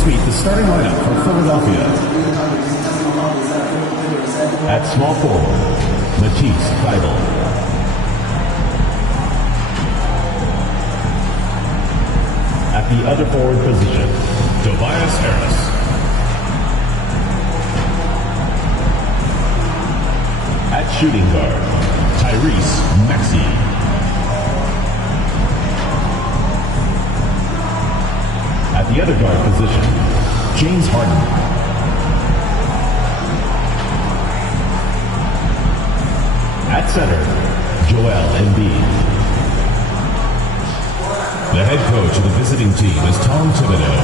Let's meet the starting lineup for Philadelphia. At small forward, Matisse Thybulle. At the other forward position, Tobias Harris. At shooting guard, Tyrese Maxey. At the other guard position, James Harden. At center, Joel Embiid. The head coach of the visiting team is Tom Thibodeau.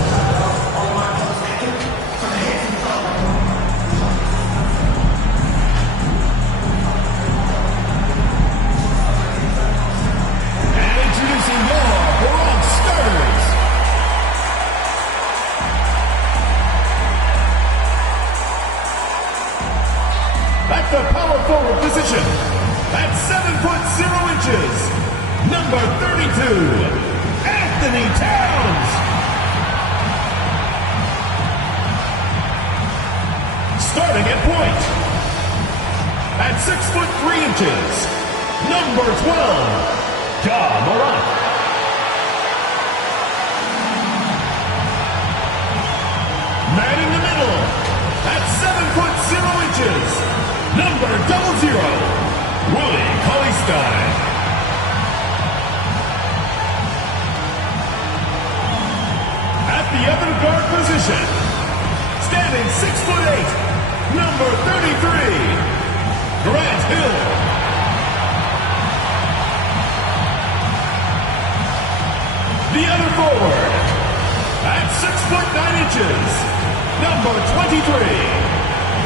And introducing your Bronx starters. At the power forward position, at 7'0", number 32. Anthony Towns. Starting at point, at 6'3", number 12, Ja Morant. Manning the middle, at 7'0", number 00, Willie Cauley-Stein. The other guard position, standing 6'8", number 33, Grant Hill. The other forward, at 6'9", number 23,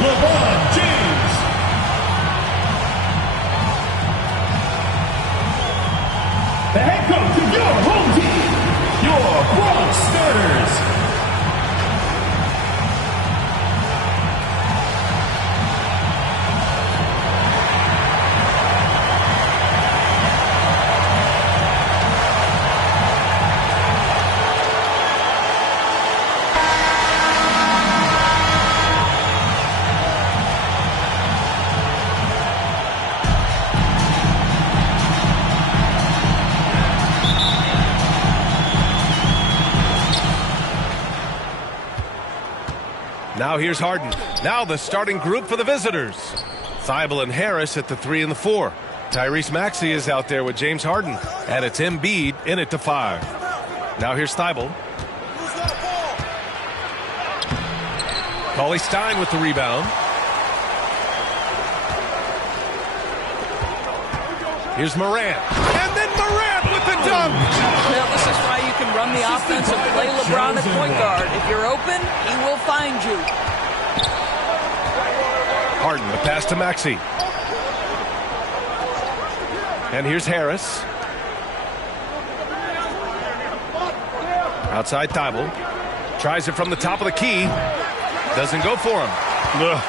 LeBron James. The head coach of your home team, your Bronx starters. Now here's Harden. Now the starting group for the visitors. Thybulle and Harris at the 3 and the 4. Tyrese Maxey is out there with James Harden. And it's Embiid in at the 5. Now here's Thybulle. Cauley-Stein with the rebound. Here's Morant. And then Morant with the dunk. Well, this is why you can run the offense and play LeBron at point guard. If you're open, he will find you. Harden, the pass to Maxey. And here's Harris. Outside Thybulle. Tries it from the top of the key. Doesn't go for him.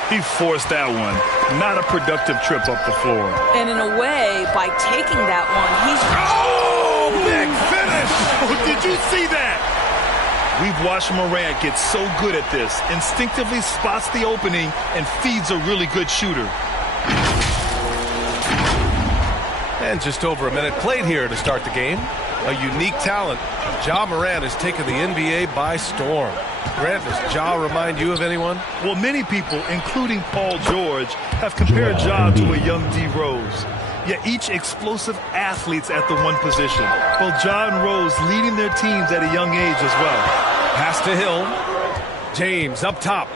He forced that one. Not a productive trip up the floor. And in a way, by taking that one, he's... Oh, big finish! Oh, did you see that? We've watched Morant get so good at this. Instinctively spots the opening and feeds a really good shooter. And just over a minute played here to start the game. A unique talent. Ja Morant has taken the NBA by storm. Grant, does Ja remind you of anyone? Well, many people, including Paul George, have compared Ja to a young D. Rose. Yet each explosive athletes at the one position. Both Ja and Rose leading their teams at a young age as well. Pass to Hill. James up top.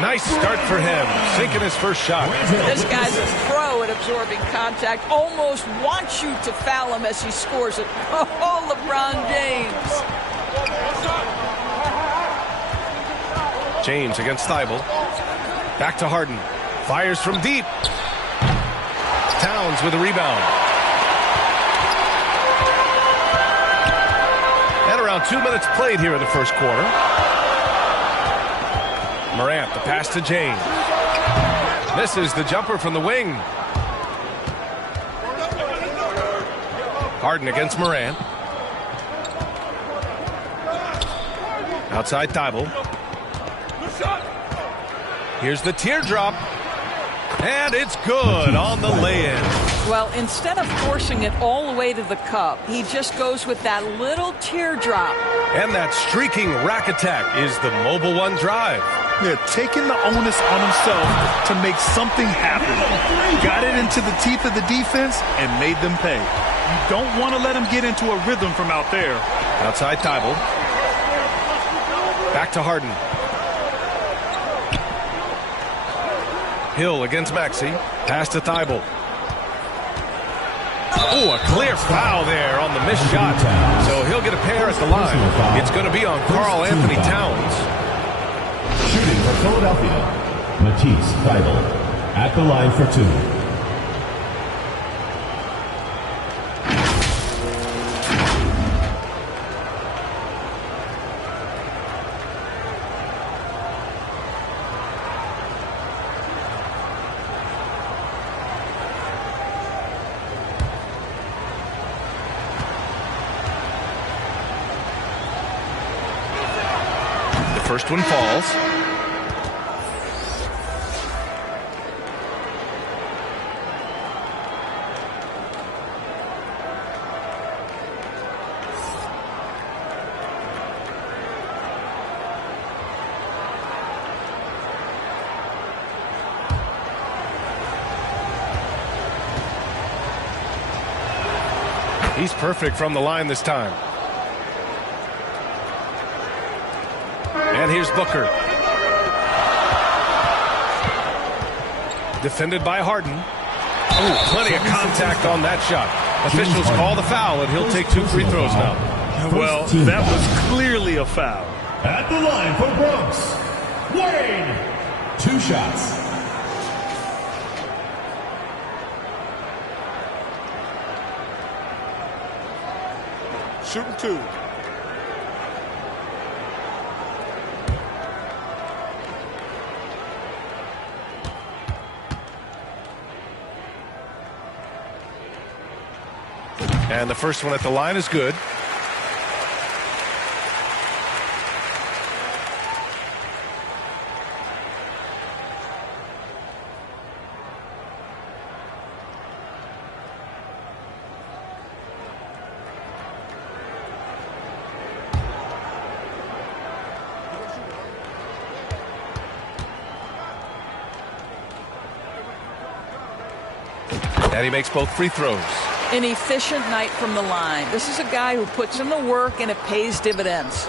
Nice start for him. Sinking his first shot. This guy's a pro at absorbing contact. Almost wants you to foul him as he scores it. Oh, LeBron James. James against Thybulle. Back to Harden. Fires from deep. Towns with a rebound. And around 2 minutes played here in the first quarter. Morant, the pass to James. Misses the jumper from the wing. Harden against Morant. Outside Thibault. Here's the teardrop. And it's good on the lay-in. Well, instead of forcing it all the way to the cup, he just goes with that little teardrop. And that streaking rack attack is the Mobil 1 drive. Yeah, taking the onus on himself to make something happen. Got it into the teeth of the defense and made them pay. You don't want to let him get into a rhythm from out there. Outside Thibault. Back to Harden. Hill against Maxey. Pass to Thibault. Oh, a clear foul there on the missed shot. So he'll get a pair at the line. It's going to be on Karl Anthony Towns. Shooting for Philadelphia, Matisse Thybulle at the line for 2. First one falls. He's perfect from the line this time. And here's Booker. Defended by Harden. Oh, plenty of contact on that shot. Officials call the foul, and he'll take 2 free throws now. Well, that was clearly a foul. At the line for Bronx, Wayne. 2 shots. Shooting 2. And the first one at the line is good. And he makes both free throws. An efficient night from the line. This is a guy who puts in the work and it pays dividends.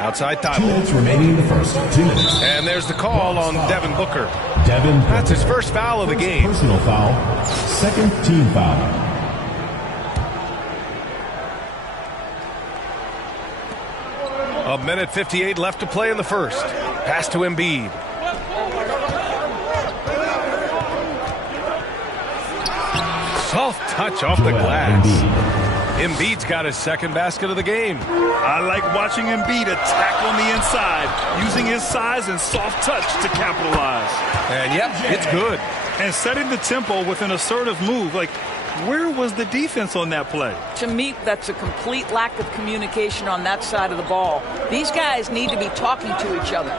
Outside 2 Thibault. minutes remaining in the first. 2 minutes. And there's the call on Devin Booker. Devin Booker. That's his first foul of the game. Personal foul. Second team foul. A minute 58 left to play in the first. Pass to Embiid. Soft touch off the glass. Embiid's got his second basket of the game. I like watching Embiid attack on the inside, using his size and soft touch to capitalize. And yep, it's good. And setting the tempo with an assertive move. Like, where was the defense on that play? To me, that's a complete lack of communication on that side of the ball. These guys need to be talking to each other.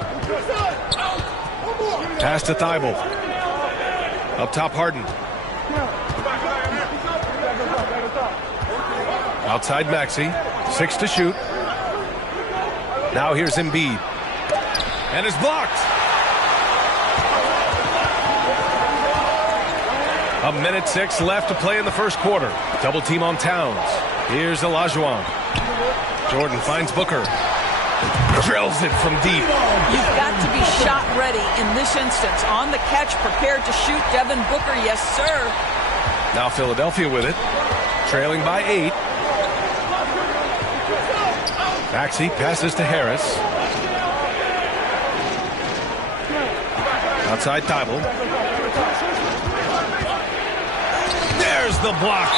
Pass to Thibault. Up top, Harden. Outside Maxey. 6 to shoot. Now here's Embiid. And it's blocked. A minute 6 left to play in the first quarter. Double team on Towns. Here's Olajuwon. Jordan finds Booker. Drills it from deep. You've got to be shot ready in this instance. On the catch, prepared to shoot. Devin Booker, yes, sir. Now Philadelphia with it. Trailing by 8. Maxey passes to Harris. Outside Thibault. There's the block.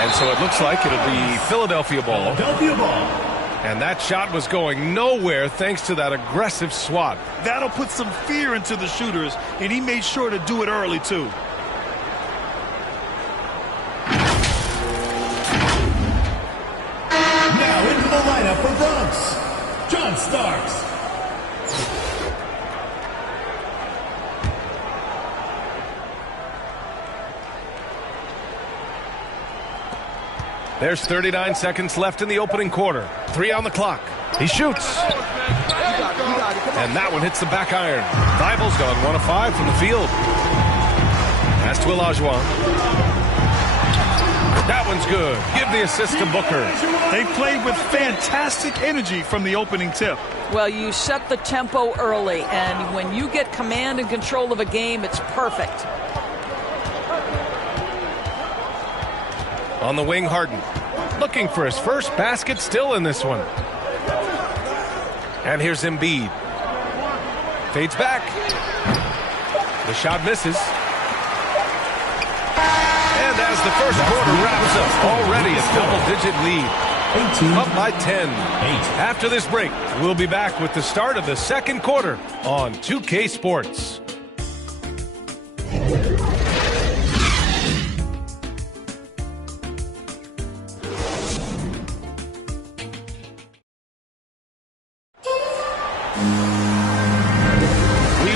And so it looks like it'll be Philadelphia ball. Philadelphia ball. And that shot was going nowhere thanks to that aggressive swat. That'll put some fear into the shooters, and he made sure to do it early, too. Now into the starts. There's 39 seconds left in the opening quarter. 3 on the clock. He shoots. And that one hits the back iron. Thibel's gone 1 of 5 from the field. Pass to Olajuwon. That one's good. Give the assist to Booker. They played with fantastic energy from the opening tip. Well, you set the tempo early, and when you get command and control of a game, it's perfect. On the wing, Harden. Looking for his first basket still in this one. And here's Embiid. Fades back. The shot misses. And as the first quarter wraps up, already a double-digit lead. 18. Up by 10. After this break, we'll be back with the start of the second quarter on 2K Sports.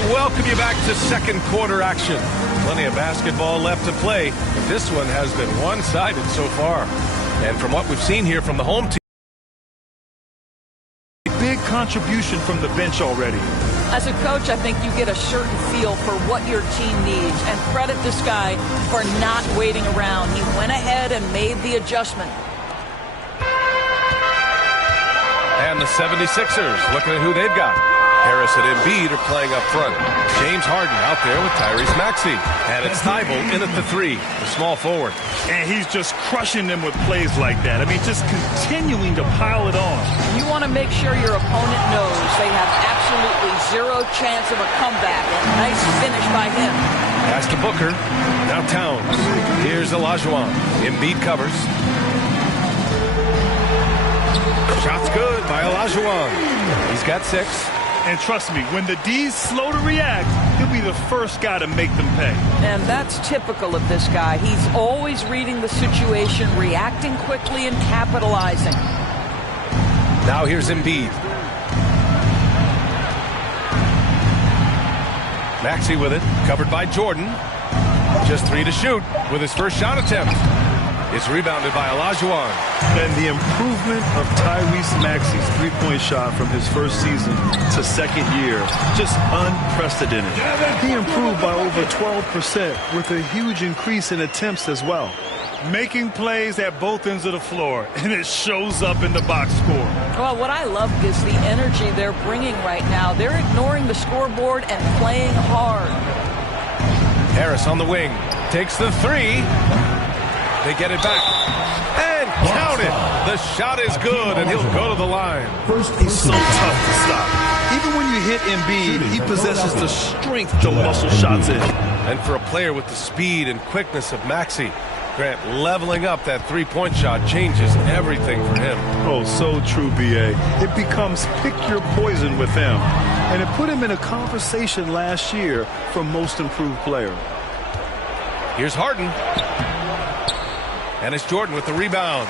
Welcome you back to second quarter action. Plenty of basketball left to play, but this one has been one-sided so far. And from what we've seen here from the home team, Big contribution from the bench already. As a coach, I think you get a certain feel for what your team needs, and credit this guy for not waiting around. He went ahead and made the adjustment. And the 76ers looking at who they've got. Harris and Embiid are playing up front. James Harden out there with Tyrese Maxey. And it's Thybulle in at the 3, the small forward. And he's just crushing them with plays like that. I mean, just continuing to pile it on. You want to make sure your opponent knows they have absolutely zero chance of a comeback. And nice finish by him. Pass to Booker. Now Towns. Here's Olajuwon. Embiid covers. Shot's good by Olajuwon. He's got 6. And trust me, when the D's slow to react, he'll be the first guy to make them pay. And that's typical of this guy. He's always reading the situation, reacting quickly, and capitalizing. Now here's Embiid. Maxey with it, covered by Jordan. Just 3 to shoot with his first shot attempt. It's rebounded by Olajuwon. And the improvement of Tyrese Maxey's three-point shot from his first season to second year, just unprecedented. He improved by over 12% with a huge increase in attempts as well. Making plays at both ends of the floor, and it shows up in the box score. Well, what I love is the energy they're bringing right now. They're ignoring the scoreboard and playing hard. Harris on the wing. Takes the 3. They get it back. And count it. The shot is good, and he'll go to the line. He's so tough to stop. Even when you hit Embiid, he possesses the strength to muscle shots in. And for a player with the speed and quickness of Maxey, Grant, leveling up that three-point shot changes everything for him. Oh, so true, B.A. It becomes pick your poison with him. And it put him in a conversation last year for most improved player. Here's Harden. And it's Jordan with the rebound.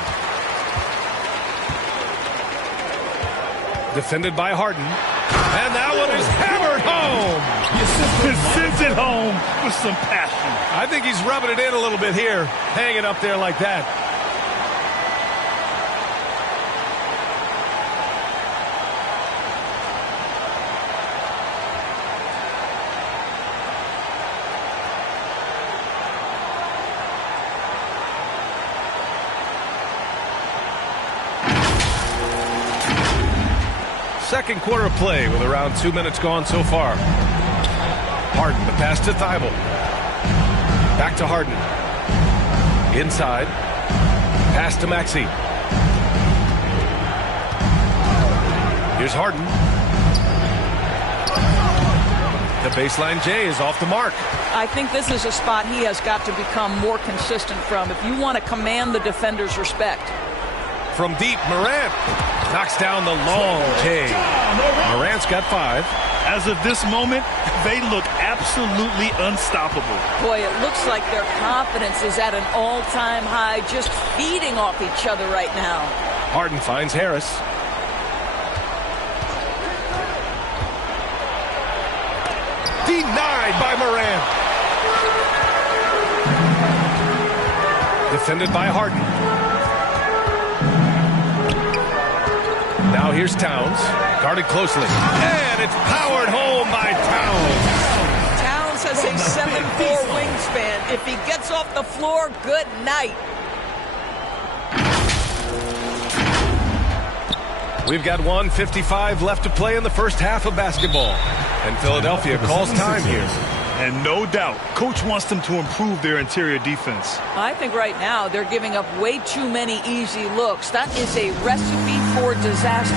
Defended by Harden. And that one is hammered home. He sends it home with some passion. I think he's rubbing it in a little bit here, hanging up there like that. Second quarter of play with around 2 minutes gone so far. Harden, the pass to Thybulle. Back to Harden. Inside. Pass to Maxey. Here's Harden. The baseline J is off the mark. I think this is a spot he has got to become more consistent from if you want to command the defender's respect. From deep, Morant knocks down the long J. Morant's got 5. As of this moment, they look absolutely unstoppable. Boy, it looks like their confidence is at an all-time high, just feeding off each other right now. Harden finds Harris. Denied by Moran. Defended by Harden. Now here's Towns. Guarded closely. And it's powered home by Towns. Towns has a 7'4" wingspan. If he gets off the floor, good night. We've got 1:55 left to play in the first half of basketball. And Philadelphia calls time here. And no doubt, Coach wants them to improve their interior defense. I think right now they're giving up way too many easy looks. That is a recipe for disaster.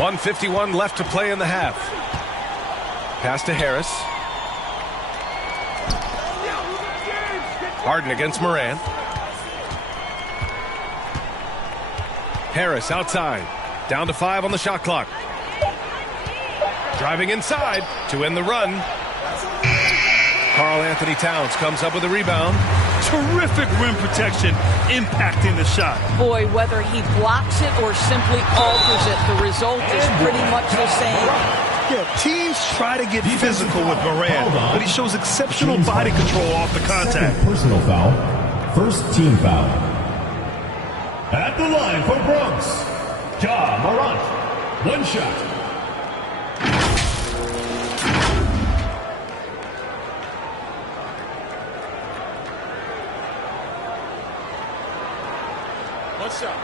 .51 left to play in the half. Pass to Harris. Harden against Moran. Harris outside. Down to 5 on the shot clock. Driving inside to end the run. Karl-Anthony Towns comes up with a rebound. Terrific rim protection, impacting the shot. Boy, whether he blocks it or simply alters it, the result is pretty much the same. Yeah, teams try to get physical with Moran, but he shows exceptional body control off the contact. Second personal foul. First team foul. At the line for Bronx, Ja Morant. One shot. What's up?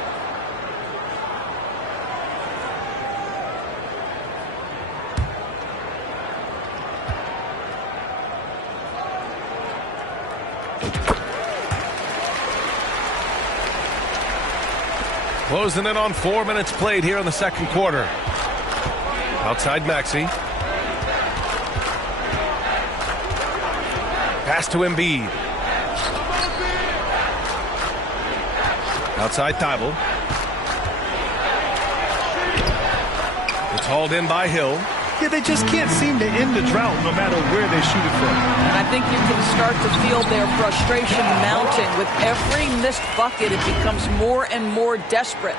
Closing in on 4 minutes played here in the second quarter. Outside Maxey. Pass to Embiid. Outside Thibault. It's hauled in by Hill. Yeah, they just can't seem to end the drought no matter where they shoot it from. And I think you can start to feel their frustration mounting. With every missed bucket, it becomes more and more desperate.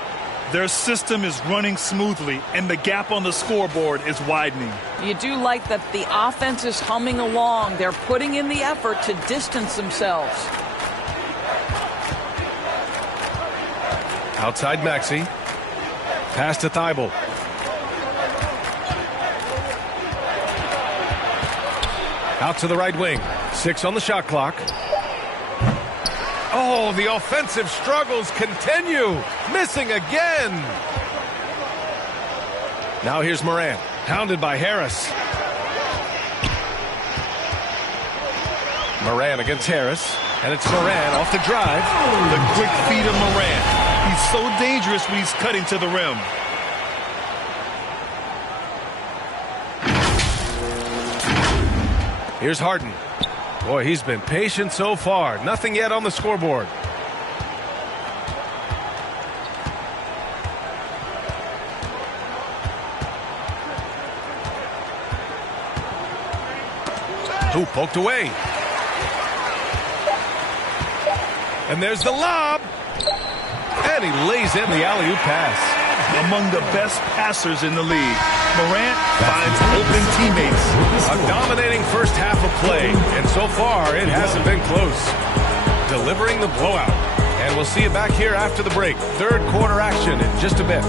Their system is running smoothly, and the gap on the scoreboard is widening. You do like that the offense is humming along. They're putting in the effort to distance themselves. Outside Maxey. Pass to Thibault. Out to the right wing. 6 on the shot clock. Oh, the offensive struggles continue. Missing again. Now here's Moran. Hounded by Harris. Moran against Harris. And it's Moran off the drive. The quick feet of Moran. He's so dangerous when he's cutting to the rim. Here's Harden. Boy, he's been patient so far. Nothing yet on the scoreboard. Who poked away. And there's the lob. And he lays in the alley-oop pass. among the best passers in the league. Morant finds open teammates. A dominating first half of play, and so far it hasn't been close. Delivering the blowout. And we'll see you back here after the break. Third quarter action in just a bit.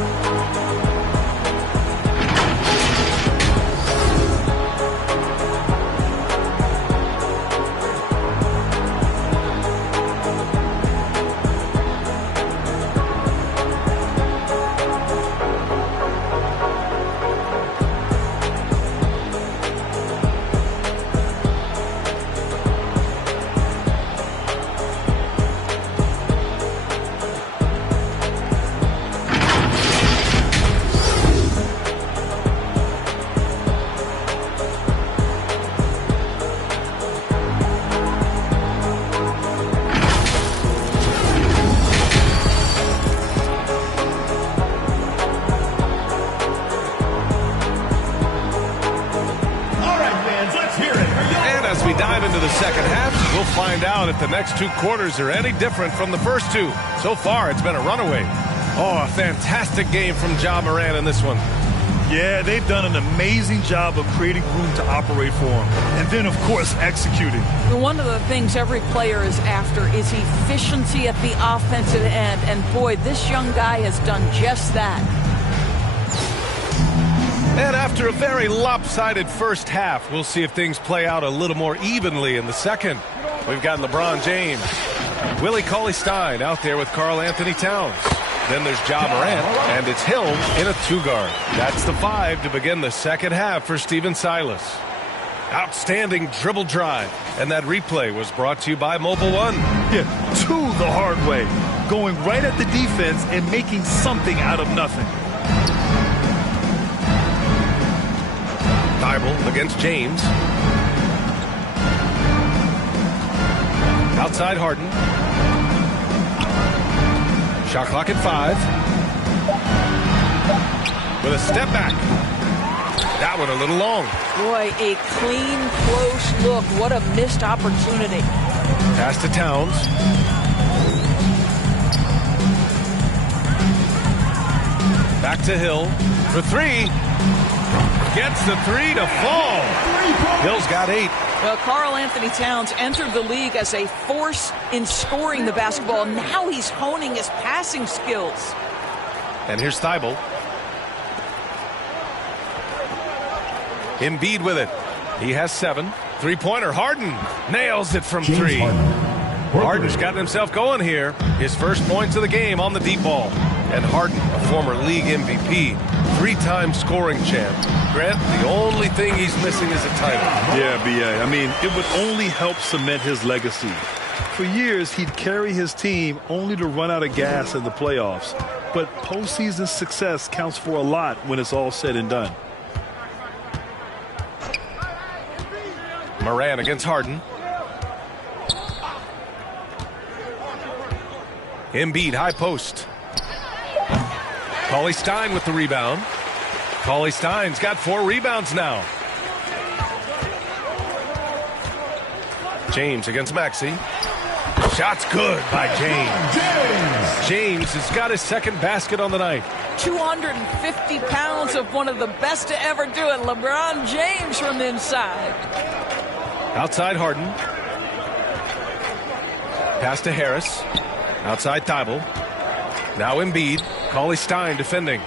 The next two quarters are any different from the first two. So far, it's been a runaway. Oh, a fantastic game from Ja Morant in this one. Yeah, they've done an amazing job of creating room to operate for him. And then, of course, executing. One of the things every player is after is efficiency at the offensive end. And boy, this young guy has done just that. And after a very lopsided first half, we'll see if things play out a little more evenly in the second. We've got LeBron James, Willie Cauley-Stein out there with Karl-Anthony Towns. Then there's Ja Morant, and it's Hill in a two-guard. That's the 5 to begin the second half for Stephen Silas. Outstanding dribble drive, and that replay was brought to you by Mobile One. Yeah, to the hard way, going right at the defense and making something out of nothing. Thibault against James. Outside Harden. Shot clock at 5. With a step back. That one a little long. Boy, a clean, close look. What a missed opportunity. Pass to Towns. Back to Hill for 3. Gets the 3 to fall. Hill's got 8. Well, Karl-Anthony Towns entered the league as a force in scoring the basketball. Now he's honing his passing skills. And here's Thibault. Embiid with it. He has 7. Three-pointer. Harden nails it from 3. Harden's gotten himself going here. His first points of the game on the deep ball. And Harden, a former league MVP, 3-time scoring champ. Grant, the only thing he's missing is a title. Yeah, B.A. I mean, it would only help cement his legacy. For years, he'd carry his team only to run out of gas in the playoffs. But postseason success counts for a lot when it's all said and done. Morant against Harden. Embiid, high post. Cauley-Stein with the rebound. Cauley-Stein's got 4 rebounds now. James against Maxey. Shot's good by James. James has got his second basket on the night. 250 pounds of one of the best to ever do it, LeBron James from inside. Outside Harden. Pass to Harris. Outside Thibault. Now Embiid. Cauley-Stein defending.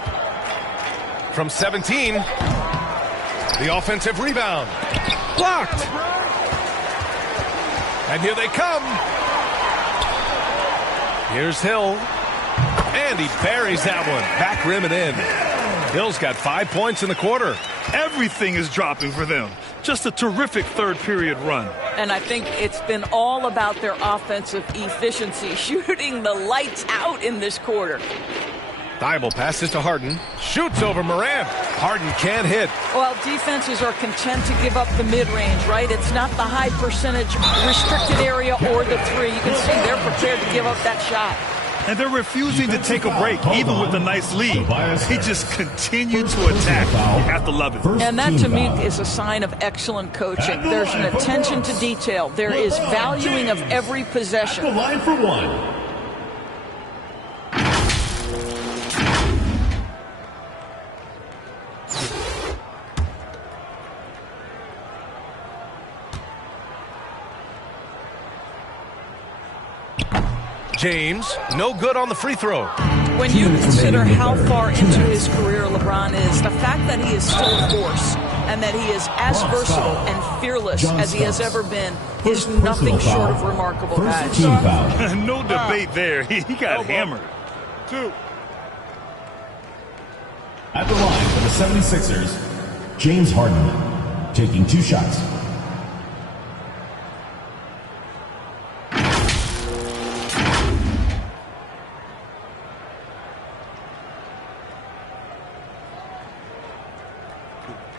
From 17. The offensive rebound. Blocked. And here they come. Here's Hill. And he buries that one. Back rim and in. Hill's got 5 points in the quarter. Everything is dropping for them. Just a terrific third period run. And I think it's been all about their offensive efficiency, shooting the lights out in this quarter. Thibault passes to Harden. Shoots over Morant. Harden can't hit. Well, defenses are content to give up the mid-range, right? It's not the high percentage restricted area or the 3. You can see they're prepared to give up that shot. And they're refusing to take a break, even with a nice lead. He just continued to attack. You have to love it. And that, to me, is a sign of excellent coaching. There's an attention to detail. There is valuing of every possession. The line for 1. James. No good on the free throw. When you consider how far into his career LeBron is, the fact that he is still a force and that he is as versatile and fearless as he has ever been is nothing short of remarkable, guys. No debate there. He got hammered. 2. At the line for the 76ers, James Harden, taking 2 shots.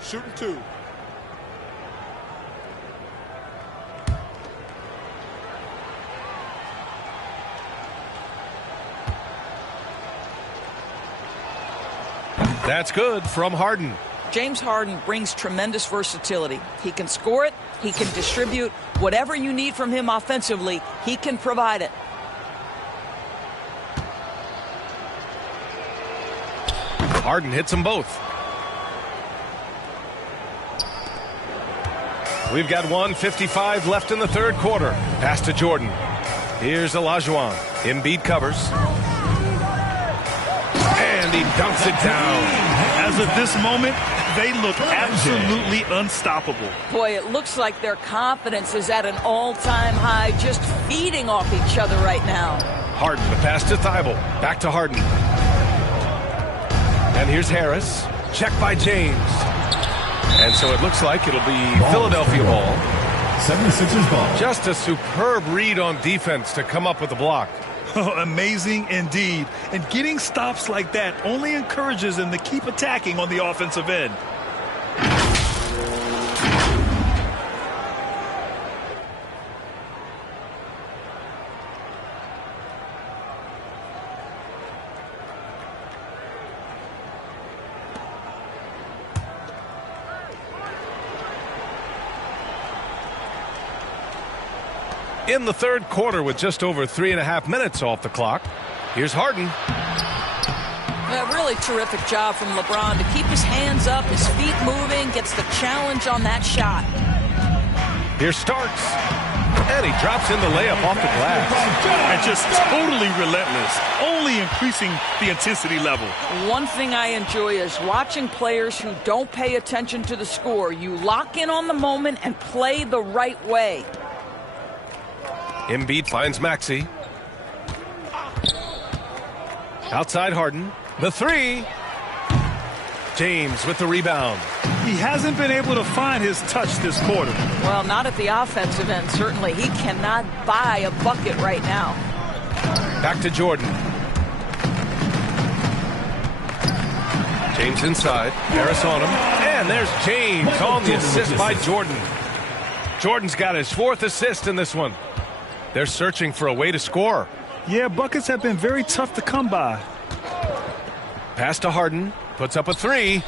Shooting 2. That's good from Harden. James Harden brings tremendous versatility. He can score it, he can distribute. Whatever you need from him offensively, he can provide it. Harden hits them both. We've got 1:55 left in the third quarter. Pass to Jordan. Here's Olajuwon. Embiid covers. And he dunks it down. As of this moment, they look absolutely unstoppable. Boy, it looks like their confidence is at an all-time high, just feeding off each other right now. Harden, the pass to Thibault. Back to Harden. And here's Harris. Check by James. And so it looks like it'll be Philadelphia ball. 76ers ball. Just a superb read on defense to come up with the block. Oh, amazing indeed. And getting stops like that only encourages them to keep attacking on the offensive end. In the third quarter with just over 3.5 minutes off the clock. Here's Harden. A really terrific job from LeBron to keep his hands up, his feet moving, gets the challenge on that shot. Here's Starks. And he drops in the layup off the glass. And just totally relentless, only increasing the intensity level. One thing I enjoy is watching players who don't pay attention to the score. You lock in on the moment and play the right way. Embiid finds Maxey. Outside Harden. The three. James with the rebound. He hasn't been able to find his touch this quarter. Well, not at the offensive end, certainly. He cannot buy a bucket right now. Back to Jordan. James inside. Harris on him. And there's James on the assist by Jordan. Jordan's got his 4th assist in this one. They're searching for a way to score. Yeah, buckets have been very tough to come by. Pass to Harden. Puts up a 3.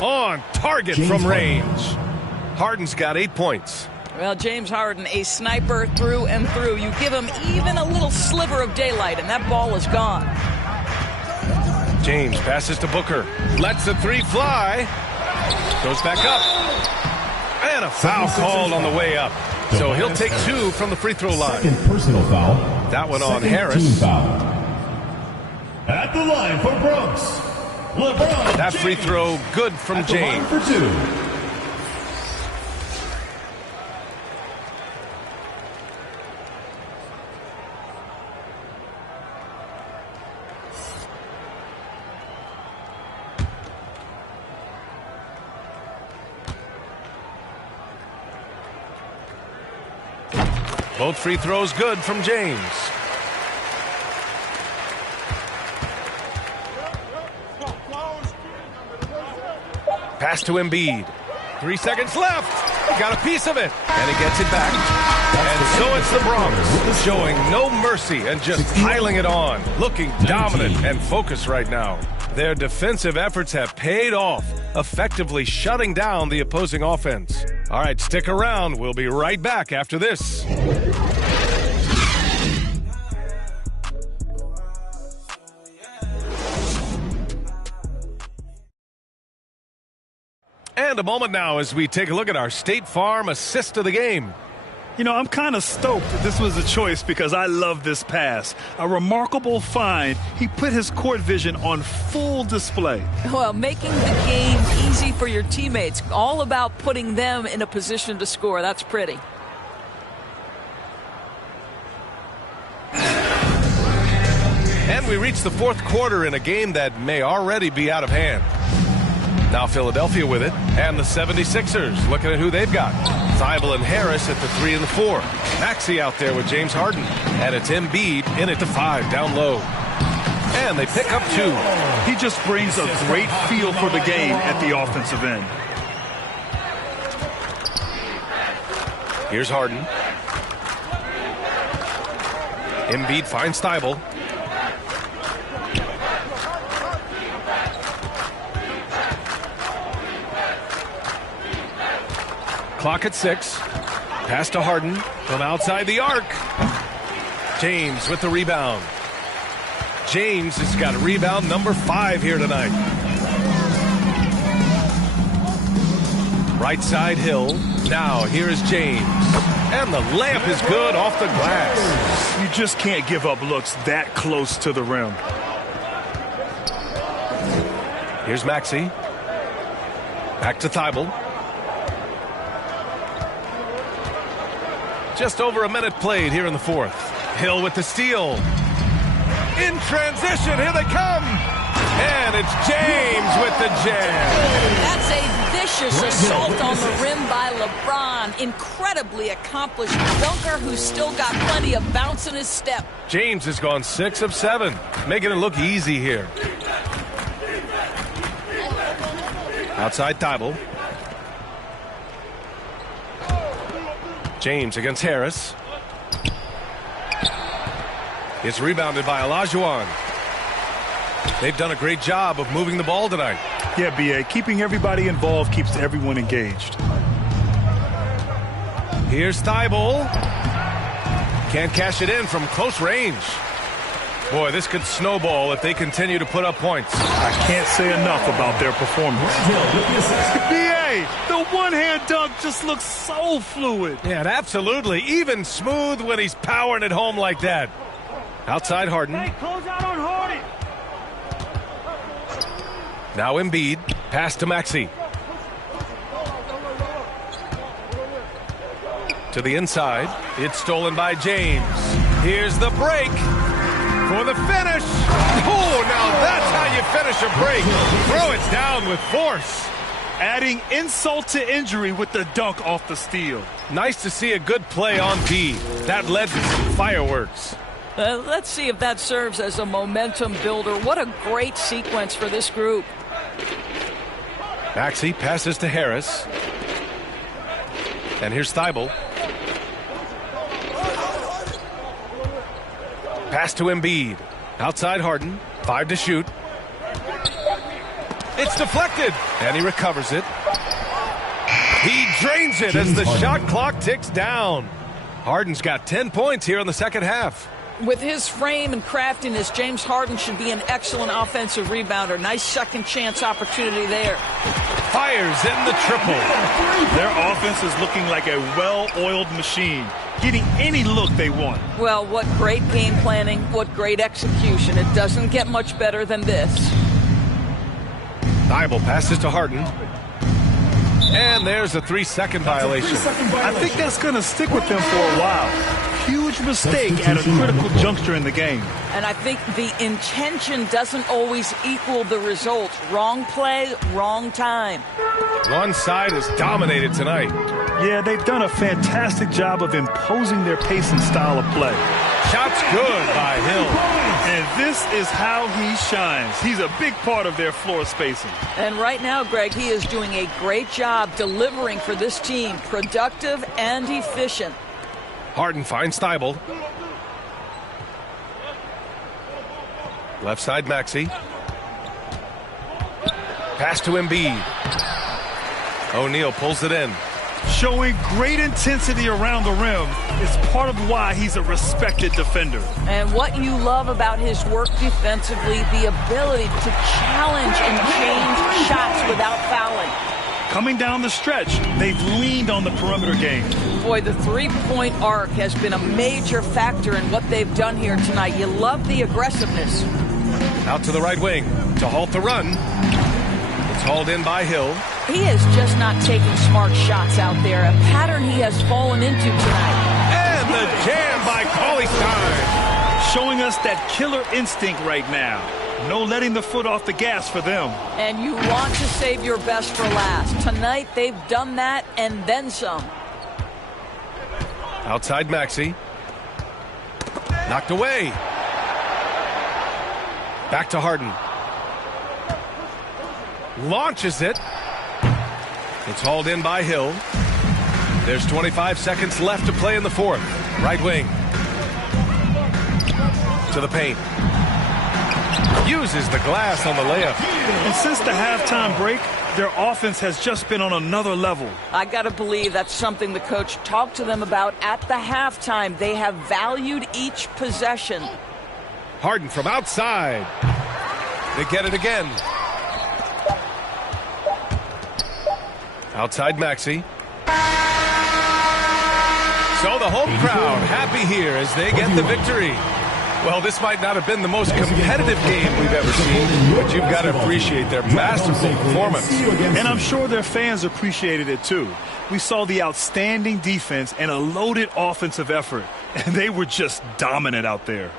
On target James from Harden. range. Harden's got 8 points. Well, James Harden, a sniper through and through. You give him even a little sliver of daylight, and that ball is gone. James passes to Booker. Lets the 3 fly. Goes back up. And a foul called on the way up. So he'll take 2 from the free throw line. Second personal foul. That one on Second Harris. Team foul. At the line for Bronx, LeBron That free James. throw good from At the line James. for 2. Both free throws good from James. Pass to Embiid. 3 seconds left. He got a piece of it. And he gets it back. And so it's the Bronx showing no mercy and just piling it on. Looking dominant and focused right now. Their defensive efforts have paid off, effectively shutting down the opposing offense. All right, stick around. We'll be right back after this. And a moment now as we take a look at our State Farm assist of the game. You know, I'm kind of stoked that this was a choice because I love this pass. A remarkable find. He put his court vision on full display. Well, making the game easy for your teammates. All about putting them in a position to score. That's pretty. And we reach the fourth quarter in a game that may already be out of hand. Now Philadelphia with it, and the 76ers looking at who they've got. Thybulle and Harris at the 3 and the 4. Maxey out there with James Harden. And it's Embiid in it to 5 down low. And they pick up 2. He just brings a great feel for the game at the offensive end. Here's Harden. Embiid finds Thybulle. Clock at 6. Pass to Harden from outside the arc. James with the rebound. James has got rebound number 5 here tonight. Right side Hill. Now here is James. And the layup is good off the glass. You just can't give up looks that close to the rim. Here's Maxey. Back to Thybulle. Just over a minute played here in the fourth. Hill with the steal. In transition, here they come. And it's James with the jam. That's a vicious assault on the rim by LeBron. Incredibly accomplished dunker who's still got plenty of bounce in his step. James has gone 6 of 7, making it look easy here. Outside Thybulle. James against Harris. It's rebounded by Olajuwon. They've done a great job of moving the ball tonight. Yeah, B.A. Keeping everybody involved keeps everyone engaged. Here's Thybulle. Can't cash it in from close range. Boy, this could snowball if they continue to put up points. I can't say enough about their performance. B.A., the one-hand dunk just looks so fluid. Yeah, absolutely. Even smooth when he's powering it home like that. Outside Harden. Hey, close out on Harden. Now Embiid. Pass to Maxey. To the inside. It's stolen by James. Here's the break. For the finish. Oh, now that's how you finish a break. Throw it down with force. Adding insult to injury with the dunk off the steal. Nice to see a good play on D. That led to some fireworks. Let's see if that serves as a momentum builder. What a great sequence for this group. Maxey passes to Harris. And here's Thybulle. Pass to Embiid. Outside Harden. 5 to shoot. It's deflected. And he recovers it. He drains it as the shot clock ticks down. Harden's got 10 points here in the second half. With his frame and craftiness, James Harden should be an excellent offensive rebounder. Nice second chance opportunity there. Fires in the triple. Their offense is looking like a well-oiled machine, getting any look they want. Well, what great game planning, what great execution. It doesn't get much better than this. Thybulle passes to Harden. And there's a 3-second violation. I think that's going to stick with them for a while. Huge mistake at a critical juncture in the game. And I think the intention doesn't always equal the result. Wrong play, wrong time. One side is dominated tonight. Yeah, they've done a fantastic job of imposing their pace and style of play. Shots good by Hill. And this is how he shines. He's a big part of their floor spacing. And right now, Greg, he is doing a great job delivering for this team. Productive and efficient. Harden finds Thybulle. Left side Maxey. Pass to Embiid. O'Neal pulls it in. Showing great intensity around the rim is part of why he's a respected defender. And what you love about his work defensively, the ability to challenge and change shots without fouling. Coming down the stretch, they've leaned on the perimeter game. Boy, the three-point arc has been a major factor in what they've done here tonight. You love the aggressiveness. Out to the right wing to halt the run. It's hauled in by Hill. He is just not taking smart shots out there, a pattern he has fallen into tonight. And the jam by Cauley-Stein. Showing us that killer instinct right now. No letting the foot off the gas for them. And you want to save your best for last. Tonight, they've done that and then some. Outside Maxey. Knocked away. Back to Harden. Launches it. It's hauled in by Hill. There's 25 seconds left to play in the fourth. Right wing. To the paint. Uses the glass on the layup. And since the halftime break, their offense has just been on another level. I got to believe that's something the coach talked to them about at the halftime. They have valued each possession. Harden from outside. They get it again. Outside Maxey. So the home crowd happy here as they get the victory. Well, this might not have been the most competitive game we've ever seen, but you've got to appreciate their masterful performance. And I'm sure their fans appreciated it too. We saw the outstanding defense and a loaded offensive effort, and they were just dominant out there.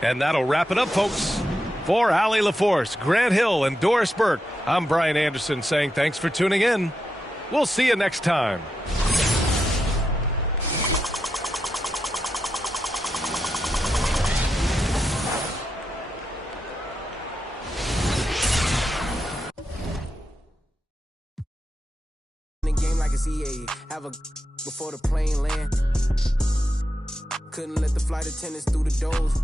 And that'll wrap it up, folks. For Allie LaForce, Grant Hill, and Doris Burke, I'm Brian Anderson saying thanks for tuning in. We'll see you next time. EA, have a before the plane land. Couldn't let the flight attendants through the doors.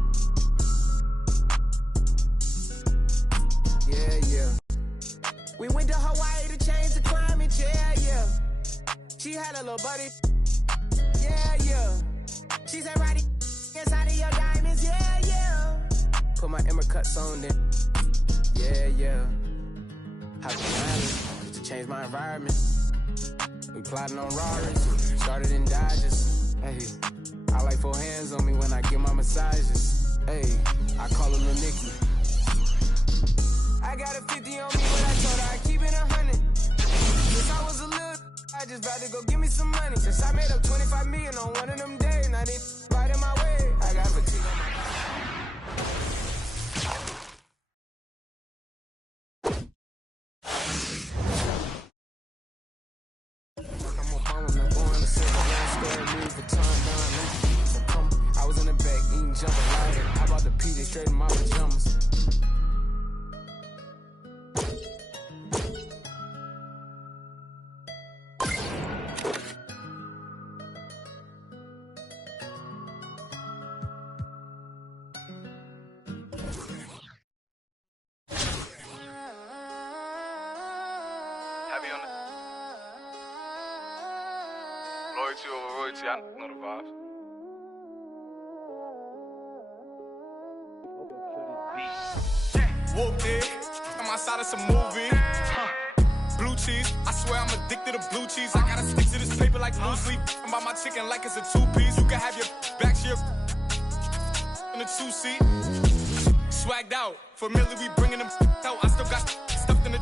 Yeah. We went to Hawaii to change the climate. Yeah. She had a little buddy. Yeah. She said, "Roddy, inside of your diamonds." Yeah. Put my Emma cuts on then. Yeah. How can I to change my environment? We plotting on Rarers, started in Dodgers. Hey, I like 4 hands on me when I get my massages. Hey, I call her Lil Nicky. I got a 50 on me, but I told her I keep it 100. Since I was a little, I just about to go give me some money. Since I made up 25 million on one of them days, now they right in my way. I got fatigue on my I was in the back eating jambalaya. I bought the pizza straight in my pajamas. Heavy on it. Loyalty over royalty, I know the vibes. Whooped it, I'm outside of some movie. Blue cheese, I swear I'm addicted to blue cheese. I gotta stick to this paper like blue sleep. I'm by my chicken like it's a 2-piece. You can have your back to your in a 2-seat. Swagged out, familiar, we bringing them out. I still got stuffed in the.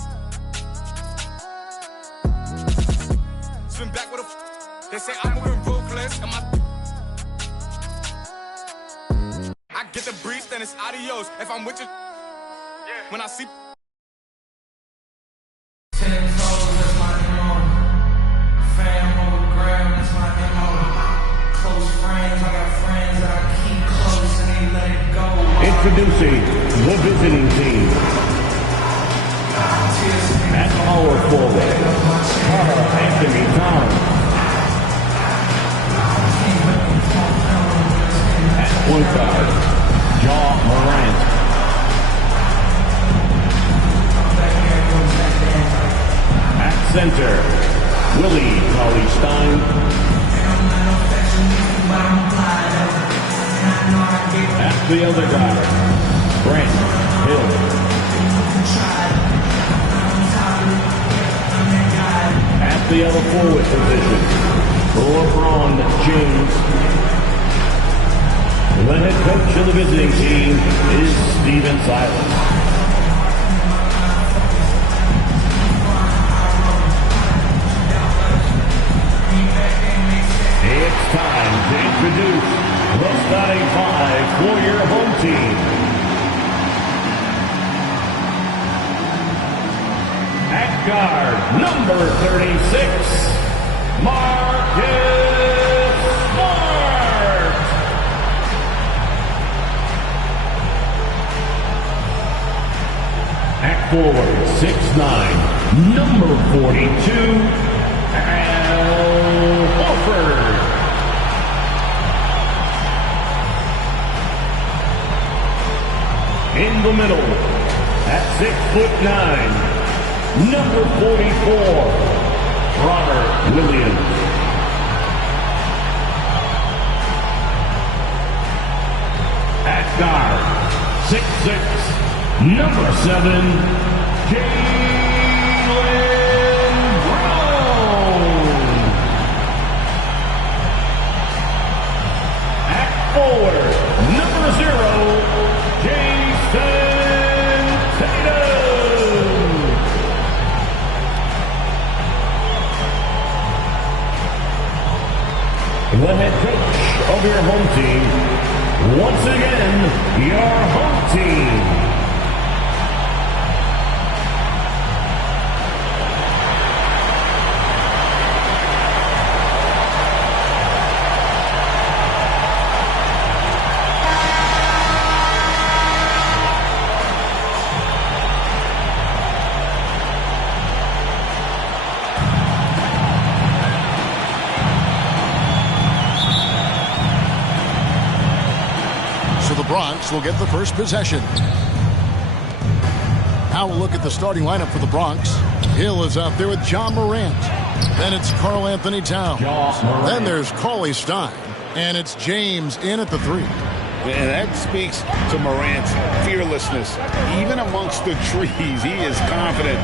Swim back with a. They say I'm moving ruthless. I get the breeze, then it's adios. If I'm with you, when I see. 10 toes, that's my MO. Fam on the gram, that's my MO. Close friends, I got friends that I keep close and they let it go. Introducing the visiting team. At power forward, Carl Anthony Towns. At point guard, Ja Morant. At center, Willie Cauley-Stein. At the other guard, Grant Hill. At the other forward position, LeBron James. The head coach of the visiting team is Stephen Silas. It's time to introduce the starting five for your home team. At guard, number 36, Marcus Smart. At forward, 6'9", number 42, Al Horford. In the middle, at 6'9", number 44, Robert Williams. At guard, 6'6", number 7, Jaylen Brown. At forward, number 0, Jason Tatum. The head coach of your home team, once again, your home team. Bronx will get the first possession. Now we'll look at the starting lineup for the Bronx. Hill is out there with John Morant. Then it's Karl Anthony Towns. Then there's Cauley Stein. And it's James in at the 3. And that speaks to Morant's fearlessness. Even amongst the trees, he is confident,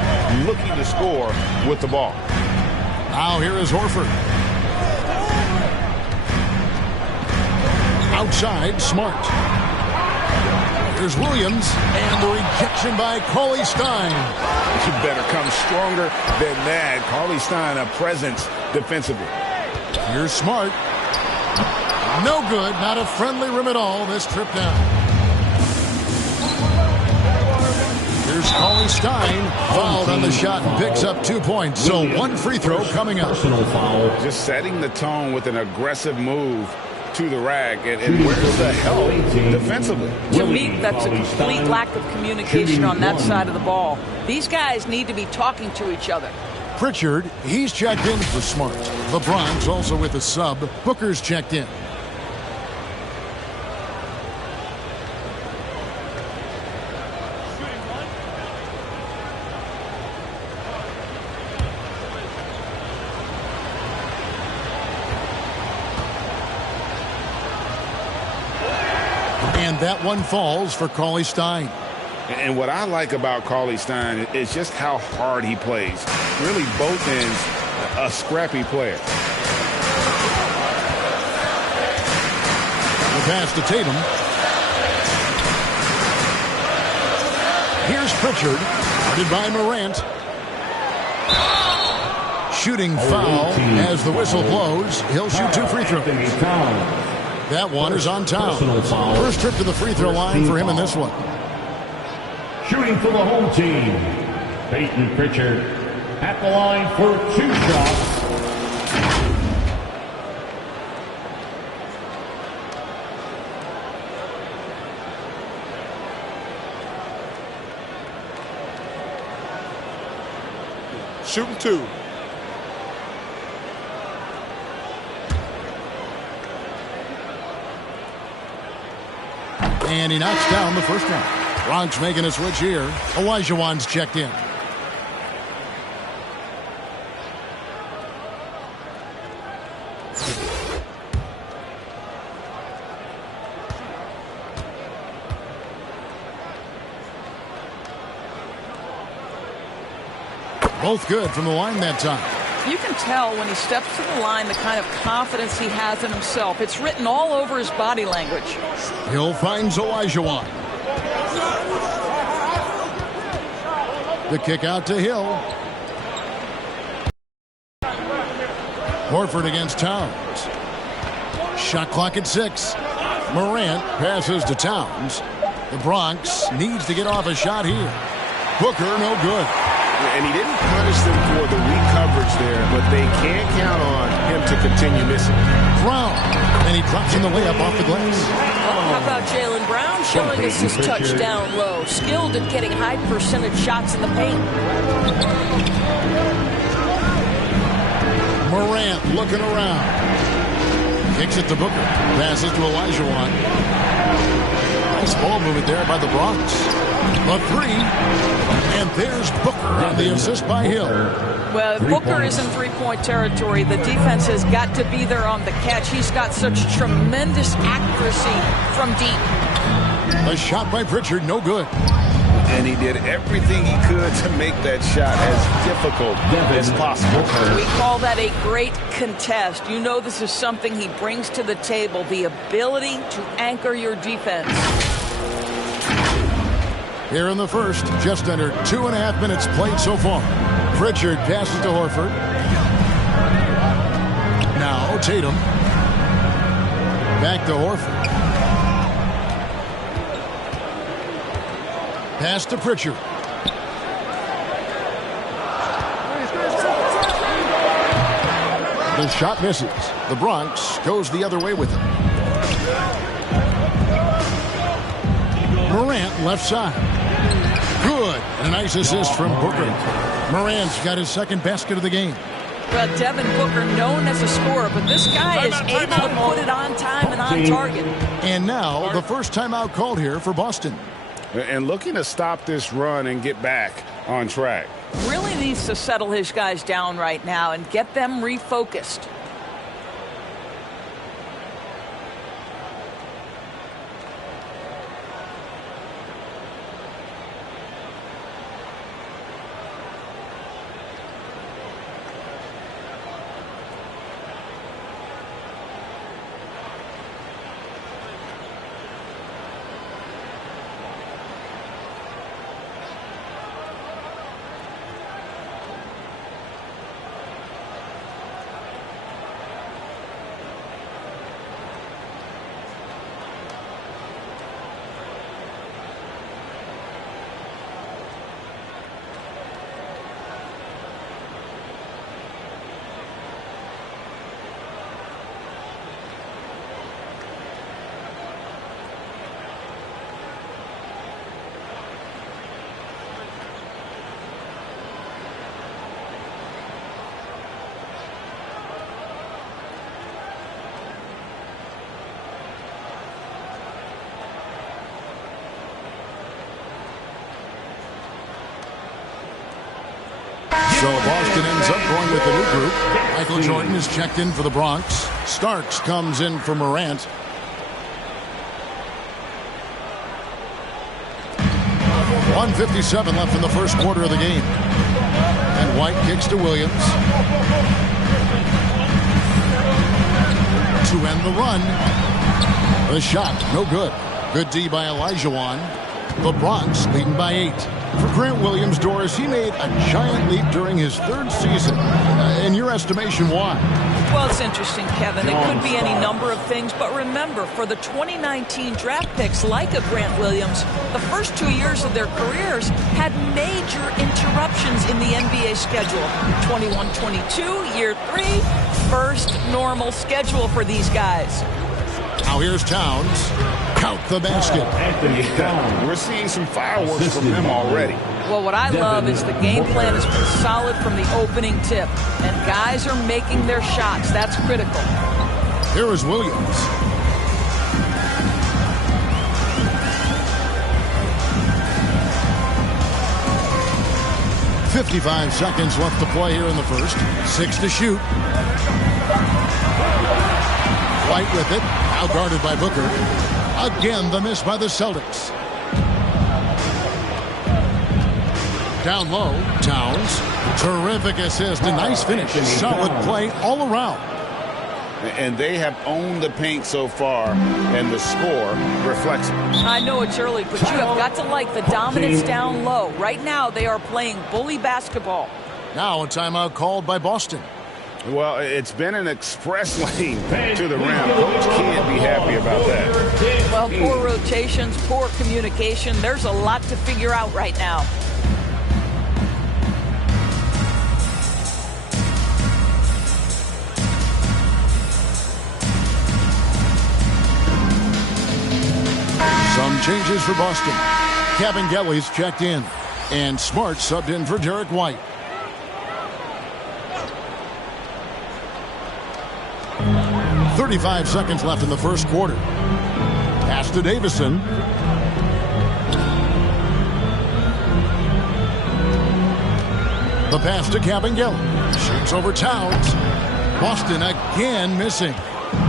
looking to score with the ball. Now here is Horford. Outside, Smart. Here's Williams, and the rejection by Cauley Stein. You better come stronger than that. Cauley Stein, a presence defensively. Here's Smart. No good, not a friendly rim at all this trip down. Here's Cauley Stein, fouled on the shot and picks up 2 points. So one free throw coming up. Personal foul. Just setting the tone with an aggressive move to the rack, and where's the help defensively? To me, that's a complete lack of communication on that side of the ball. These guys need to be talking to each other. Pritchard, he's checked in for Smart. The Bronx also with a sub. Booker's checked in. And that one falls for Cauley Stein. And what I like about Cauley Stein is just how hard he plays. Really, both ends, a scrappy player. The pass to Tatum. Here's Pritchard, guarded by Morant. Shooting foul as the whistle blows. He'll shoot 2 free throws. That one is on Towns. First trip to the free throw line for him in this one. Shooting for the home team, Peyton Pritchard at the line for 2 shots. Shooting 2. And he knocks down the first one. Bronx making a switch here. Olajuwon's checked in. Both good from the line that time. You can tell when he steps to the line the kind of confidence he has in himself. It's written all over his body language. Hill finds Olajuwon. The kick out to Hill. Horford against Towns. Shot clock at 6. Morant passes to Towns. The Bronx needs to get off a shot here. Booker, no good. And he didn't punish them for the weak coverage there, but they can't count on him to continue missing. Brown, and he drops in the layup off the glass. How about Jaylen Brown showing us his touch down low, skilled at getting high percentage shots in the paint. Morant looking around. Kicks it to Booker. Passes to Olajuwon. Nice ball movement there by the Bronx. The 3. And there's Booker on the assist by Hill. Well, if Booker is in three-point territory, the defense has got to be there on the catch. He's got such tremendous accuracy from deep. A shot by Pritchard, no good. And he did everything he could to make that shot as difficult as possible. We call that a great contest. You know this is something he brings to the table, the ability to anchor your defense. Here in the first, just under 2.5 minutes played so far. Pritchard passes to Horford. Now Tatum. Back to Horford. Pass to Pritchard. The shot misses. The Bronx goes the other way with it. Morant left side. Good. And a nice assist from Booker. Morant's got his second basket of the game. Well, Devin Booker, known as a scorer, but this guy is able to put it on time and on target. And now the first timeout called here for Boston. And looking to stop this run and get back on track. Really needs to settle his guys down right now and get them refocused. So Boston ends up going with the new group. Michael Jordan is checked in for the Bronx. Starks comes in for Morant. .157 left in the first quarter of the game. And White kicks to Williams. To end the run. The shot, no good. Good D by Olajuwon. The Bronx leading by 8. For Grant Williams, Doris, he made a giant leap during his third season. In your estimation, why? Well, it's interesting, Kevin. It could be any number of things, but remember, for the 2019 draft picks like a Grant Williams, the first 2 years of their careers had major interruptions in the NBA schedule. 21-22, year 3, first normal schedule for these guys. Now here's Towns. Count the basket. Yeah, we're seeing some fireworks from him already. Well, what I love is the game plan has been solid from the opening tip. And guys are making their shots. That's critical. Here is Williams. .55 seconds left to play here in the first. 6 to shoot. White with it. Now guarded by Booker. Again, the miss by the Celtics. Down low, Towns. Terrific assist. A nice finish. Solid play all around. And they have owned the paint so far, and the score reflects it. I know it's early, but you have got to like the dominance down low. Right now, they are playing bully basketball. Now a timeout called by Boston. Well, it's been an express lane to the rim. Coach can't be happy about that. Well, poor rotations, poor communication. There's a lot to figure out right now. Some changes for Boston. Kabengele's checked in, and Smart subbed in for Derek White. "35 seconds left in the first quarter. Pass to Davison. The pass to Kabengele. Shoots over Towns. Boston again missing.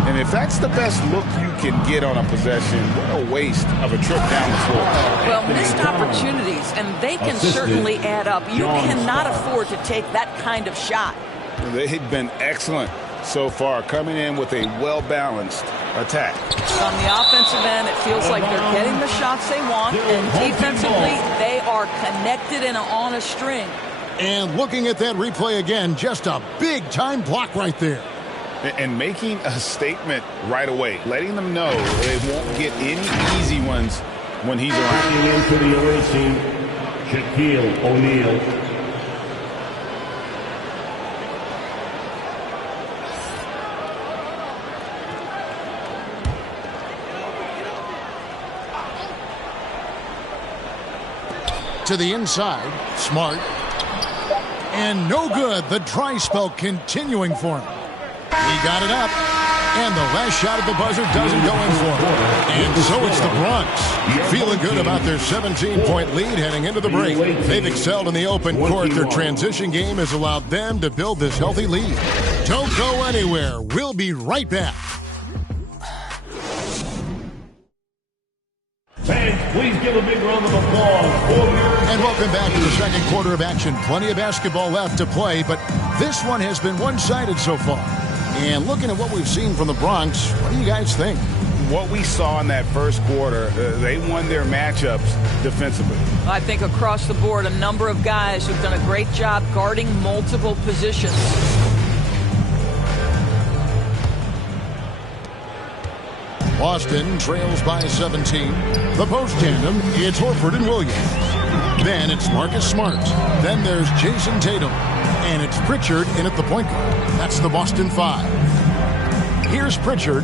And if that's the best look you can get on a possession, what a waste of a trip down the floor. Well, missed opportunities, and they can certainly add up. You cannot afford to take that kind of shot. They've been excellent so far, coming in with a well-balanced attack. On the offensive end, it feels like they're getting the shots they want, and defensively, they are connected and on a string. And looking at that replay again, just a big-time block right there. And making a statement right away, letting them know they won't get any easy ones when he's around. Checking in for the away team, Shaquille O'Neal. To the inside, Smart. And no good. The dry spell continuing for him. He got it up, and the last shot at the buzzer doesn't go in for him. And so it's the Bronx, feeling good about their 17-point lead heading into the break. They've excelled in the open court. Their transition game has allowed them to build this healthy lead. Don't go anywhere. We'll be right back. Fans, please give a big round of applause for And welcome back to the second quarter of action. Plenty of basketball left to play, but this one has been one-sided so far. And looking at what we've seen from the Bronx, what do you guys think? What we saw in that first quarter, they won their matchups defensively. I think across the board, a number of guys who've done a great job guarding multiple positions. Boston trails by 17. The post tandem, it's Horford and Williams. Then it's Marcus Smart. Then there's Jason Tatum. And it's Pritchard in at the point guard. That's the Boston 5. Here's Pritchard.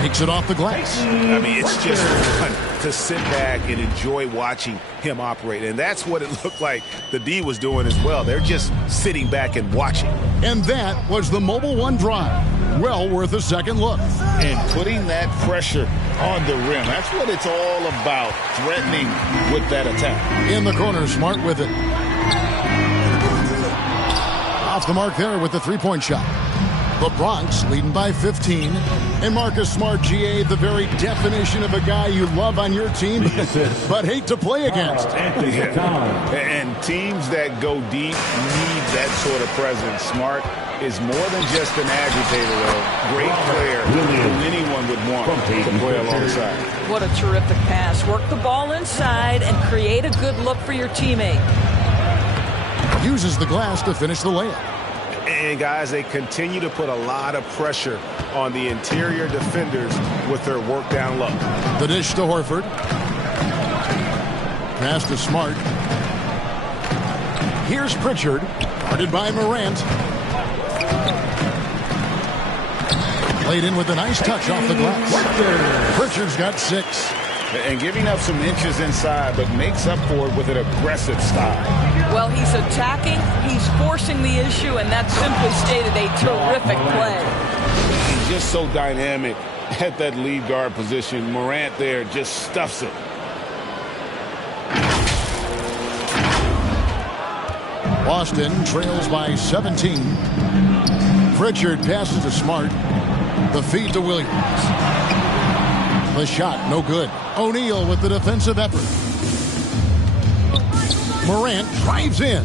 Takes it off the glass. I mean, it's just fun to sit back and enjoy watching him operate. And that's what it looked like the D was doing as well. They're just sitting back and watching. And that was the Mobile One drive. Well worth a second look. And putting that pressure on the rim. That's what it's all about, threatening with that attack. In the corner, Smart with it. Off the mark there with the three-point shot. The Bronx leading by 15. And Marcus Smart, GA, the very definition of a guy you love on your team, but hate to play against. And teams that go deep need that sort of presence. Smart is more than just an agitator, though. Great player who anyone would want to play alongside. What a terrific pass. Work the ball inside and create a good look for your teammate. Uses the glass to finish the layup. And, guys, they continue to put a lot of pressure on the interior defenders with their work down low. The dish to Horford. Pass to Smart. Here's Pritchard. Guarded by Morant. Played in with a nice touch off the glass. Pritchard's got 6. And giving up some inches inside, but makes up for it with an aggressive style. Well, he's attacking, he's forcing the issue, and that simply stated a terrific play. He's just so dynamic at that lead guard position. Morant there just stuffs it. Boston trails by 17. Pritchard passes to Smart. The feed to Williams. The shot, no good. O'Neal with the defensive effort. Morant drives in.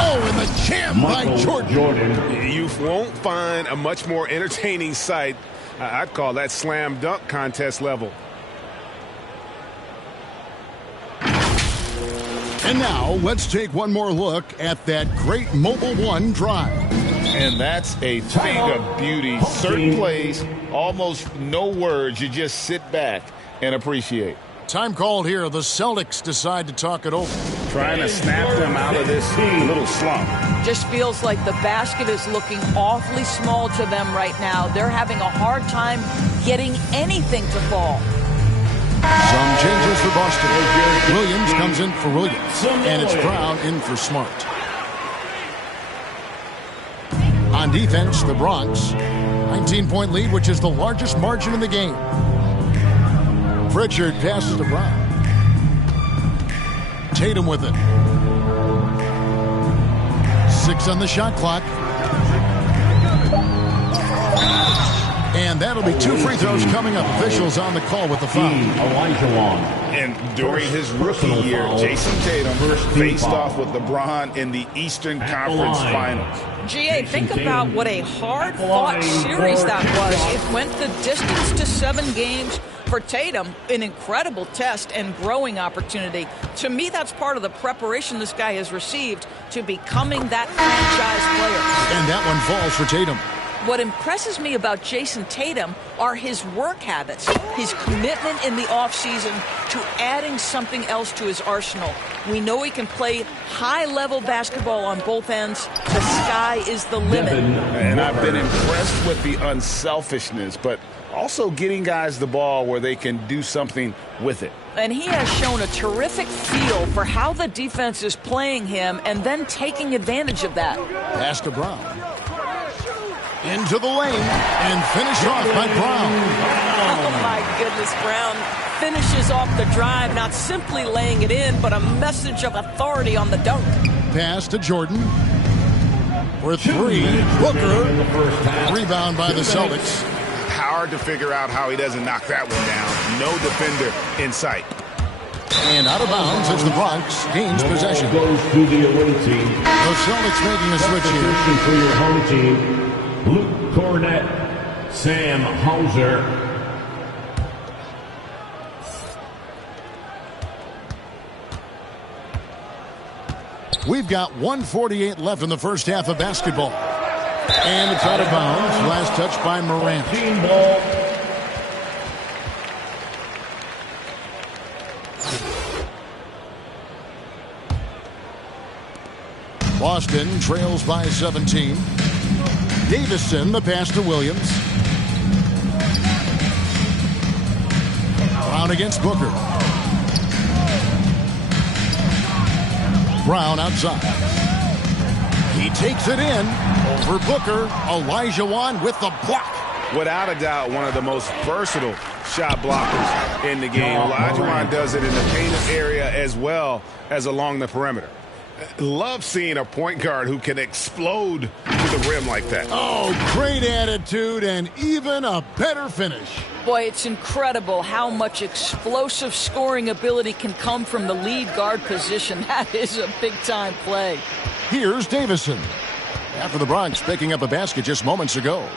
Oh, and the jam by Jordan. You won't find a much more entertaining sight. I'd call that slam dunk contest level. And now, let's take one more look at that great Mobile One drive. And that's a thing of beauty. Certain plays, almost no words. You just sit back and appreciate. Time called here. The Celtics decide to talk it over. Trying to snap them out of this little slump. Just feels like the basket is looking awfully small to them right now. They're having a hard time getting anything to fall. Some changes for Boston. Williams comes in for Williams. And it's Brown in for Smart. On defense, the Bronx. 19-point lead, which is the largest margin in the game. Pritchard passes to Brown. Tatum with it. 6 on the shot clock. And that'll be 2 free throws coming up. Officials on the call with the foul. And during his rookie year, Jason Tatum faced off with LeBron in the Eastern Conference Finals. GA, think about what a hard-fought series that was. It went the distance to 7 games. For Tatum, an incredible test and growing opportunity. To me, that's part of the preparation this guy has received to becoming that franchise player. And that one falls for Tatum. What impresses me about Jason Tatum are his work habits, his commitment in the offseason to adding something else to his arsenal. We know he can play high-level basketball on both ends. The sky is the limit. And I've been impressed with the unselfishness, but also getting guys the ball where they can do something with it. And he has shown a terrific feel for how the defense is playing him and then taking advantage of that. Pass to Brown. Into the lane and finished off by Brown. Oh, my goodness, Brown finishes off the drive, not simply laying it in, but a message of authority on the dunk. Pass to Jordan. For 3, Booker. Rebound by the Celtics. Hard to figure out how he doesn't knock that one down. No defender in sight. And out of bounds as the Bronx gains possession. Goes to the away team. The Celtics making a switch here. For your home team, Luke Cornett, Sam Hauser. We've got 1:48 left in the first half of basketball. And it's out of bounds. Last touch by Morant. Team ball. Boston trails by 17. Davison, the pass to Williams. Brown against Booker. Brown outside. He takes it in over Booker. Olajuwon with the block. Without a doubt, one of the most versatile shot blockers in the game. Olajuwon does it in the painted area as well as along the perimeter. Love seeing a point guard who can explode to the rim like that. Oh, great attitude and even a better finish. Boy, it's incredible how much explosive scoring ability can come from the lead guard position. That is a big-time play. Here's Davison. After the Bronx picking up a basket just moments ago.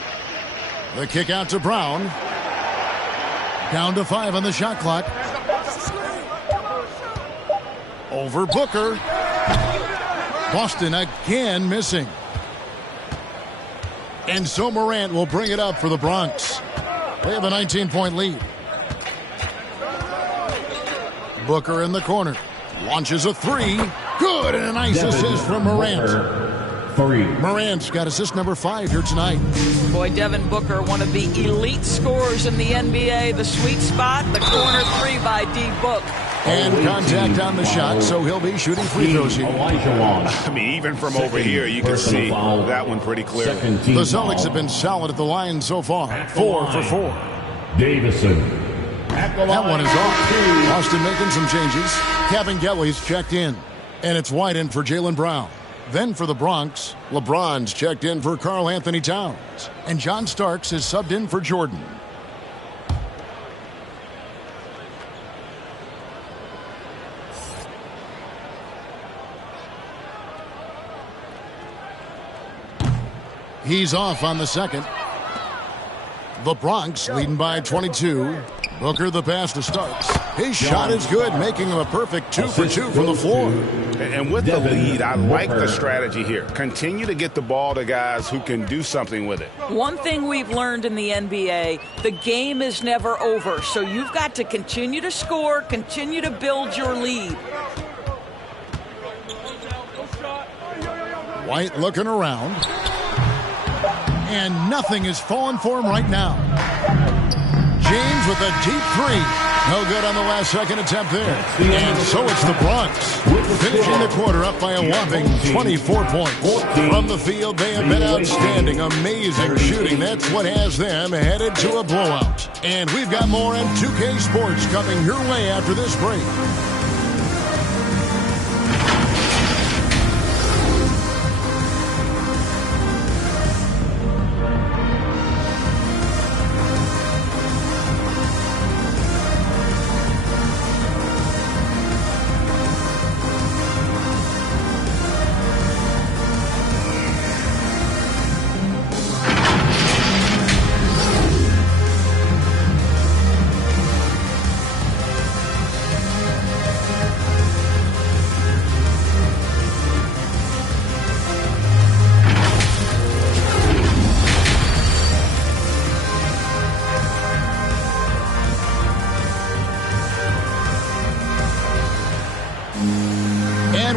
The kick out to Brown. Down to 5 on the shot clock. Over Booker. Boston again missing. And so Morant will bring it up for the Bronx. They have a 19-point lead. Booker in the corner. Launches a 3. Good, and a nice assist from Morant. Morant's got assist number 5 here tonight. Boy, Devin Booker, one of the elite scorers in the NBA. The sweet spot, the corner 3 by D-Book. And contact on the shot, so he'll be shooting free throws here. I mean, even from over here, you can see that one pretty clearly. The Celtics have been solid at the line so far. 4 for 4. Davison. That one is off. Austin making some changes. Kevin Gelly's checked in. And it's White in for Jaylen Brown. Then for the Bronx, LeBron's checked in for Karl Anthony Towns. And John Starks is subbed in for Jordan. He's off on the second. The Bronx leading by 22. Booker the pass to Starks. His shot is good, making him a perfect 2 for 2 from the floor. And with the lead, I like the strategy here. Continue to get the ball to guys who can do something with it. One thing we've learned in the NBA, the game is never over. So you've got to continue to score, continue to build your lead. White looking around. And nothing is falling for him right now. James with a deep three. No good on the last second attempt there. And so it's the Bronx, finishing the quarter up by a whopping 24 points. From the field, they have been outstanding. Amazing shooting. That's what has them headed to a blowout. And we've got more in 2K Sports coming your way after this break.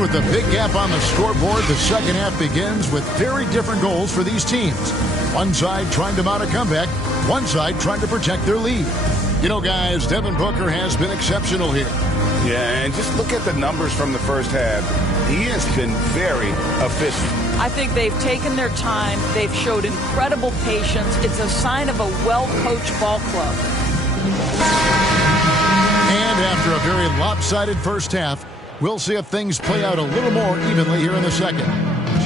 With the big gap on the scoreboard, the second half begins with very different goals for these teams. One side trying to mount a comeback, one side trying to protect their lead. You know, guys, Devin Booker has been exceptional here. Yeah, and just look at the numbers from the first half. He has been very efficient. I think they've taken their time. They've showed incredible patience. It's a sign of a well-coached ball club. And after a very lopsided first half, we'll see if things play out a little more evenly here in the second.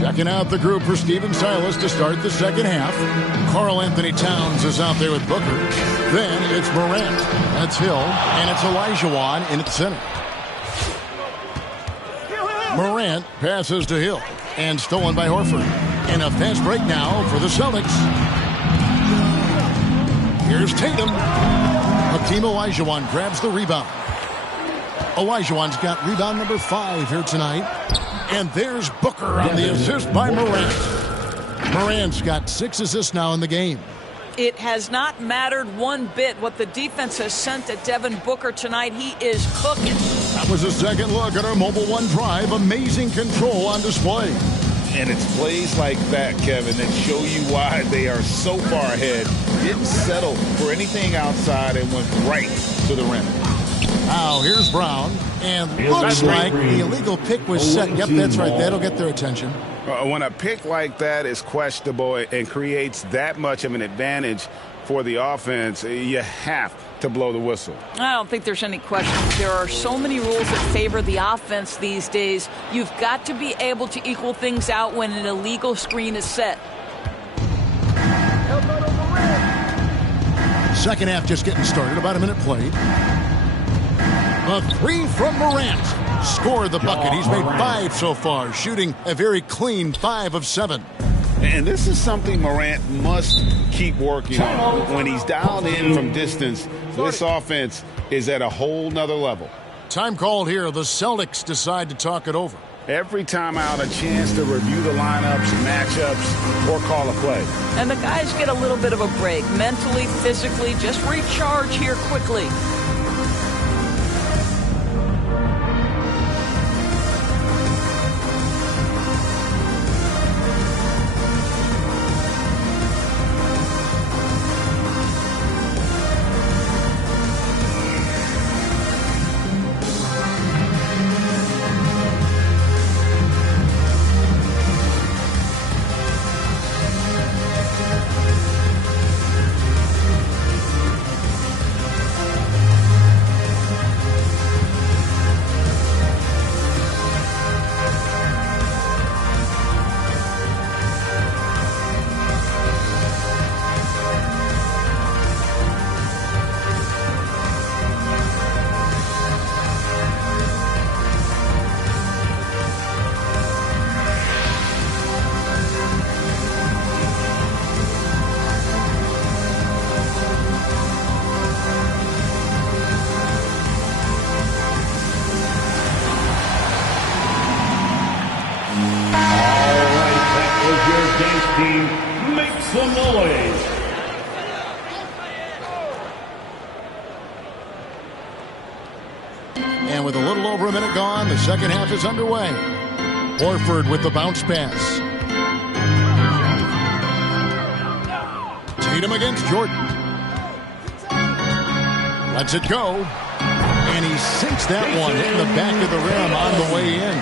Checking out the group for Stephen Silas to start the second half. Karl Anthony Towns is out there with Booker. Then it's Morant. That's Hill. And it's Olajuwon in at center. Morant passes to Hill. And stolen by Horford. And a fast break now for the Celtics. Here's Tatum. Hakeem Olajuwon grabs the rebound. Olajuwon's got rebound number 5 here tonight. And there's Booker on the assist by Morant. Morant's got 6 assists now in the game. It has not mattered one bit what the defense has sent at Devin Booker tonight. He is cooking. That was a second look at our Mobile One drive. Amazing control on display. And it's plays like that, Kevin, that show you why they are so far ahead. Didn't settle for anything outside and went right to the rim. Now, here's Brown, and looks like the illegal pick was set. Yep, that's right. That'll get their attention. When a pick like that is questionable and creates that much of an advantage for the offense, you have to blow the whistle. I don't think there's any question. There are so many rules that favor the offense these days. You've got to be able to equal things out when an illegal screen is set. Second half just getting started. About a minute played. A 3 from Morant. Scored the bucket. He's made 5 so far, shooting a very clean 5 of 7. And this is something Morant must keep working on. When he's dialed in from distance, this offense is at a whole nother level. Time called here. The Celtics decide to talk it over. Every time out, a chance to review the lineups, matchups, or call a play. And the guys get a little bit of a break. Mentally, physically, just recharge here quickly. always. And with a little over a minute gone, the second half is underway. Horford with the bounce pass. Tatum against Jordan. Lets it go. And he sinks that one in the back of the rim on the way in.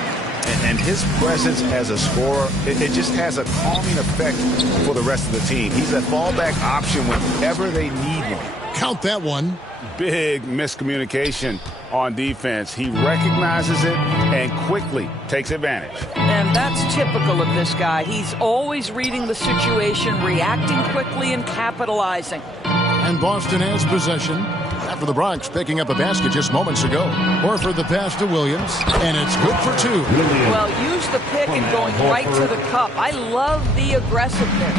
And his presence as a scorer, it just has a calming effect for the rest of the team. He's a fallback option whenever they need one. Count that one. Big miscommunication on defense. He recognizes it and quickly takes advantage. And that's typical of this guy. He's always reading the situation, reacting quickly, and capitalizing. And Boston has possession. After the Bronx picking up a basket just moments ago. Horford the pass to Williams, and it's good for two. Well, use the pick and going right to the cup. I love the aggressiveness.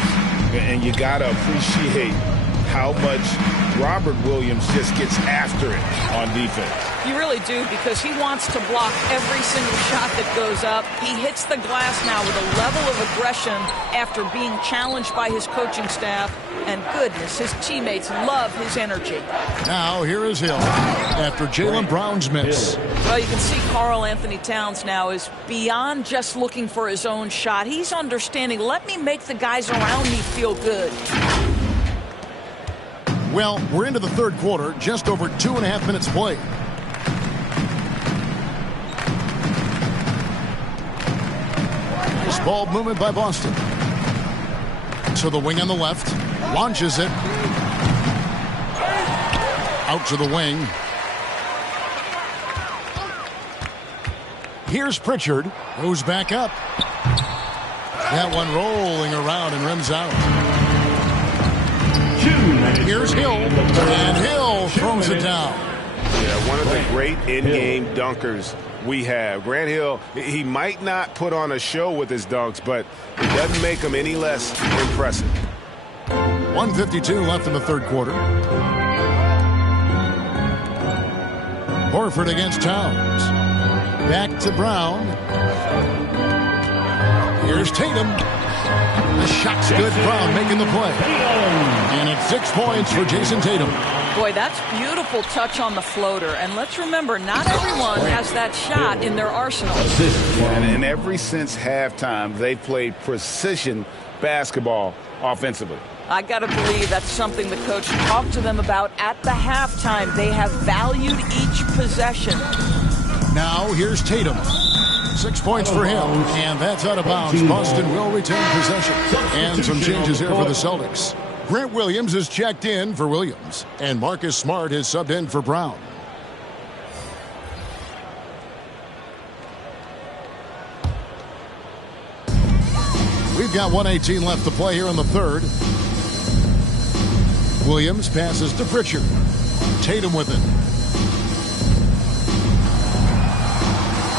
And you got to appreciate how much Robert Williams just gets after it on defense. You really do, because he wants to block every single shot that goes up. He hits the glass now with a level of aggression after being challenged by his coaching staff. And goodness, his teammates love his energy. Now here is Hill after Jaylen Brown's miss. Well, you can see Karl Anthony Towns now is beyond just looking for his own shot. He's understanding, let me make the guys around me feel good. Well, we're into the third quarter, just over 2.5 minutes played. Nice ball movement by Boston. To the wing on the left. Launches it. Out to the wing. Here's Pritchard, who's back up. That one rolling around and rims out. Here's Hill, and Hill throws it down. Yeah, one of the great in-game dunkers we have. Grant Hill, he might not put on a show with his dunks, but it doesn't make him any less impressive. 1:52 left in the third quarter. Horford against Towns. Back to Brown. Here's Tatum. The shot's good. Brown making the play. And it's 6 points for Jason Tatum. Boy, that's beautiful touch on the floater. And let's remember, not everyone has that shot in their arsenal. And ever since halftime, they've played precision basketball offensively. I got to believe that's something the coach talked to them about at the halftime. They have valued each possession. Now here's Tatum. 6 points for him, and that's out of bounds. Boston will retain possession. And some changes here for the Celtics. Grant Williams is checked in for Williams, and Marcus Smart is subbed in for Brown. We've got 1:18 left to play here in the third. Williams passes to Pritchard. Tatum with it.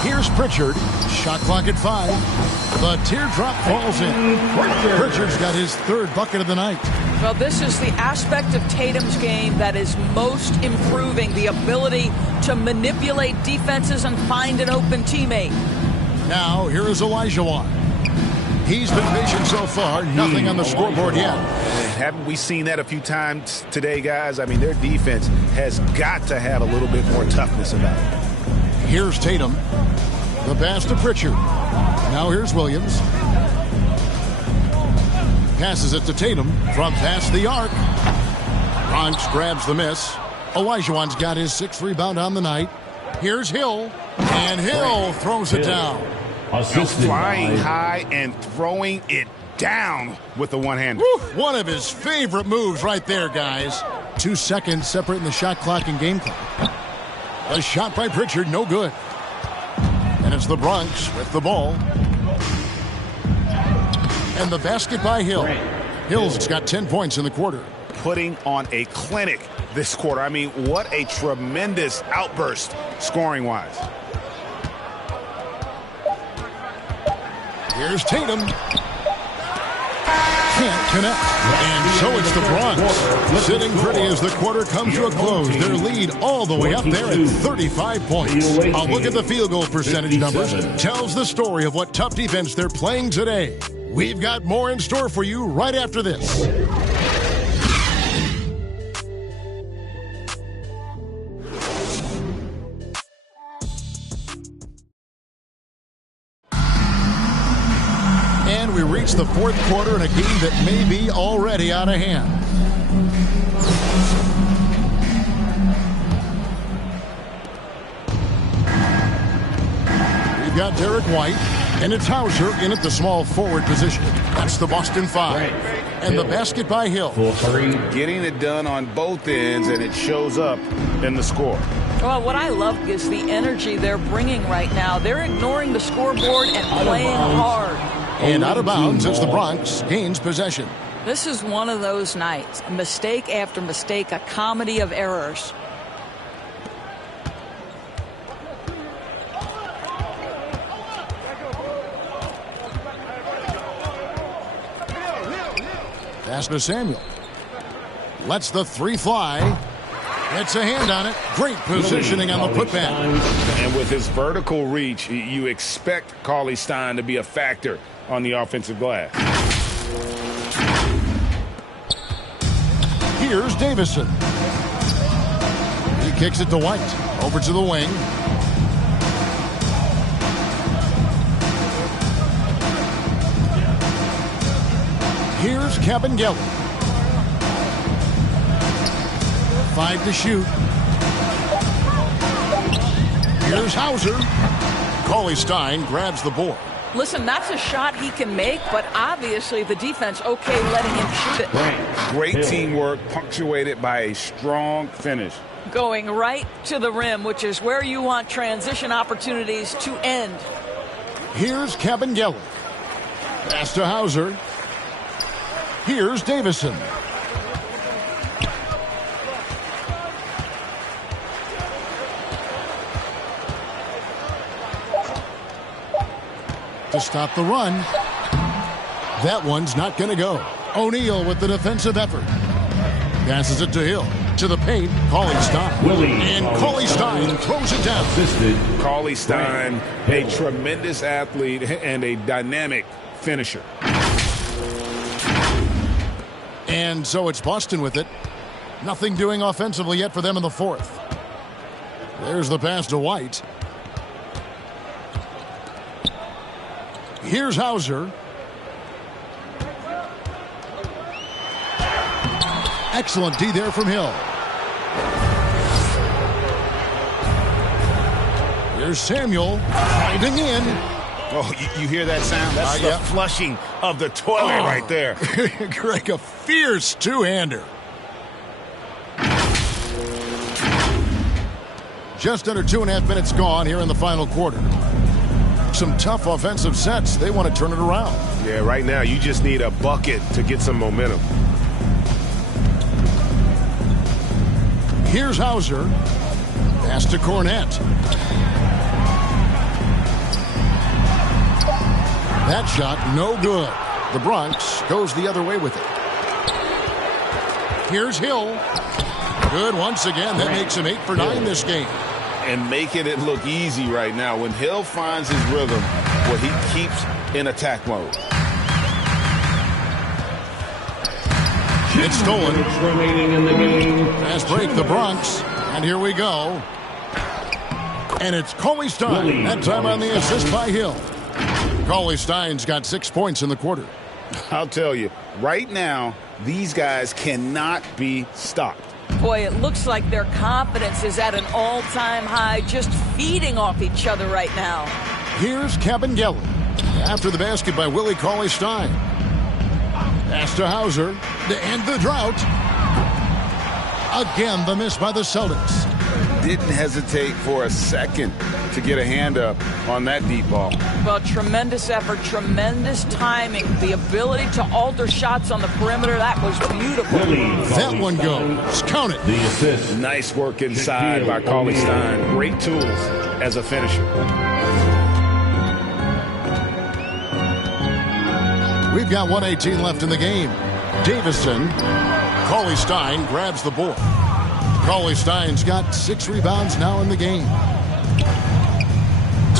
Here's Pritchard. Shot clock at 5. The teardrop falls in. Pritchard's got his third bucket of the night. Well, this is the aspect of Tatum's game that is most improving, the ability to manipulate defenses and find an open teammate. Now, here is Olajuwon. He's been patient so far. Nothing on the scoreboard yet. Haven't we seen that a few times today, guys? I mean, their defense has got to have a little bit more toughness about it. Here's Tatum. The pass to Pritchard. Now here's Williams. Passes it to Tatum from past the arc. Bronx grabs the miss. Olajuwon's got his 6th rebound on the night. Here's Hill. And Hill throws it down. Flying high and throwing it down with the one-hander. One of his favorite moves right there, guys. 2 seconds separating the shot clock and game clock. A shot by Pritchard, no good. And it's the Bronx with the ball. And the basket by Hill. Hill's got 10 points in the quarter. Putting on a clinic this quarter. I mean, what a tremendous outburst scoring-wise. Here's Tatum. Can't connect. And so it's the Bronx sitting pretty as the quarter comes to a close. Their lead all the way up there at 35 points. A look at the field goal percentage numbers tells the story of what tough defense they're playing today. We've got more in store for you right after this. And we reach the fourth quarter in a game that may be already out of hand. We've got Derek White, and it's Hauser in at the small forward position. That's the Boston Five. And the basket by Hill. Getting it done on both ends, and it shows up in the score. Well, what I love is the energy they're bringing right now. They're ignoring the scoreboard and playing hard. And out of bounds as the Bronx gains possession. This is one of those nights. Mistake after mistake, a comedy of errors. Pass to Samuel. Lets the three fly. Gets a hand on it. Great positioning on the putback. And with his vertical reach, you expect Cauley-Stein to be a factor on the offensive glass. Here's Davison. He kicks it to White. Over to the wing. Here's Kabengele. 5 to shoot. Here's Hauser. Cauley-Stein grabs the board. Listen, that's a shot he can make, but obviously the defense okay letting him shoot it. Great teamwork punctuated by a strong finish. Going right to the rim, which is where you want transition opportunities to end. Here's Kabengele. Pass to Hauser. Here's Davison. To stop the run. That one's not going to go. O'Neal with the defensive effort. Passes it to Hill. To the paint, Cauley-Stein. And Cauley-Stein throws it down. Cauley-Stein, a tremendous athlete and a dynamic finisher. And so it's Boston with it. Nothing doing offensively yet for them in the fourth. There's the pass to White. Here's Hauser. Excellent D there from Hill. Here's Samuel finding in. Oh, you hear that sound? That's the flushing of the toilet right there. Greg, a fierce two-hander. Just under 2.5 minutes gone here in the final quarter. Some tough offensive sets. They want to turn it around. Yeah, right now you just need a bucket to get some momentum. Here's Hauser. Pass to Cornette. That shot, no good. The Bronx goes the other way with it. Here's Hill. Good once again. That makes him 8 for 9 this game. And making it look easy right now. When Hill finds his rhythm, well, he keeps in attack mode. It's stolen. Remaining in the game. Fast break, the Bronx. And here we go. And it's Cauley-Stein. That time on the assist by Hill. Cauley-Stein's got 6 points in the quarter. I'll tell you, right now, these guys cannot be stopped. Boy, it looks like their confidence is at an all-time high, just feeding off each other right now. Here's Kabengele. After the basket by Willie Cauley-Stein. Pass to Hauser to end the drought. Again, the miss by the Celtics. Didn't hesitate for a second to get a hand up on that deep ball. Well, tremendous effort, tremendous timing, the ability to alter shots on the perimeter. That was beautiful. That one goes. Count it. The assist. Nice work inside by Cauley-Stein. Great tools as a finisher. We've got 1:18 left in the game. Davison. Cauley-Stein grabs the board. Cauley-Stein's got 6 rebounds now in the game.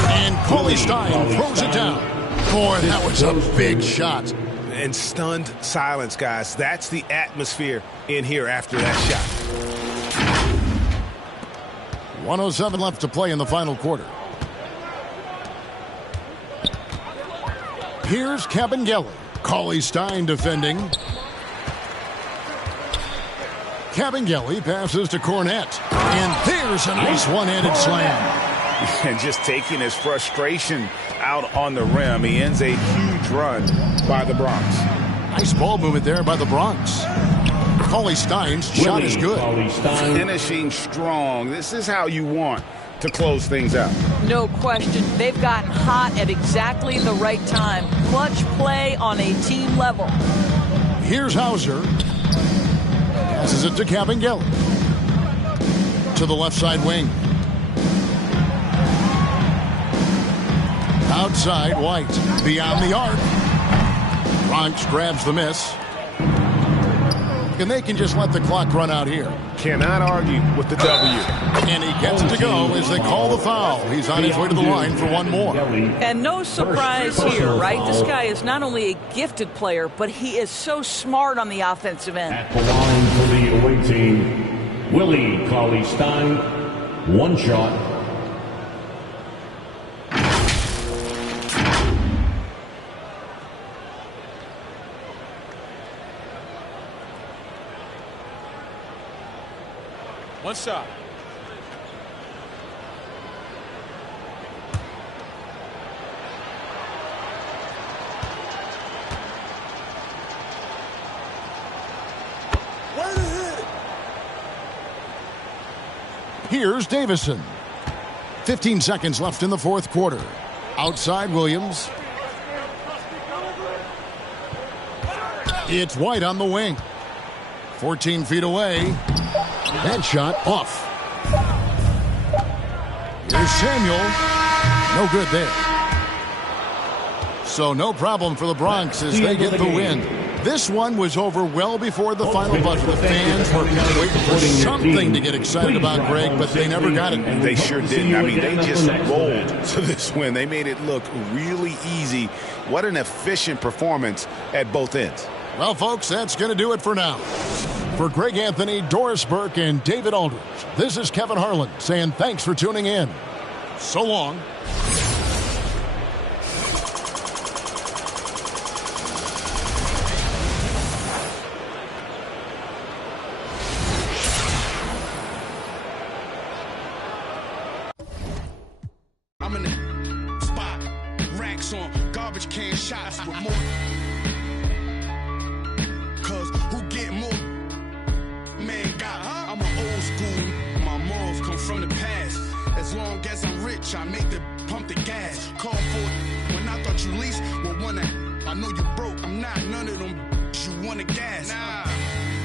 And Cauley-Stein throws it down. Boy, that was a big shot. And stunned silence, guys. That's the atmosphere in here after that shot. 1:07 left to play in the final quarter. Here's Kabengele. Cauley Stein defending. Kabengele passes to Cornette. And there's a nice one-handed slam. And just taking his frustration out on the rim. He ends a huge run by the Bronx. Nice ball movement there by the Bronx. Cauley Stein's shot is good. Finishing strong. This is how you want to close things out. No question. They've gotten hot at exactly the right time. Clutch play on a team level. Here's Hauser. Passes it to Kabengele. To the left side wing. Outside, White. Beyond the arc. Bronx grabs the miss. And they can just let the clock run out here. Cannot argue with the W. And he gets it to go as they call the foul. He's on his way to the line for one more. And no surprise here, right? This guy is not only a gifted player, but he is so smart on the offensive end. At the line for the away team, Willie Cauley Stein. One shot. One shot. Here's Davison. 15 seconds left in the fourth quarter. Outside Williams. It's White on the wing. 14 feet away. That shot off. Here's Samuel. No good there. So no problem for the Bronx as they get the win. This one was over well before the final buzzer. The fans were waiting for something to get excited about, Greg, but they never got it. They sure didn't. I mean, they just rolled to this win. They made it look really easy. What an efficient performance at both ends. Well, folks, that's going to do it for now. For Greg Anthony, Doris Burke, and David Aldridge, this is Kevin Harlan saying thanks for tuning in. So long. I'm in the spot, racks on, garbage can shots with more. Cause who get more? Man got, I'm an old school. My morals come from the past. As long as I'm rich, I make the pump the gas. Call for it when I thought you leased. Well, I know you broke. I'm not none of them. You want a gas? Nah.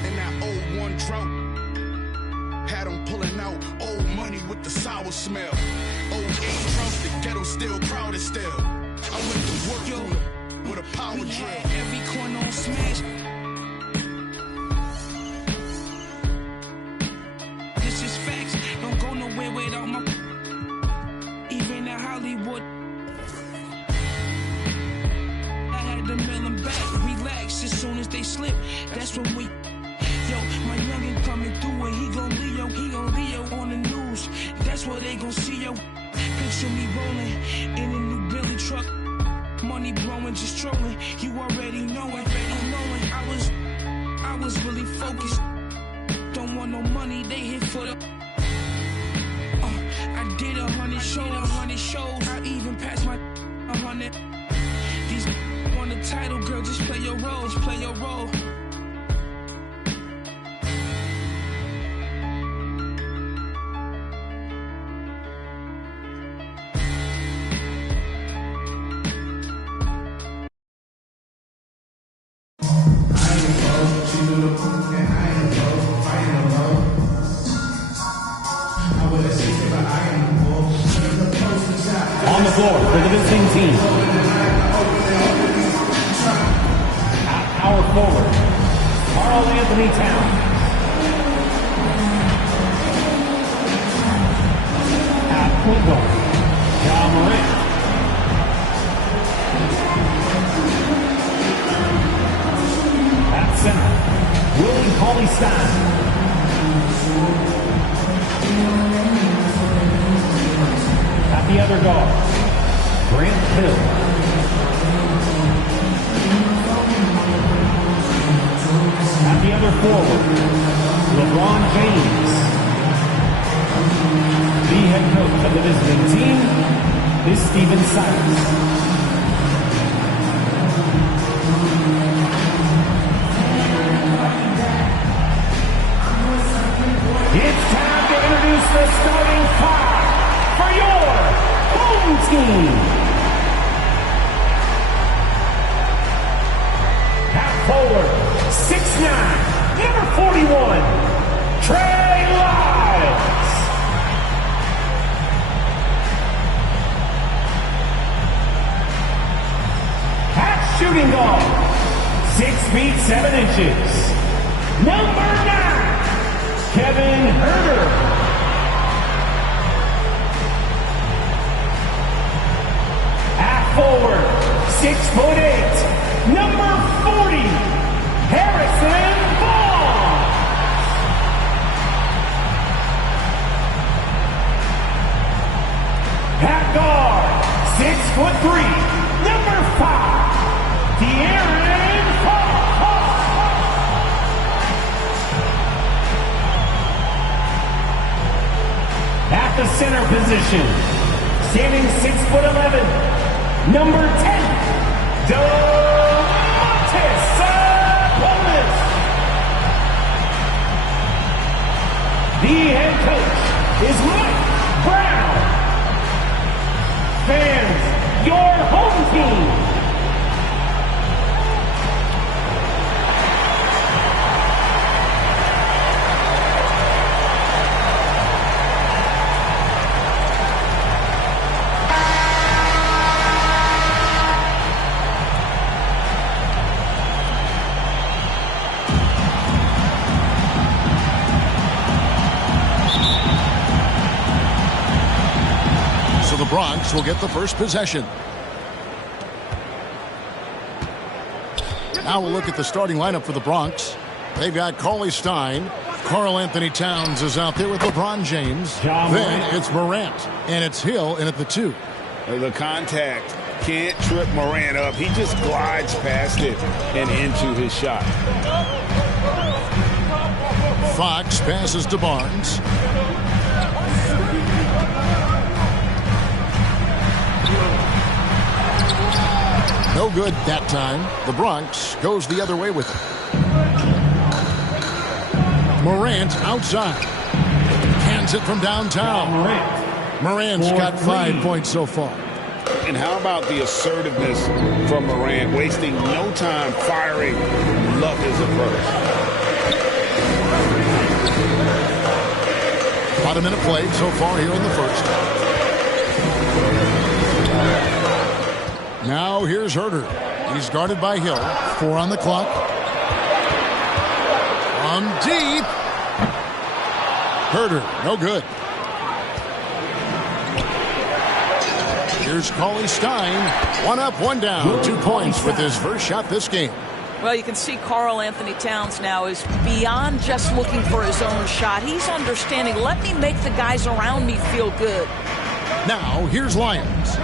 And that old one drought had them pulling out old money with the sour smell. Old 8 drunk, the ghetto still crowded still. I went to work with a power drill. Every corner on smash. This is facts. Don't go nowhere without my. Even at Hollywood. I had to mail them back. Relax as soon as they slip. That's when we. Yo, my youngin' coming through and he gon' Leo on the news. That's what they gon' see, yo. Picture me rolling in a new Billy truck. Money blowing, just trolling. You already know it. I was really focused. Don't want no money, they hit for the. I did 100 shows. I even passed my 100. These want the title, girl. Just play your role. On the floor for the visiting team. At power forward, Karl Anthony Towns. At point guard, Ja Morant. Grant Hill. At the other forward, LeBron James. The head coach of the visiting team is Stephen Silas. It's time to introduce the starting five for your home team. Half forward, 6'9", number 41, Trey Lyles. Half shooting guard, 6 feet 7 inches, number 9. Kevin Herter. Half forward, 6'8", number 40, Harrison Barnes. Half guard, 6'3", number 5, De'Aaron Fox. At the center position, standing 6'11", number 10, Domantas Sabonis. The head coach is Mike Brown. Fans, your home team. Bronx will get the first possession. Now we'll look at the starting lineup for the Bronx. They've got Cauley Stein. Karl Anthony Towns is out there with LeBron James. Then it's Morant, and it's Hill in at the 2. The contact can't trip Morant up. He just glides past it and into his shot. Fox passes to Barnes. No good that time. The Bronx goes the other way with it. Morant outside. Hands it from downtown. Morant's got 5 points so far. And how about the assertiveness from Morant, wasting no time firing. Love his approach. About a minute played so far here in the first. Now here's Herter. He's guarded by Hill. 4 on the clock. From deep. Herter, no good. Here's Cauley Stein. 1 up, 1 down. 2 points with his first shot this game. Well, you can see Karl Anthony Towns now is beyond just looking for his own shot. He's understanding, let me make the guys around me feel good. Now, here's Lyons.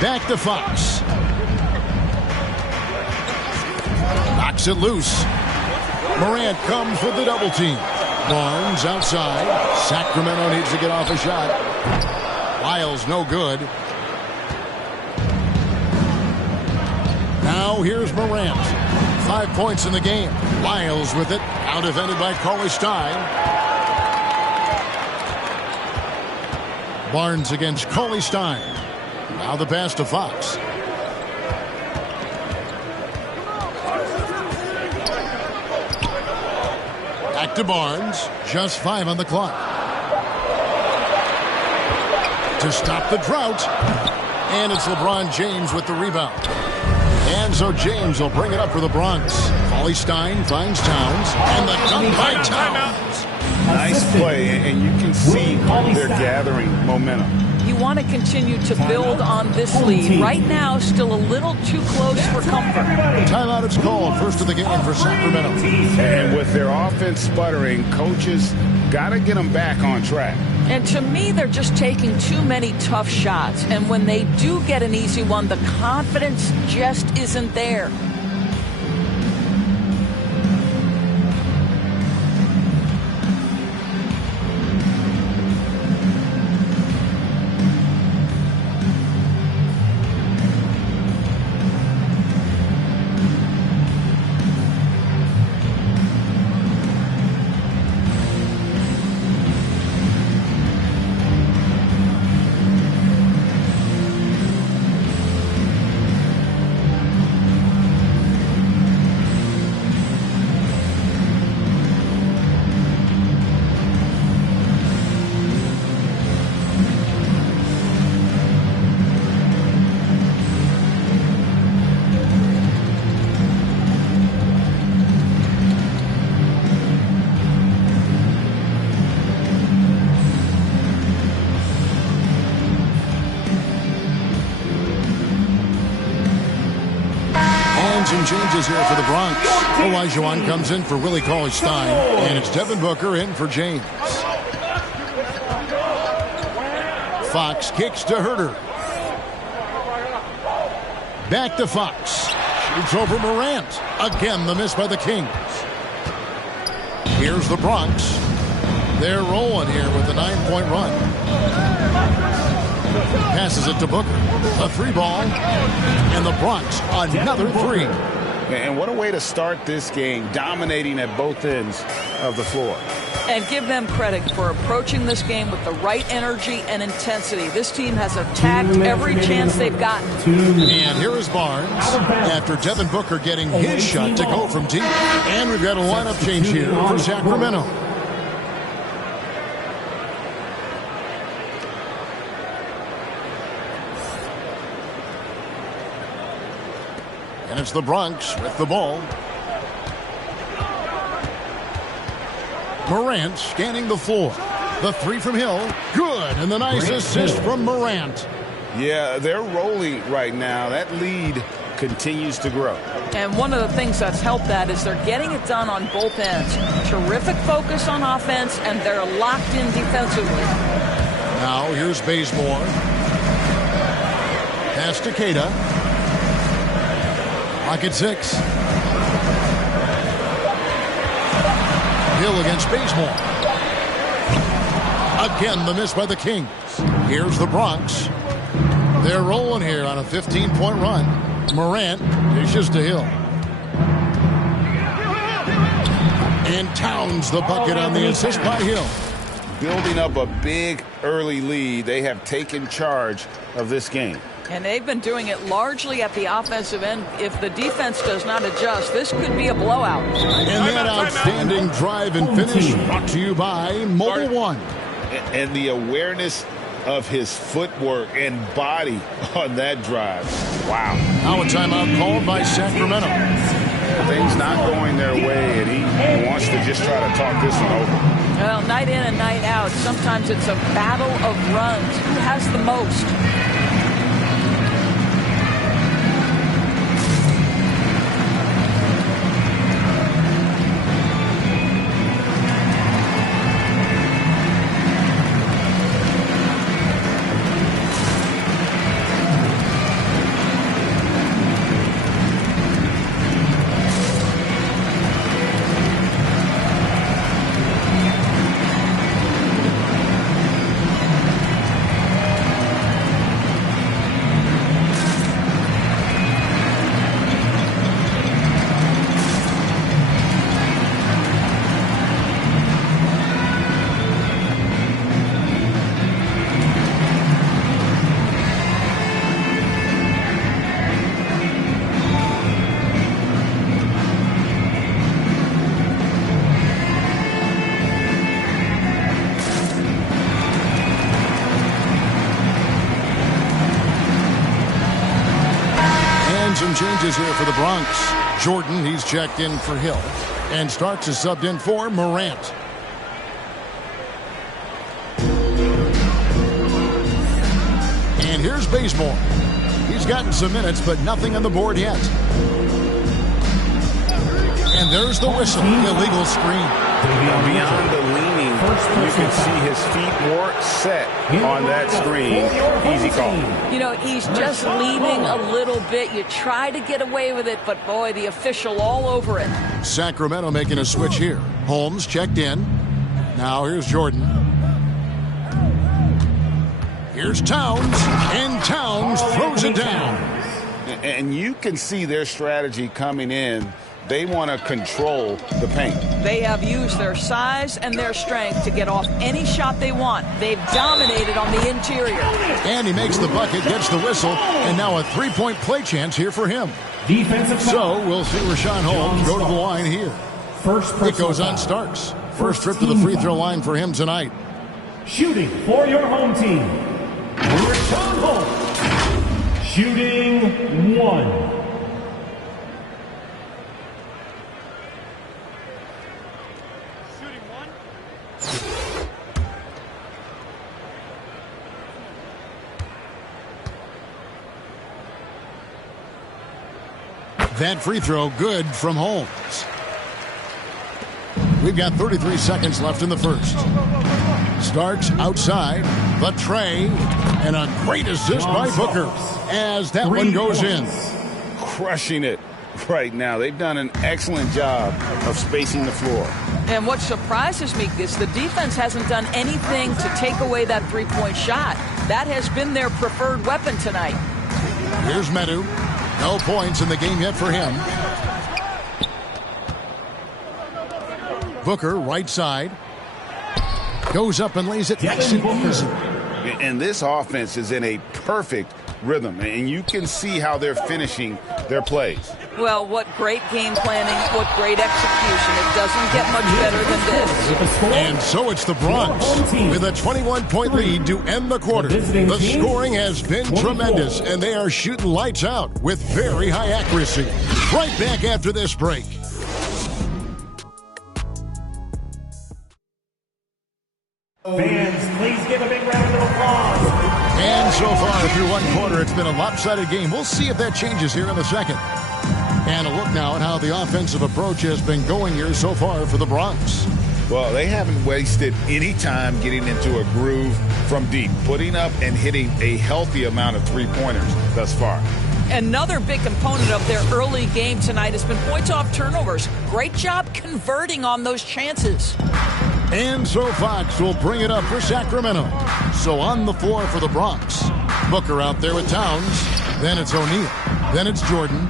Back to Fox. Knocks it loose. Morant comes with the double team. Barnes outside. Sacramento needs to get off a shot. Lyles no good. Now here's Morant. 5 points in the game. Lyles with it. Out defended by Cauley Stein. Barnes against Cauley Stein. Now the pass to Fox. Back to Barnes. Just 5 on the clock. To stop the drought. And it's LeBron James with the rebound. And so James will bring it up for the Bronx. Cauley Stein finds Towns. And the dunk by Towns. Nice play, and you can see they're gathering momentum. You want to continue to build on this lead. Right now, still a little too close for comfort. Timeout is called. First of the game for Sacramento. And with their offense sputtering, coaches got to get them back on track. And to me, they're just taking too many tough shots. And when they do get an easy one, the confidence just isn't there. Some changes here for the Bronx. Olajuwon comes in for Willie Cauley-Stein, and it's Devin Booker in for James. Fox kicks to Herter. Back to Fox. Shoots over Morant. Again, the miss by the Kings. Here's the Bronx. They're rolling here with a 9-point run. Passes it to Booker. A 3-ball. And the Bronx, another 3. And what a way to start this game, dominating at both ends of the floor. And give them credit for approaching this game with the right energy and intensity. This team has attacked every chance they've gotten. And here is Barnes after Devin Booker getting his shot to go from deep. And we've got a lineup change here for Sacramento. And it's the Bronx with the ball. Morant scanning the floor. The 3 from Hill. Good. And the nice assist from Morant. Yeah, they're rolling right now. That lead continues to grow. And one of the things that's helped that is they're getting it done on both ends. Terrific focus on offense, and they're locked in defensively. Now here's Bazemore. Pass to Queta. Lock at 6. Hill against Bazemore. Again, the miss by the Kings. Here's the Bronx. They're rolling here on a 15-point run. Morant dishes to Hill. And Towns the bucket on the assist by Hill. Building up a big early lead. They have taken charge of this game. And they've been doing it largely at the offensive end. If the defense does not adjust, this could be a blowout. And that outstanding drive and finish brought to you by Mobile One. And the awareness of his footwork and body on that drive. Wow. Now a timeout called by Sacramento. Things not going their way, and he wants to just try to talk this one over. Well, night in and night out, sometimes it's a battle of runs. Who has the most? Some changes here for the Bronx. Jordan, he's checked in for Hill. And Starks is subbed in for Morant. And here's Bazemore. He's gotten some minutes, but nothing on the board yet. And there's the whistle. Illegal screen. Beyond the leaning You can see his feet more set on that screen. Easy call. You know, he's just leaning a little bit. You try to get away with it, but boy, the official all over it. Sacramento making a switch here. Holmes checked in. Now here's Jordan. Here's Towns, and Towns throws it down. And you can see their strategy coming in. They want to control the paint. They have used their size and their strength to get off any shot they want. They've dominated on the interior. And he makes the bucket, gets the whistle, and now a three-point play chance here for him. Defensive foul. So we'll see Rashawn Holmes go to the line here. It goes on Starks. First trip to the free throw line for him tonight. Shooting for your home team, Rashawn Holmes. Shooting 1. That free throw good from Holmes. We've got 33 seconds left in the first. Starks outside, the tray, and a great assist by Booker as that one goes in. Crushing it right now. They've done an excellent job of spacing the floor. And what surprises me is the defense hasn't done anything to take away that three-point shot. That has been their preferred weapon tonight. Here's Medu. No points in the game yet for him. Booker, right side. Goes up and lays it nice and easy. And this offense is in a perfect rhythm. And you can see how they're finishing their plays. Well, what great game planning, what great execution. It doesn't get much better than this. And so it's the Bronx with a 21-point lead to end the quarter. The scoring has been tremendous, and they are shooting lights out with very high accuracy. Right back after this break. Fans, please give a big round of applause. And so far through one quarter, it's been a lopsided game. We'll see if that changes here in a second. And a look now at how the offensive approach has been going here so far for the Bronx. Well, they haven't wasted any time getting into a groove from deep, putting up and hitting a healthy amount of three-pointers thus far. Another big component of their early game tonight has been points off turnovers. Great job converting on those chances. And so Fox will bring it up for Sacramento. So on the floor for the Bronx. Booker out there with Towns. Then it's O'Neal. Then it's Jordan.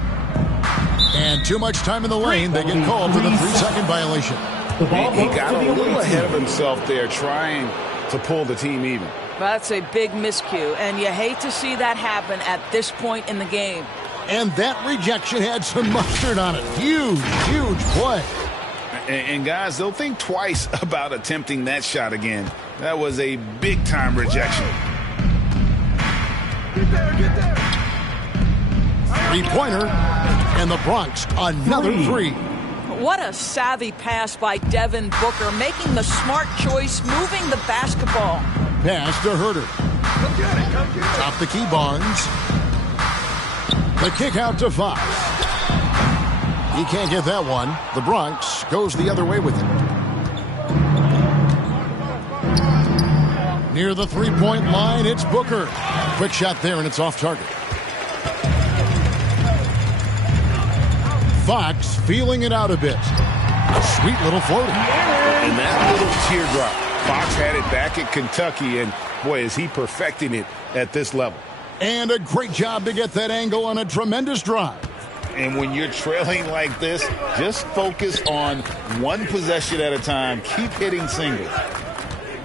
And too much time in the lane. They get called for the 3-second violation. He got a little ahead of himself there trying to pull the team even. That's a big miscue, and you hate to see that happen at this point in the game. And that rejection had some mustard on it. Huge, huge play. And guys, they'll think twice about attempting that shot again. That was a big-time rejection. Get there. Three-pointer, and the Bronx, another three. What a savvy pass by Devin Booker, making the smart choice, moving the basketball. Pass to Herter. Come get it. Top the key, Barnes. The kick out to Fox. He can't get that one. The Bronx goes the other way with it. Near the three-point line, it's Booker. Quick shot there, and it's off target. Fox feeling it out a bit. Sweet little floater. And that little teardrop. Fox had it back at Kentucky, and boy, is he perfecting it at this level. And a great job to get that angle on a tremendous drive. And when you're trailing like this, just focus on one possession at a time. Keep hitting singles.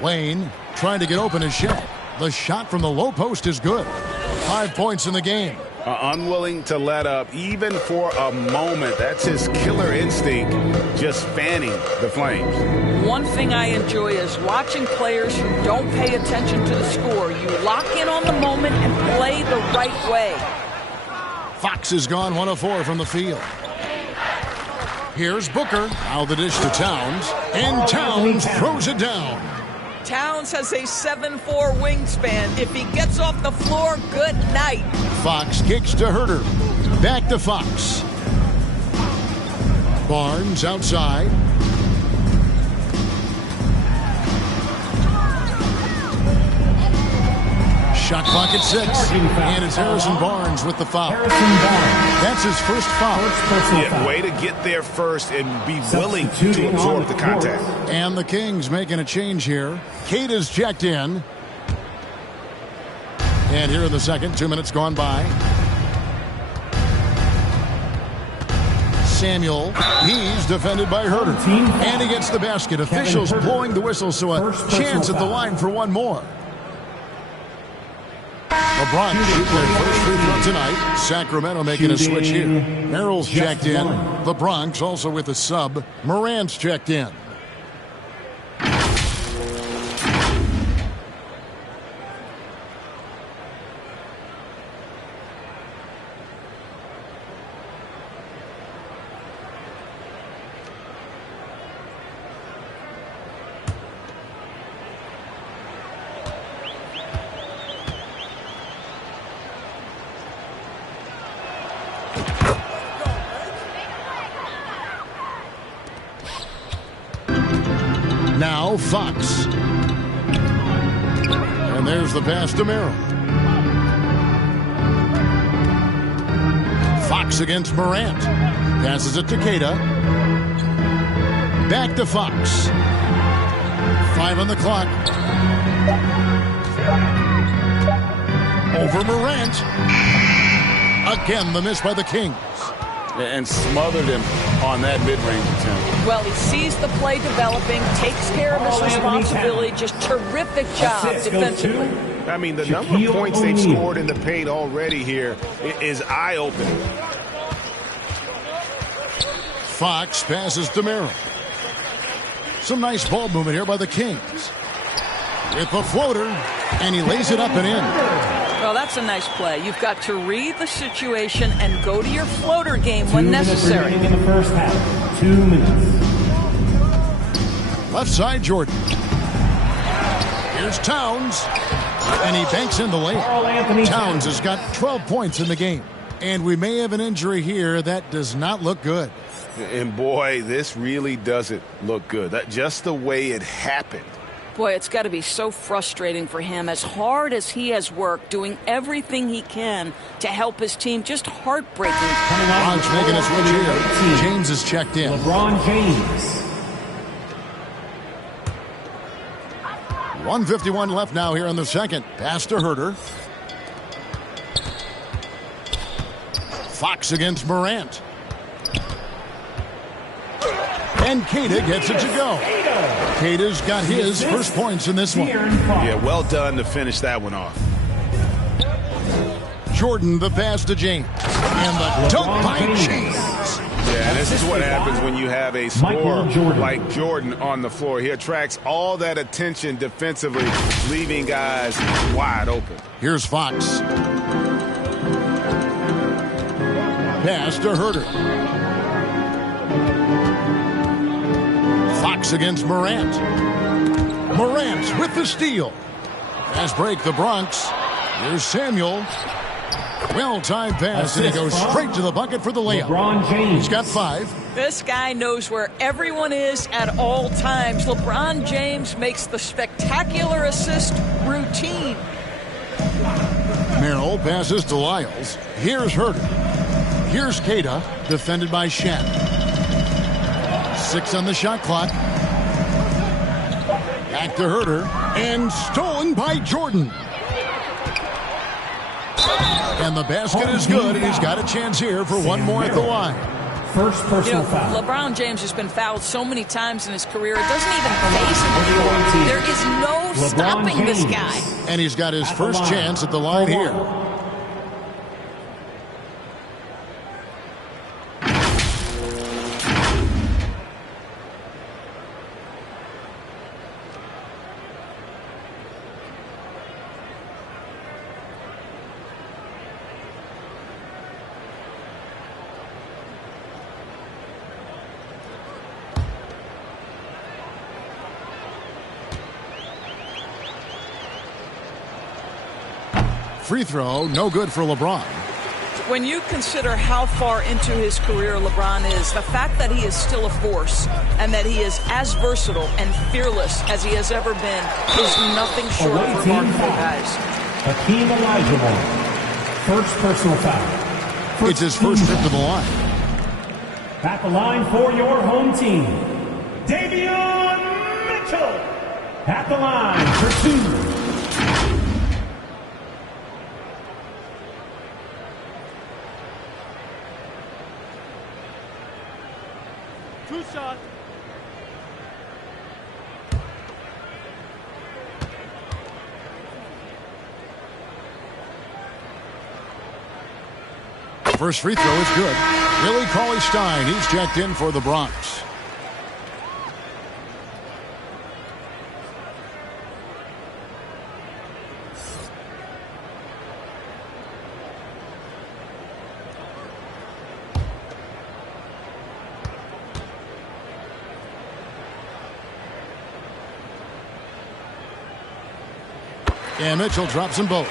Wayne trying to get open his shot. The shot from the low post is good. 5 points in the game. Unwilling to let up even for a moment. That's his killer instinct, just fanning the flames. One thing I enjoy is watching players who don't pay attention to the score. You lock in on the moment and play the right way. Fox has gone 1 of 4 from the field. Here's Booker. Now the dish to Towns. And Towns throws it down. Towns has a 7'4" wingspan. If he gets off the floor, good night. Fox kicks to Herter. Back to Fox. Barnes outside. Shot clock at 6. And it's Harrison Barnes with the foul. That's his first foul. Yeah, way to get there first and be willing to absorb the contact. And the Kings making a change here. Cade is checked in. And here in the second, 2 minutes gone by. Samuel, he's defended by Herter. And he gets the basket. Officials blowing the whistle, so a chance at the line for one more. LeBron shooting their first free throw tonight. Sacramento making a switch here. Merrill's checked in. The Bronx also with a sub. Morant's checked in. Now Fox. And there's the pass to Merrill. Fox against Morant. Passes it to Queta. Back to Fox. 5 on the clock. Over Morant. Again, the miss by the Kings. And smothered him on that mid-range attempt. Well, he sees the play developing, takes care of his responsibility. Just terrific job defensively. I mean, the number of points they've scored in the paint already here is eye-opening. Fox passes to Merrill. Some nice ball movement here by the Kings. With the floater, and he lays it up and in. Well, that's a nice play. You've got to read the situation and go to your floater game when necessary. In the first half, 2 minutes. Left side, Jordan. Here's Towns. And he banks in the lane. Towns has got 12 points in the game. And we may have an injury here that does not look good. And boy, this really doesn't look good. Just the way it happened. Boy, it's got to be so frustrating for him. As hard as he has worked, doing everything he can to help his team, just heartbreaking. LeBron's making a switch here. James is checked in. LeBron James. 1:51 left now here in the second. Pass to Herter. Fox against Morant. And Queta gets it to go. Queta's got his first points in this one. Yeah, well done to finish that one off. Jordan, the pass to James. And the dunk by James. Yeah, this is what happens when you have a scorer like Jordan on the floor. He attracts all that attention defensively, leaving guys wide open. Here's Fox. Pass to Herter. Fox against Morant. Morant with the steal. Fast break, the Bronx. Here's Samuel. Well-timed pass, and he goes straight to the bucket for the layup. LeBron James. He's got 5. This guy knows where everyone is at all times. LeBron James makes the spectacular assist routine. Merrill passes to Lyles. Here's Herter. Here's Queta, defended by Shen. 6 on the shot clock. Back to Herter. And stolen by Jordan. And the basket is good, and he's got a chance here for one more at the line. First personal foul. LeBron James has been fouled so many times in his career, it doesn't even phase him anymore. There is no stopping this guy. And he's got his first chance at the line here. Free throw, no good for LeBron. When you consider how far into his career LeBron is, the fact that he is still a force and that he is as versatile and fearless as he has ever been is nothing short of remarkable, guys. Hakeem Olajuwon. First personal foul. It's his first trip to the line. At the line for your home team, Davion Mitchell. At the line for 2. Two shots. First free throw is good. Willie Cauley-Stein, he's checked in for the Bronx. And Mitchell drops them both.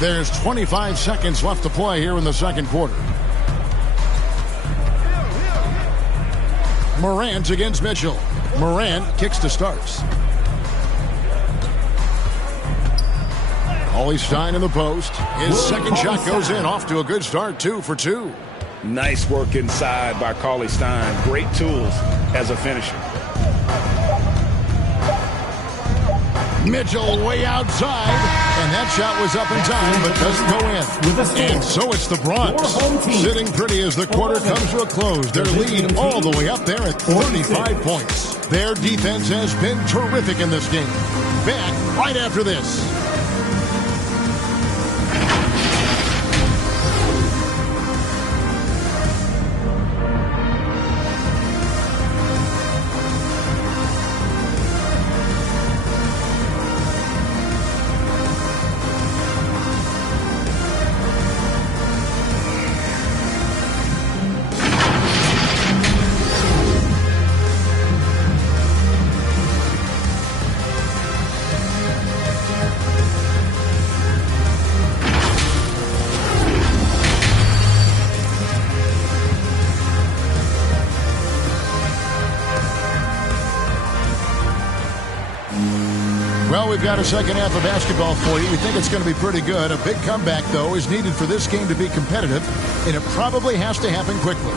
There's 25 seconds left to play here in the second quarter. Morant against Mitchell. Morant kicks to starts. Cauley-Stein in the post. His second shot goes in, off to a good start, 2 for 2. Nice work inside by Cauley-Stein. Great tools as a finisher. Mitchell way outside, and that shot was up in time, but doesn't go in. And so it's the Bronx, sitting pretty as the quarter comes to a close. Their lead all the way up there at 35 points. Their defense has been terrific in this game. Back right after this. We've got a second half of basketball for you. We think it's going to be pretty good. A big comeback, though, is needed for this game to be competitive, and it probably has to happen quickly.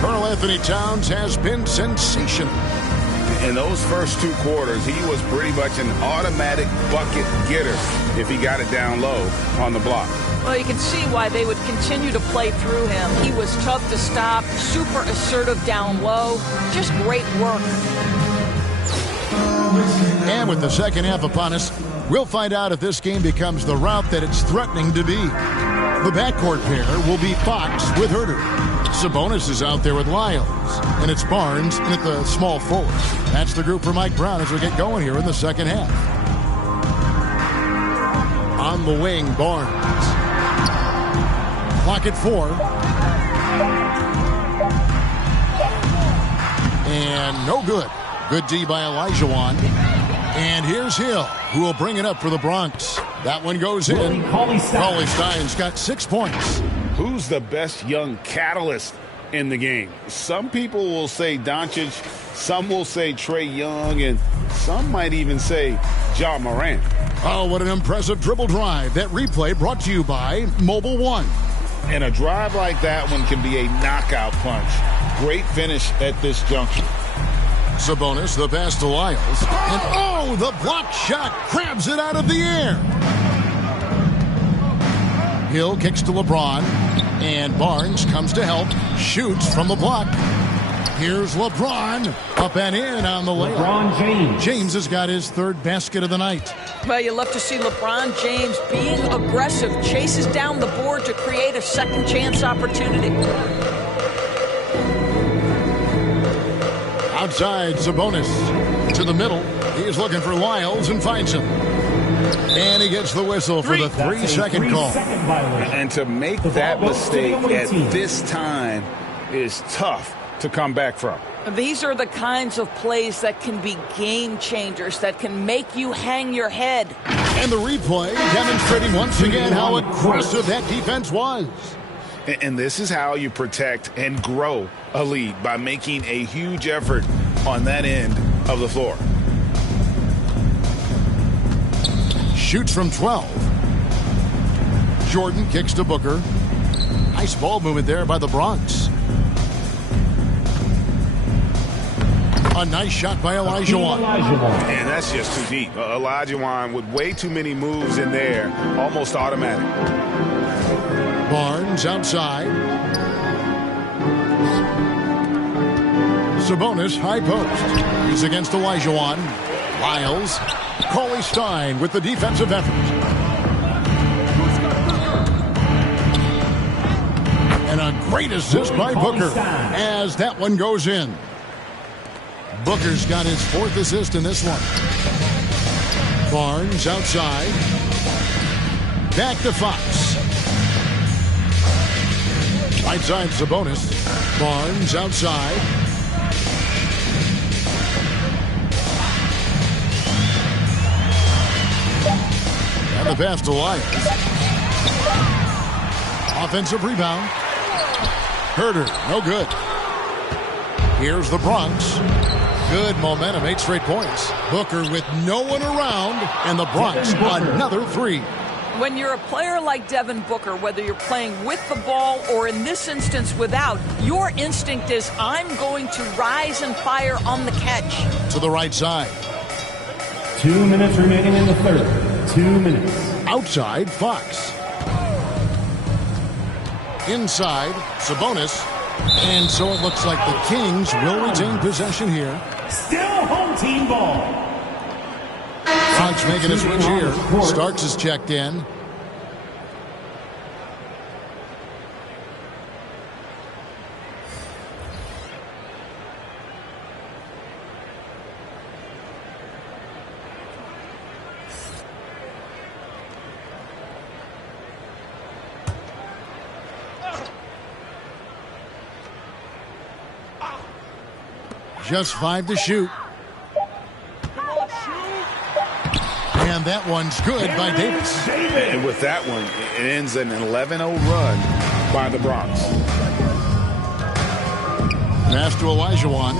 Karl Anthony Towns has been sensational. In those first 2 quarters, he was pretty much an automatic bucket getter if he got it down low on the block. Well, you can see why they would continue to play through him. He was tough to stop, super assertive down low. Just great work. And with the second half upon us, we'll find out if this game becomes the route that it's threatening to be. The backcourt pair will be Fox with Huerter. Sabonis is out there with Lyles. And it's Barnes and at the small forward. That's the group for Mike Brown as we get going here in the second half. On the wing, Barnes. Clock at 4. And no good. Good D by Olajuwon. And here's Hill, who will bring it up for the Bronx. That one goes in. Cauley-Stein's got 6 points. Who's the best young catalyst in the game? Some people will say Doncic, some will say Trae Young, and some might even say Ja Morant. Oh, what an impressive dribble drive. That replay brought to you by Mobile One. And a drive like that one can be a knockout punch. Great finish at this juncture. Sabonis, the pass to Lyles. And oh, the block shot grabs it out of the air. Hill kicks to LeBron. And Barnes comes to help. Shoots from the block. Here's LeBron. Up and in on the layup. LeBron James. James has got his 3rd basket of the night. Well, you love to see LeBron James being aggressive. Chases down the board to create a second chance opportunity. Outside, Sabonis to the middle. He's looking for Lyles and finds him. And he gets the whistle for the 3-second call. And to make that mistake at this time is tough to come back from. These are the kinds of plays that can be game changers, that can make you hang your head. And the replay demonstrating once again how aggressive that defense was. And this is how you protect and grow a lead, by making a huge effort on that end of the floor. Shoots from 12. Jordan kicks to Booker. Nice ball movement there by the Bronx. A nice shot by Olajuwon. And that's just too deep. Olajuwon with way too many moves in there. Almost automatic. Barnes outside. Sabonis high post. He's against Olajuwon. Lyles. Cauley Stein with the defensive effort. And a great assist by Booker as that one goes in. Booker's got his 4th assist in this one. Barnes outside. Back to Fox. Right side Sabonis. Barnes outside. And the pass to Lyles. Offensive rebound. Herter, no good. Here's the Bronx. Good momentum, 8 straight points. Booker with no one around, and the Bronx another 3. When you're a player like Devin Booker, whether you're playing with the ball or in this instance without, your instinct is, I'm going to rise and fire on the catch. To the right side. 2 minutes remaining in the third. 2 minutes. Outside, Fox. Inside, Sabonis. And so it looks like the Kings will retain possession here. Still home team ball. Fox making a switch here. Starks is checked in. Just 5 to shoot. And that one's good by Davis. And with that one, it ends an 11-0 run by the Bronx. Pass to Olajuwon.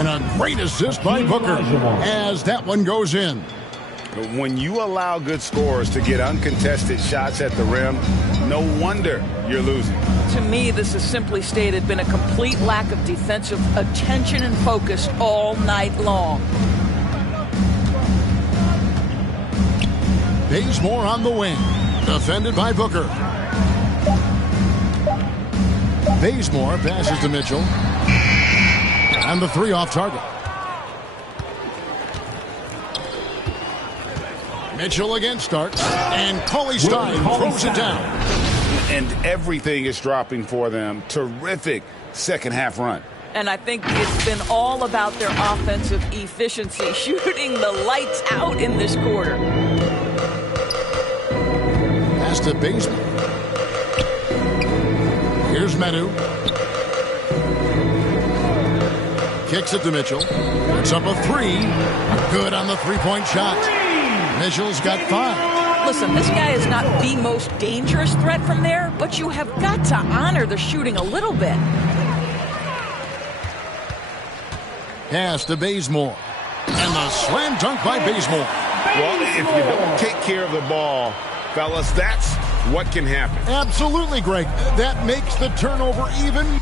And a great assist by Booker as that one goes in. When you allow good scorers to get uncontested shots at the rim, no wonder you're losing. To me, this has simply stated been a complete lack of defensive attention and focus all night long. Bazemore on the wing. Defended by Booker. Bazemore passes to Mitchell. And the 3 off target. Mitchell against Starks. And Cauley Stein throws it down. And everything is dropping for them. Terrific second half run. And I think it's been all about their offensive efficiency, shooting the lights out in this quarter. Pass to Bazemore. Here's Medu. Kicks it to Mitchell. It's up a 3. Good on the 3-point shot. Mitchell's got 5. Listen, this guy is not the most dangerous threat from there, but you have got to honor the shooting a little bit. Pass to Bazemore. And the slam dunk by Bazemore. Well, if you don't take care of the ball, fellas, that's what can happen. Absolutely, Greg. That makes the turnover even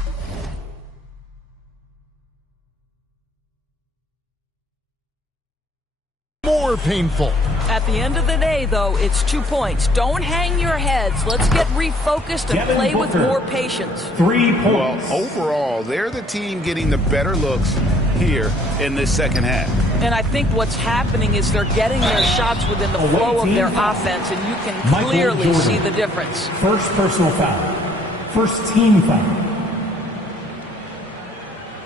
more painful. At the end of the day, though, it's 2 points. Don't hang your heads. Let's get refocused and play with more patience. 3 points. Well, overall, they're the team getting the better looks here in this second half. And I think what's happening is they're getting their shots within the flow of their offense, and you can clearly see the difference. First personal foul. First team foul.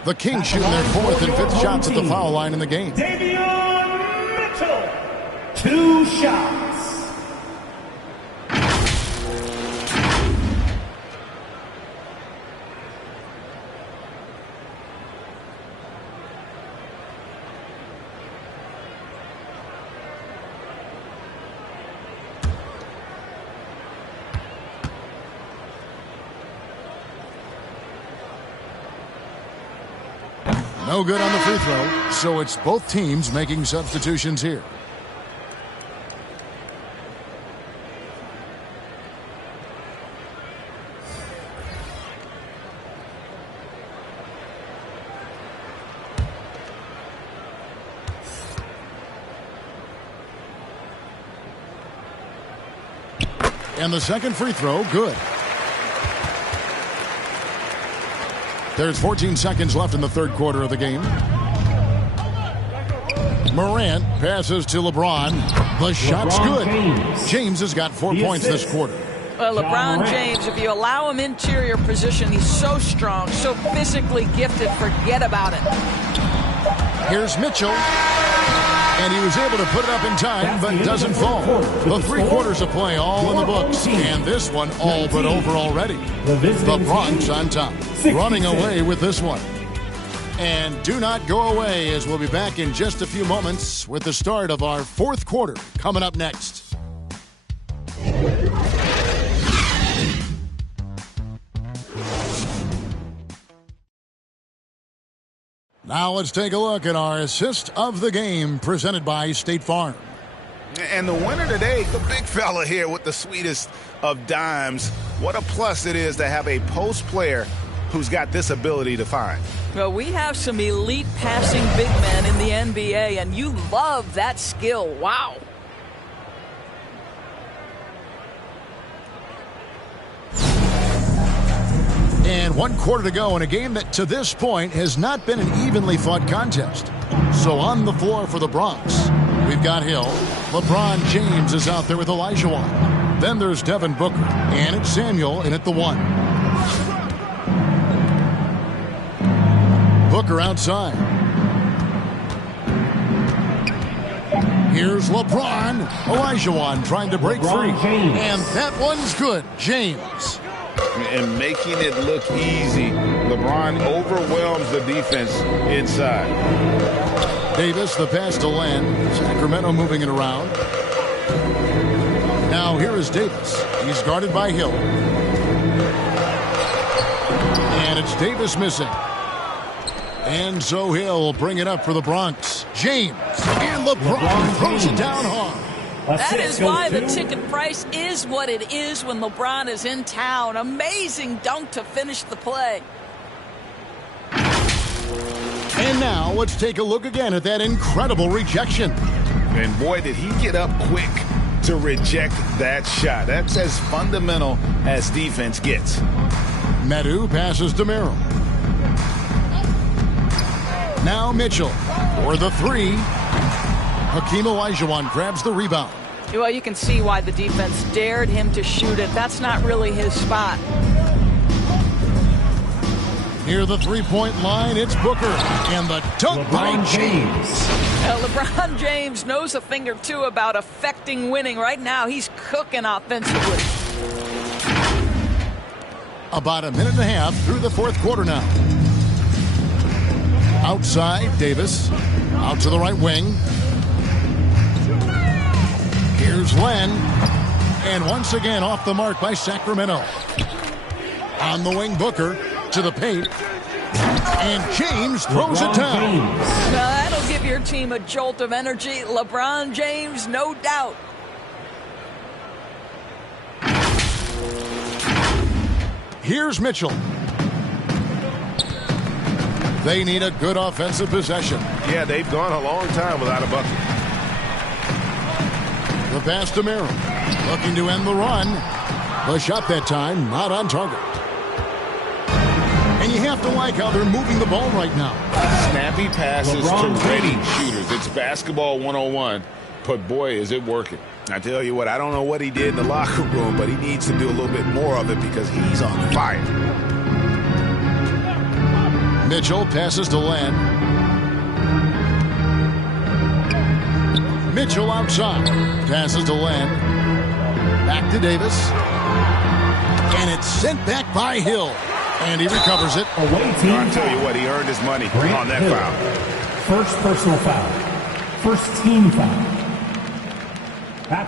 The Kings shooting their 4th and 5th shots at the foul line in the game. Davion Mitchell. 2 shots. No good on the free throw, so it's both teams making substitutions here. And the second free throw, good. There's 14 seconds left in the third quarter of the game. Morant passes to LeBron. The shot's good. James has got 4 points this quarter. Well, LeBron James, if you allow him interior position, he's so strong, so physically gifted, forget about it. Here's Mitchell. And he was able to put it up in time, but doesn't fall. The 3 quarters of play all in the books. And this one all but over already. The Bronx on top, running away with this one. And do not go away, as we'll be back in just a few moments with the start of our fourth quarter coming up next. Now let's take a look at our assist of the game presented by State Farm. And the winner today, the big fella here with the sweetest of dimes. What a plus it is to have a post player who's got this ability to find. Well, we have some elite passing big men in the NBA, and you love that skill. Wow. And 1 quarter to go in a game that to this point has not been an evenly fought contest. So on the floor for the Bronx, we've got Hill. LeBron James is out there with Olajuwon. Then there's Devin Booker, and it's Samuel in at the 1. Booker outside. Here's LeBron. Olajuwon trying to break free. And that one's good. James. And making it look easy. LeBron overwhelms the defense inside. Davis, the pass to Len. Sacramento moving it around. Now here is Davis. He's guarded by Hill. And it's Davis missing. And so Hill bring it up for the Bronx. James. And LeBron throws it down hard. That is why the ticket price is what it is when LeBron is in town. Amazing dunk to finish the play. And now let's take a look again at that incredible rejection. And boy, did he get up quick to reject that shot. That's as fundamental as defense gets. Medu passes to Merrill. Now Mitchell for the 3. Hakeem Olajuwon grabs the rebound. Well, you can see why the defense dared him to shoot it. That's not really his spot. Near the 3-point line, it's Booker. And the dunk by James. LeBron James knows a thing or two about affecting winning. Right now, he's cooking offensively. About a minute and a half through the fourth quarter now. Outside, Davis. Out to the right wing. Here's Len. And once again off the mark by Sacramento. On the wing, Booker to the paint. And James throws it down. Now that'll give your team a jolt of energy. LeBron James, no doubt. Here's Mitchell. They need a good offensive possession. Yeah, they've gone a long time without a bucket. The pass to Merrill. Looking to end the run. The shot that time, not on target. And you have to like how they're moving the ball right now. Snappy passes to ready shooters. It's basketball 101. But boy, is it working. I tell you what, I don't know what he did in the locker room, but he needs to do a little bit more of it because he's on fire. Mitchell passes to Len. Mitchell outside. Passes to Len. Back to Davis. And it's sent back by Hill. And he recovers it. I'll tell you what, he earned his money on that foul. First personal foul. First team foul.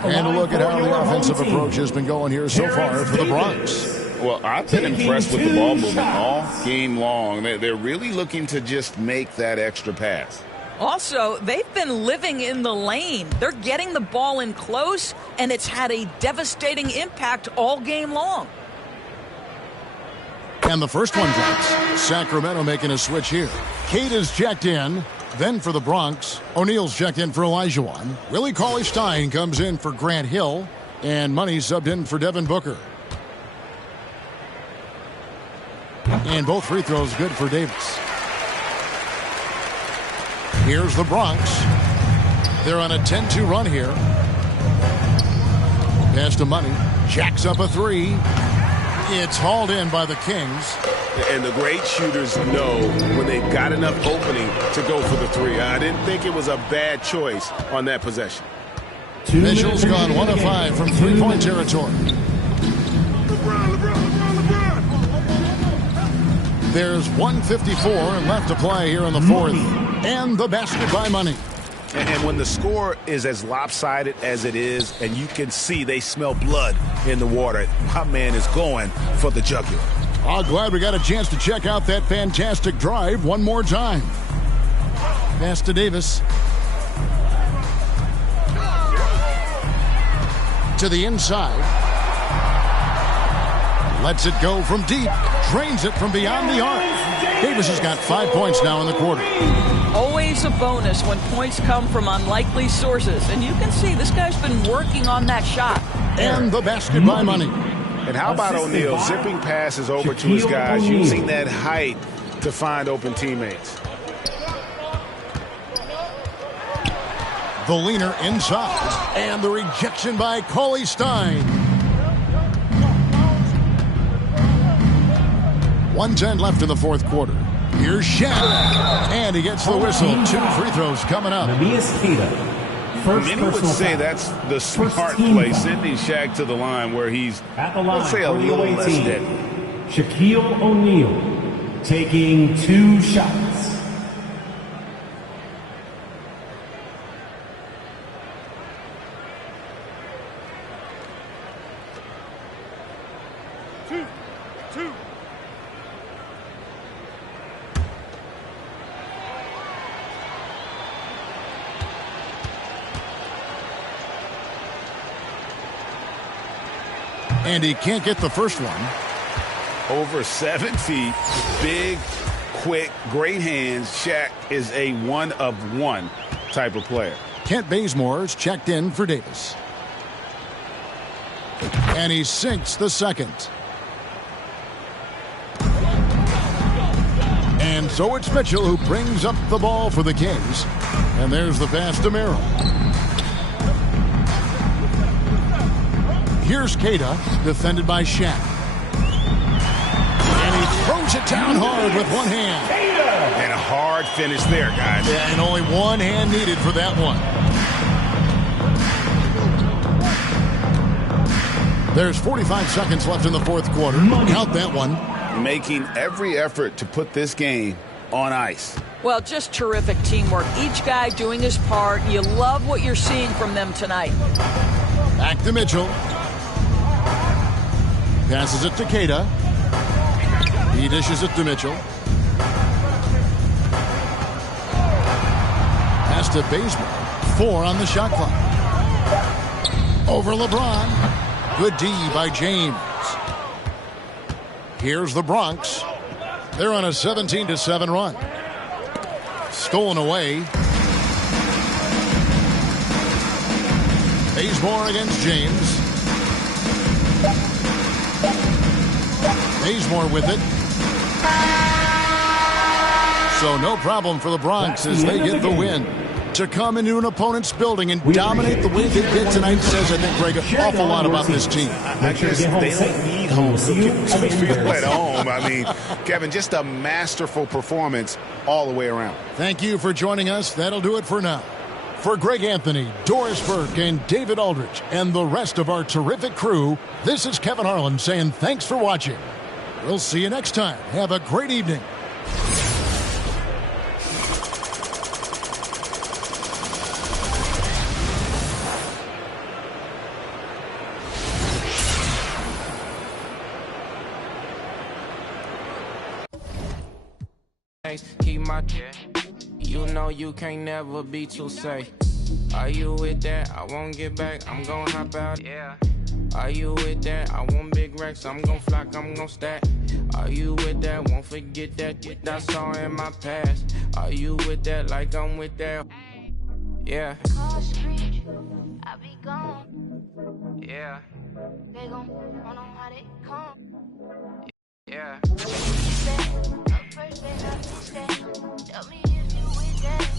And a look at how the offensive approach has been going here so far for the Bronx. Well, I've been impressed with the ball movement all game long. They're really looking to just make that extra pass. Also, they've been living in the lane. They're getting the ball in close, and it's had a devastating impact all game long. And the first one drops. Sacramento making a switch here. Cade is checked in. Then for the Bronx, O'Neal's checked in for Olajuwon. Willie Cauley-Stein comes in for Grant Hill. And Money subbed in for Devin Booker. And both free throws good for Davis. Here's the Bronx. They're on a 10-2 run here. Pass to Money. Jacks up a three. It's hauled in by the Kings. And the great shooters know when they've got enough opening to go for the three. I didn't think it was a bad choice on that possession. Mitchell's gone 1 of 5 from three-point territory. There's 1:54 left to play here in the fourth. And the basket by Money. And when the score is as lopsided as it is, and you can see they smell blood in the water, my man is going for the jugular. Oh, glad we got a chance to check out that fantastic drive one more time. Pass to Davis. To the inside. Lets it go from deep. Drains it from beyond the arc. Davis has got 5 points now in the quarter. Always a bonus when points come from unlikely sources. And you can see this guy's been working on that shot. And the basket by Money. And how about O'Neal zipping passes over to his guys, using that height to find open teammates. The leaner inside. And the rejection by Cauley Stein. 1:10 left in the fourth quarter. Here's Shaq. And he gets the whistle. 2 free throws coming up. Many would say that's the smart play, sending Shaq to the line where he's, let's say, a little less deadly. Shaquille O'Neal taking 2 shots. Two. And he can't get the first one. Over 7 feet, big, quick, great hands. Shaq is a one-of-one type of player. Kent Bazemore's checked in for Davis. And he sinks the second. And so it's Mitchell who brings up the ball for the Kings. And there's the pass to Merrill. Here's Keita, defended by Shaq. And he throws it down hard with one hand. And a hard finish there, guys. Yeah, and only one hand needed for that one. There's 45 seconds left in the fourth quarter. Count that one. Making every effort to put this game on ice. Well, just terrific teamwork. Each guy doing his part. You love what you're seeing from them tonight. Back to Mitchell. Passes it to Keita. He dishes it to Mitchell. Pass to Bazemore. 4 on the shot clock. Over LeBron. Good D by James. Here's the Bronx. They're on a 17-7 run. Stolen away. Bazemore against James. Bazemore with it. So no problem for the Bronx as they get the win. To come into an opponent's building and dominate the way they did tonight says, I think, Greg, an awful lot about this team. I guess they don't need home cooking to feel at home. I mean, Kevin, just a masterful performance all the way around. Thank you for joining us. That'll do it for now. For Greg Anthony, Doris Burke, and David Aldridge, and the rest of our terrific crew, this is Kevin Harlan saying thanks for watching. We'll see you next time. Have a great evening. Keep my, you know you can't never be too safe. Are you with that? I won't get back. I'm gonna hop out. Yeah. Are you with that? I want big racks. I'm gonna flock. I'm gonna stack. Are you with that? Won't forget that. I saw in my past. Are you with that? Like I'm with that. Yeah. Yeah. Yeah. They gon' know how they come. Yeah. Up first, they not miss that. Tell me if you with that.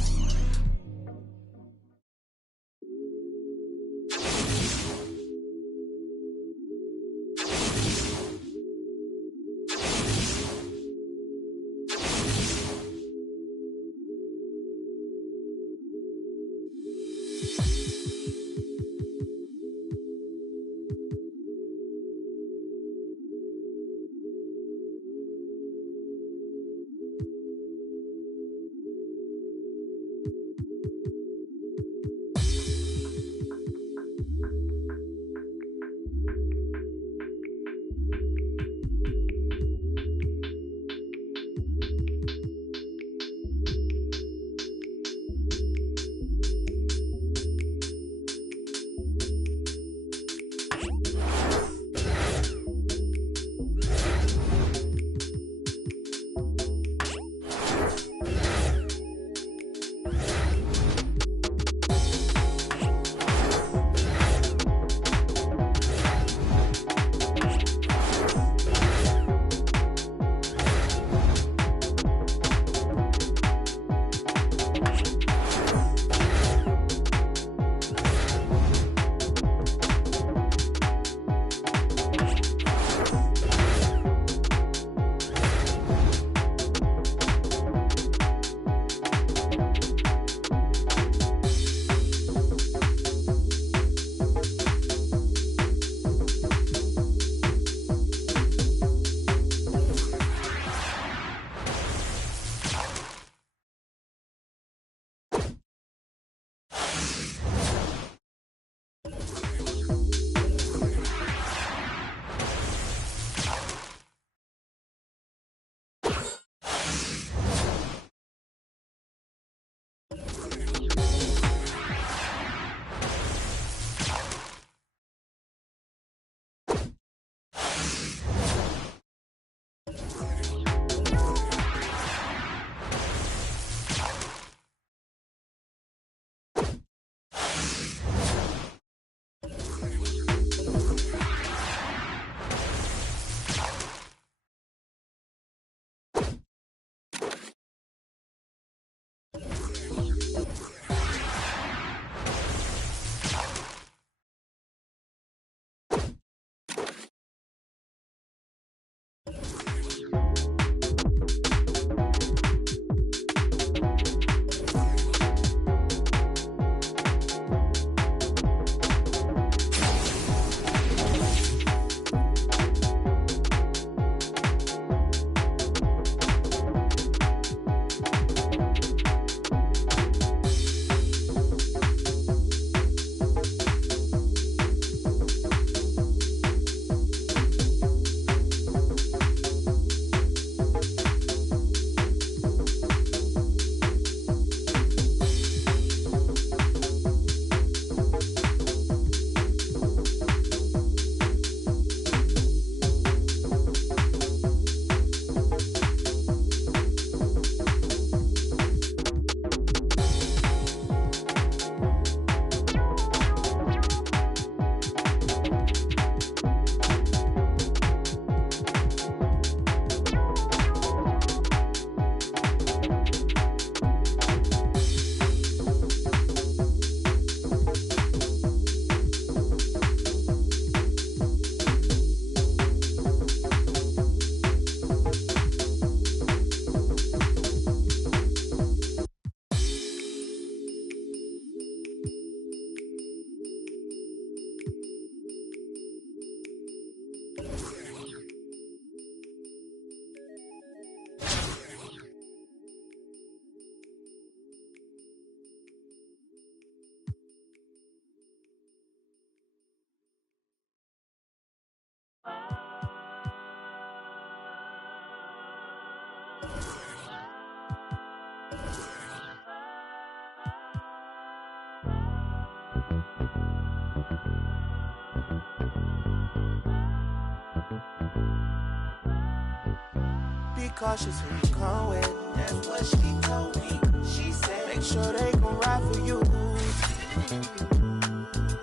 Be cautious who you come with. That's what she told me. She said, make sure they gon' ride for you.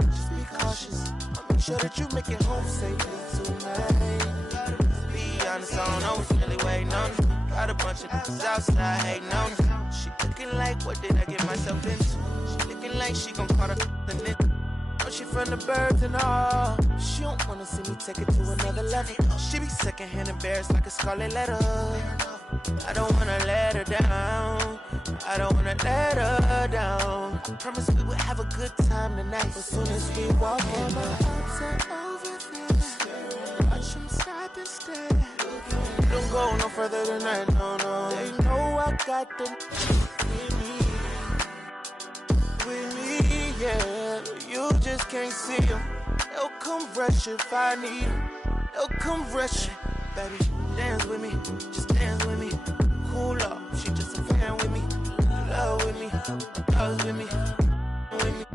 Just be cautious. I'll make sure that you make it home safely tonight. Be honest, I don't know what's really waiting on me. Got a bunch of niggas outside hating on me. She looking like, what did I get myself into? She looking like she gon' call the nigga. Oh, she from the burbs and all. She don't wanna see me take it to another level. She be secondhand embarrassed like a scarlet letter. I don't wanna let her down. I don't wanna let her down. Promise we would have a good time tonight. As soon as we walk in, my arms are over there. Watch them stop and stare. Don't go no further than that, no, no. They know I got them with me, yeah. You just can't see them. They'll come rush if I need them. They'll come rush, baby. Dance with me, just dance with me. Cool up, she just a fan with me. Love with me, loves with me, with me,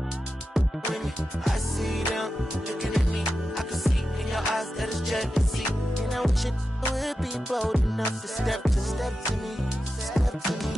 with me. I see them looking at me. I can see in your eyes that it's jealousy. And I wish it would be bold enough to step to me, step to me.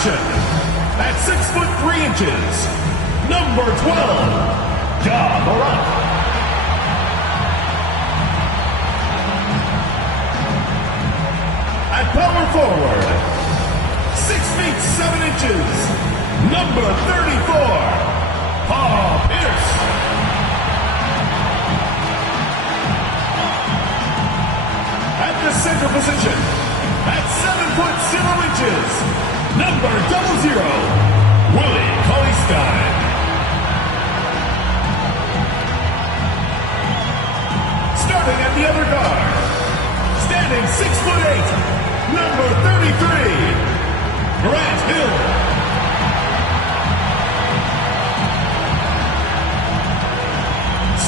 At 6'3", number 12, Ja Morant. At power forward, 6'7", number 34, Paul Pierce. At the center position, at 7'0", number 00, Willie Cauley-Stein. Starting at the other guard, standing 6'8", number 33, Grant Hill.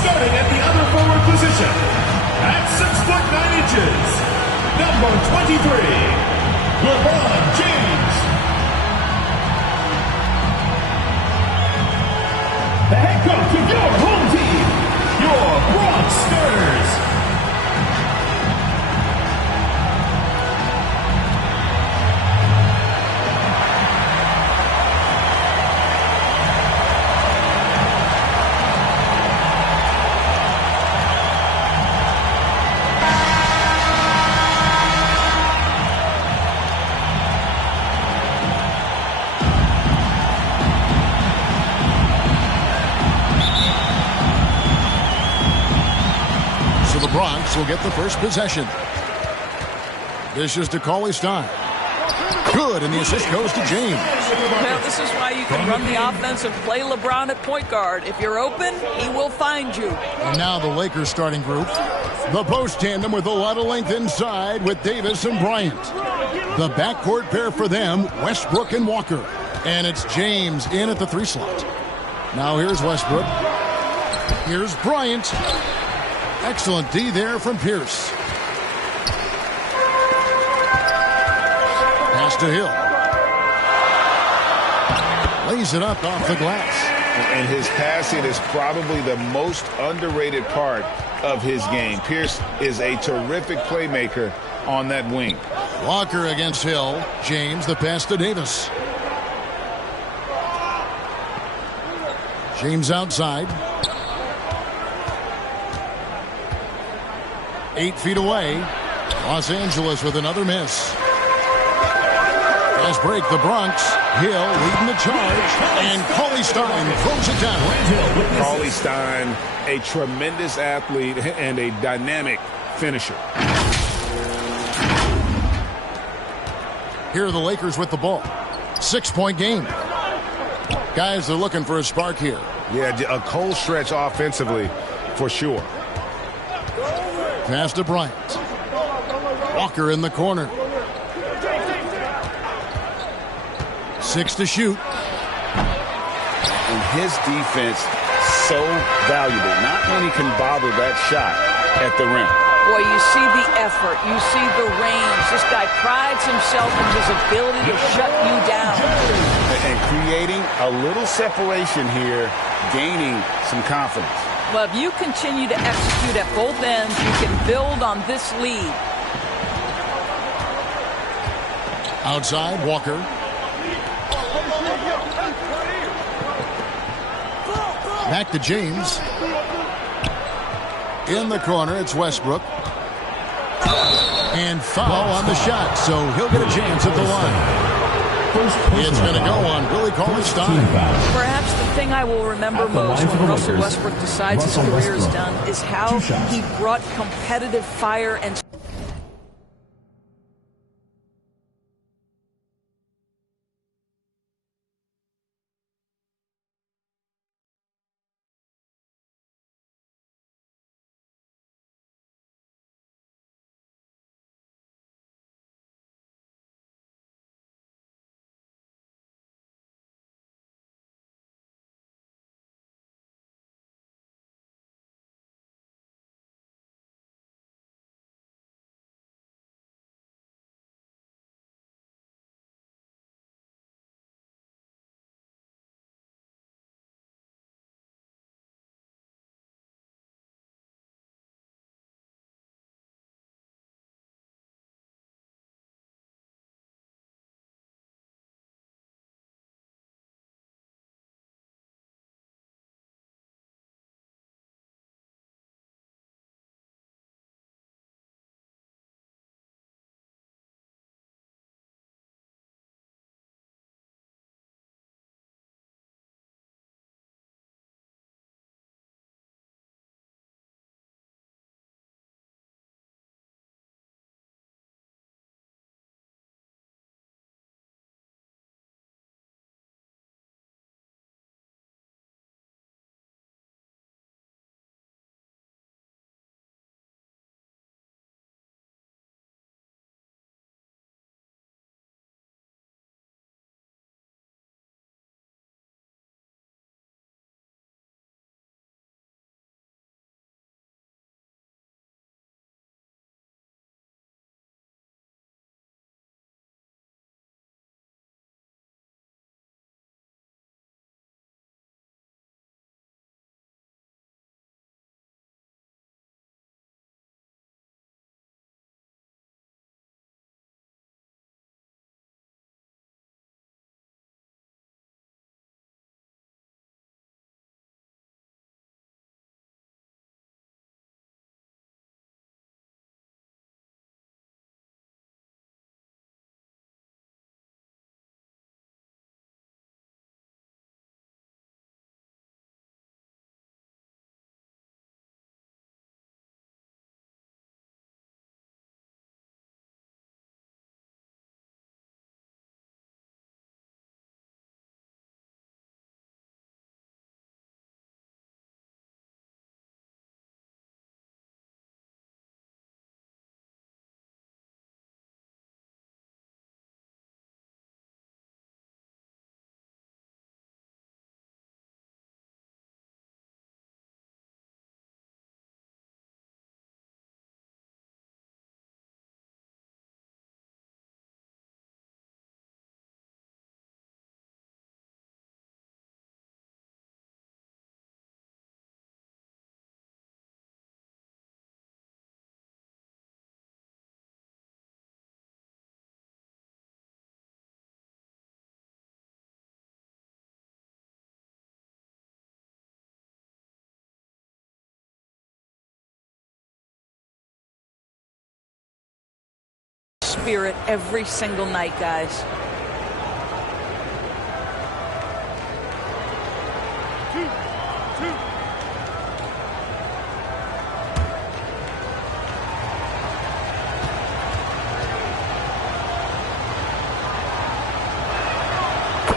Starting at the other forward position, at 6'9", number 23, LeBron James. The head coach of your home team, your Bronx Spurs. Bronx will get the first possession. This is to Cauley-Stein. Good, and the assist goes to James. Well, this is why you can run the offense and play LeBron at point guard. If you're open, he will find you. And now the Lakers starting group. The post tandem with a lot of length inside with Davis and Bryant. The backcourt pair for them, Westbrook and Walker. And it's James in at the 3 slot. Now here's Westbrook. Here's Bryant. Excellent D there from Pierce. Pass to Hill. Lays it up off the glass. And his passing is probably the most underrated part of his game. Pierce is a terrific playmaker on that wing. Walker against Hill. James, the pass to Davis. James outside. 8 feet away. Los Angeles with another miss. Fast break, the Bronx. Hill leading the charge. And Cauley-Stein throws it down. Cauley-Stein, a tremendous athlete and a dynamic finisher. Here are the Lakers with the ball. 6-point game. Guys are looking for a spark here. Yeah, a cold stretch offensively for sure. Pass to Bryant. Walker in the corner. 6 to shoot. And his defense so valuable. Not many can bother that shot at the rim. Boy, you see the effort. You see the range. This guy prides himself in his ability to shut you down. And creating a little separation here, gaining some confidence. Well, if you continue to execute at both ends, you can build on this lead. Outside, Walker. Back to James. In the corner, it's Westbrook. And foul on the shot, so he'll get a chance at the line. It's going to go on Willie Cauley-Stein. Perhaps the thing I will remember most when Russell Westbrook decides his career is done is how he brought competitive fire and spirit every single night, guys.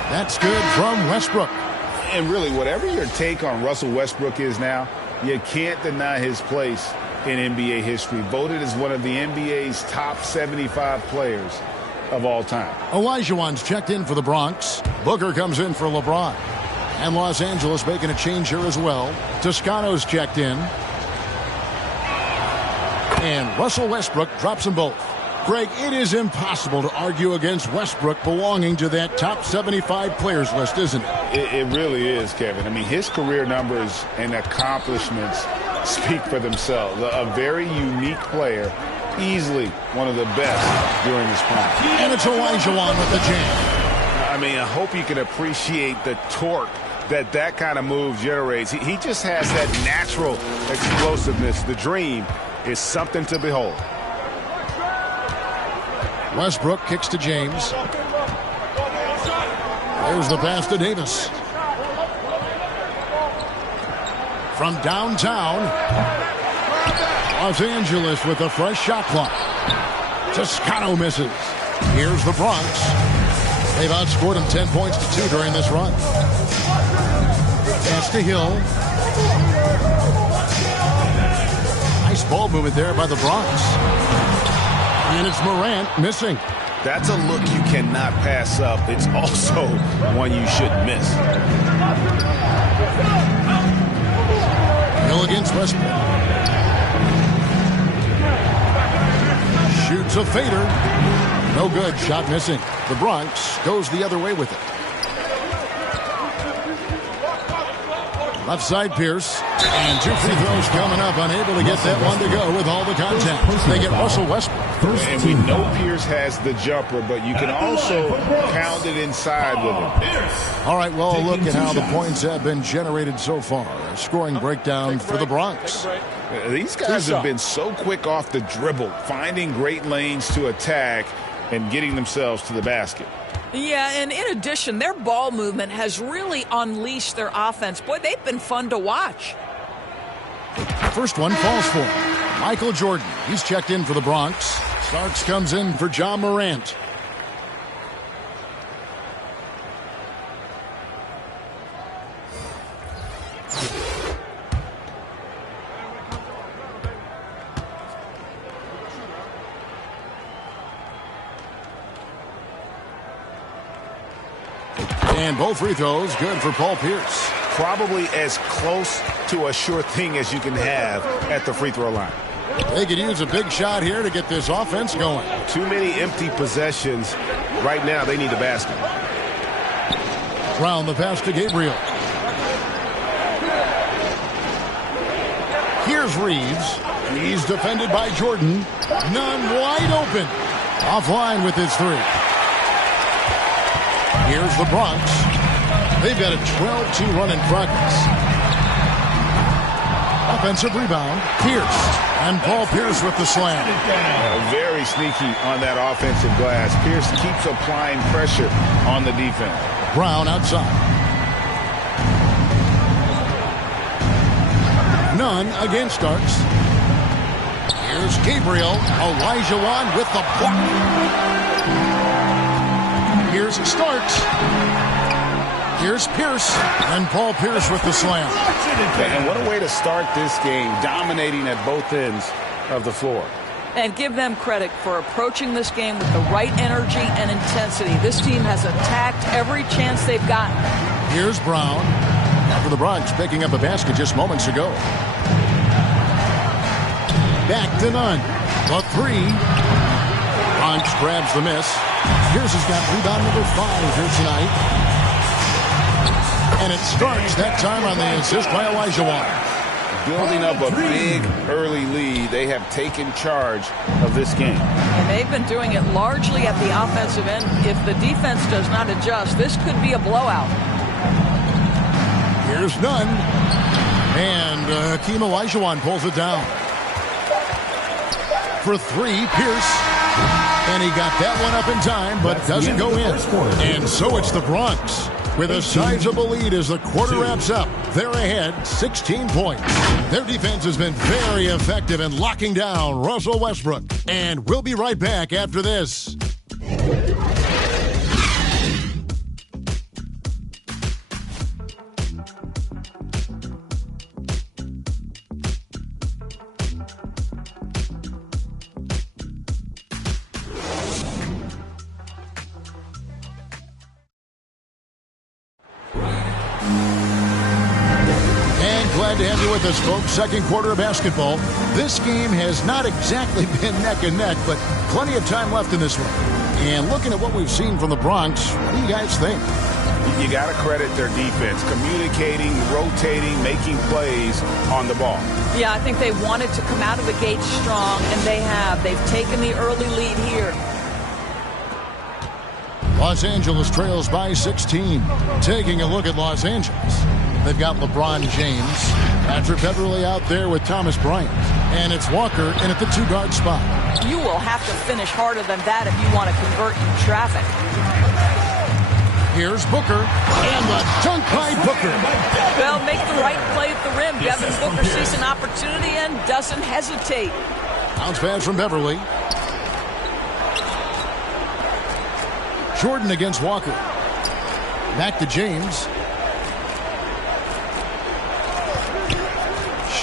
That's good from Westbrook. And really, whatever your take on Russell Westbrook is now, you can't deny his place in NBA history. Voted as one of the NBA's top 75 players. of all time. Olajuwon's checked in for the Bronx. Booker comes in for LeBron. And Los Angeles making a change here as well. Toscano's checked in. And Russell Westbrook drops them both. Greg, it is impossible to argue against Westbrook belonging to that top 75 players list, isn't it? It really is, Kevin. I mean, his career numbers and accomplishments speak for themselves. A very unique player, easily one of the best during his prime. And it's Olajuwon with the jam. I mean, I hope you can appreciate the torque that kind of move generates. He just has that natural explosiveness. The dream is something to behold. Westbrook kicks to James. There's the pass to Davis. From downtown, Los Angeles with a fresh shot clock. Toscano misses. Here's the Bronx. They've outscored them 10 points to 2 during this run. Pass to Hill. Nice ball movement there by the Bronx. And it's Morant missing. That's a look you cannot pass up. It's also one you shouldn't miss. Hill against Westbrook. Shoots a fader. No good. Shot missing. The Bronx goes the other way with it. Left side Pierce. And 2 free throws coming up. Unable to get that one to go with all the contact. They get Russell Westbrook. And we know Pierce has the jumper, but you can also pound it inside with him. All right, well, look at how the points have been generated so far. A scoring breakdown for the Bronx. These guys have been so quick off the dribble, finding great lanes to attack and getting themselves to the basket. Yeah, and in addition, their ball movement has really unleashed their offense. Boy, they've been fun to watch. First one falls for Michael Jordan. He's checked in for the Bronx. Starks comes in for John Morant. And both free throws good for Paul Pierce. Probably as close to a sure thing as you can have at the free throw line. They could use a big shot here to get this offense going. Too many empty possessions. Right now, they need a basket. Brown the pass to Gabriel. Here's Reeves. He's defended by Jordan. Nunn wide open. Offline with his 3. Here's the Bronx. They've got a 12-2 run in progress. Offensive rebound. Pierce. And Paul Pierce with the slam. Very sneaky on that offensive glass. Pierce keeps applying pressure on the defense. Brown outside. Nunn against Starks. Here's Gabriel. Olajuwon with the block. Here's Starks. Here's Pierce. And Paul Pierce with the slam. And what a way to start this game, dominating at both ends of the floor. And give them credit for approaching this game with the right energy and intensity. This team has attacked every chance they've gotten. Here's Brown. After the Bronx picking up a basket just moments ago. Back to Nunn. The 3. Bronx grabs the miss. Pierce has got rebound number 5 here tonight. And it starts that time on the assist by Olajuwon. Building up a big early lead. They have taken charge of this game. And they've been doing it largely at the offensive end. If the defense does not adjust, this could be a blowout. Here's Nunn. And Hakeem Olajuwon pulls it down. For 3, Pierce. And he got that one up in time, but doesn't go in. And so it's the Bronx with a sizable lead as the quarter wraps up. They're ahead 16 points. Their defense has been very effective in locking down Russell Westbrook. And we'll be right back after this. Glad to have you with us, folks. Second quarter of basketball. This game has not exactly been neck and neck, but plenty of time left in this one. And looking at what we've seen from the Bronx, what do you guys think? You got to credit their defense, communicating, rotating, making plays on the ball. Yeah, I think they wanted to come out of the gate strong, and they have. They've taken the early lead here. Los Angeles trails by 16. Taking a look at Los Angeles. They've got LeBron James, Patrick Beverly out there with Thomas Bryant, and it's Walker in at the 2-guard spot. You will have to finish harder than that if you want to convert in traffic. Here's Booker, and the dunk by Booker. Well, make the right play at the rim. Devin Booker sees an opportunity and doesn't hesitate. Bounce pass from Beverly. Jordan against Walker. Back to James.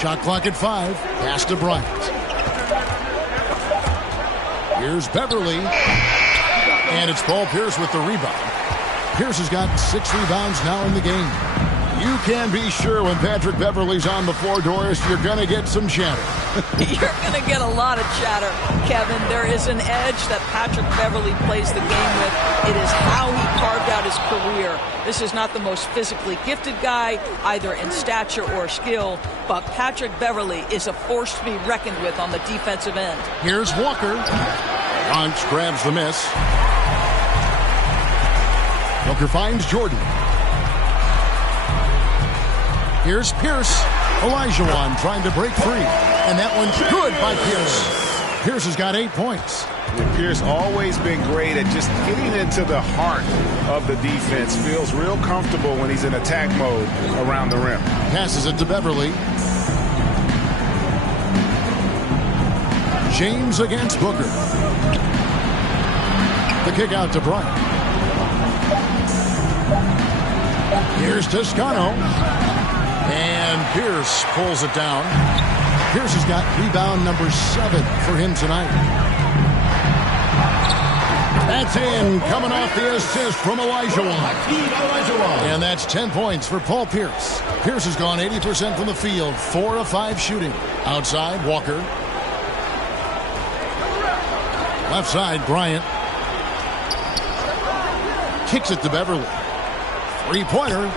Shot clock at 5. Pass to Bryant. Here's Beverly. And it's Paul Pierce with the rebound. Pierce has got 6 rebounds now in the game. You can be sure when Patrick Beverly's on the floor, Doris, you're going to get some chatter. You're going to get a lot of chatter, Kevin. There is an edge that Patrick Beverly plays the game with. It is how he carved out his career. This is not the most physically gifted guy, either in stature or skill, but Patrick Beverly is a force to be reckoned with on the defensive end. Here's Walker. Bronx grabs the miss. Walker finds Jordan. Here's Pierce. Olajuwon trying to break free. And that one's good by Pierce. Pierce has got 8 points. Pierce always been great at just getting into the heart of the defense. Feels real comfortable when he's in attack mode around the rim. Passes it to Beverly. James against Booker. The kick out to Bryant. Here's Toscano. And Pierce pulls it down. Pierce has got rebound number 7 for him tonight. That's in, coming off the assist from Olajuwon. And that's 10 points for Paul Pierce. Pierce has gone 80% from the field, 4 of 5 shooting. Outside, Walker. Left side, Bryant. Kicks it to Beverly. 3-pointer.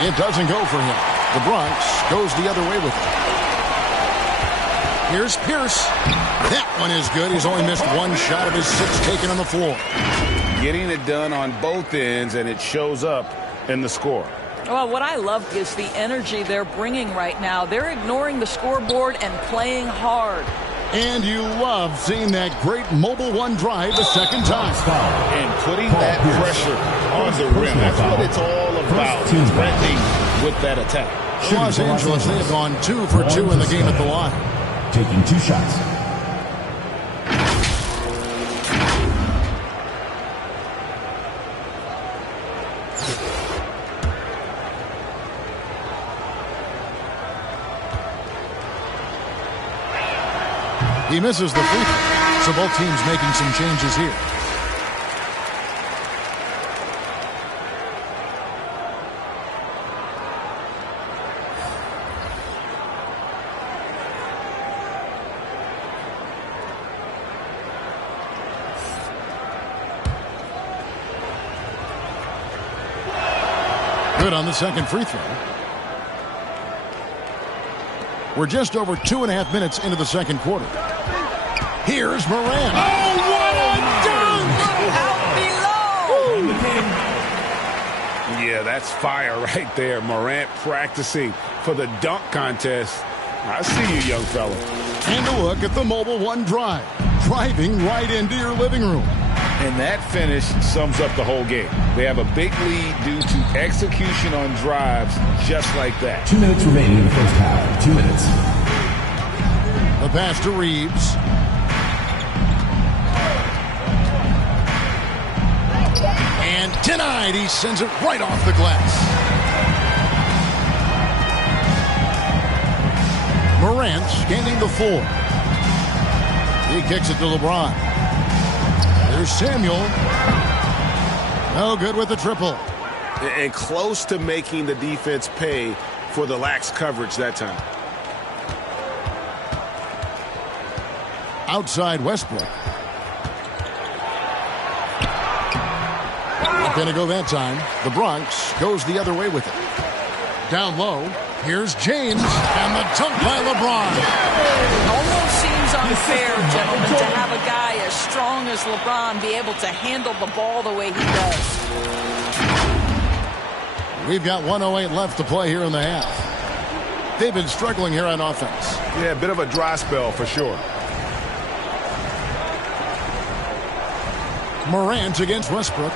It doesn't go for him. The Bronx goes the other way with it. Here's Pierce. That one is good. He's only missed 1 shot of his 6 taken on the floor. Getting it done on both ends, and it shows up in the score. Well, what I love is the energy they're bringing right now. They're ignoring the scoreboard and playing hard. And you love seeing that great Mobile One drive the second time. And putting that pressure on the rim. That's what it's all about. Threatening with that attack. Los Angeles, they have gone 2 for 2 in the game at the line. Taking 2 shots. He misses the free throw, so both teams making some changes here. Good on the second free throw. We're just over 2.5 minutes into the second quarter. Here's Morant. Oh, what a dunk! Out below! Yeah, that's fire right there. Morant practicing for the dunk contest. I see you, young fella. And a look at the Mobile One drive. Driving right into your living room. And that finish sums up the whole game. They have a big lead due to execution on drives just like that. 2 minutes remaining in the first half. 2 minutes. The pass to Reeves. And denied. He sends it right off the glass. Morant scanning the floor. He kicks it to LeBron. There's Samuel. No good with the triple. And close to making the defense pay for the lax coverage that time. Outside Westbrook. Not going to go that time. The Bronx goes the other way with it. Down low. Here's James. And the dunk by LeBron. Almost seems unfair, gentlemen, to have a guy as strong as LeBron be able to handle the ball the way he does. We've got 1:08 left to play here in the half. They've been struggling here on offense. Yeah, a bit of a dry spell for sure. Morant against Westbrook.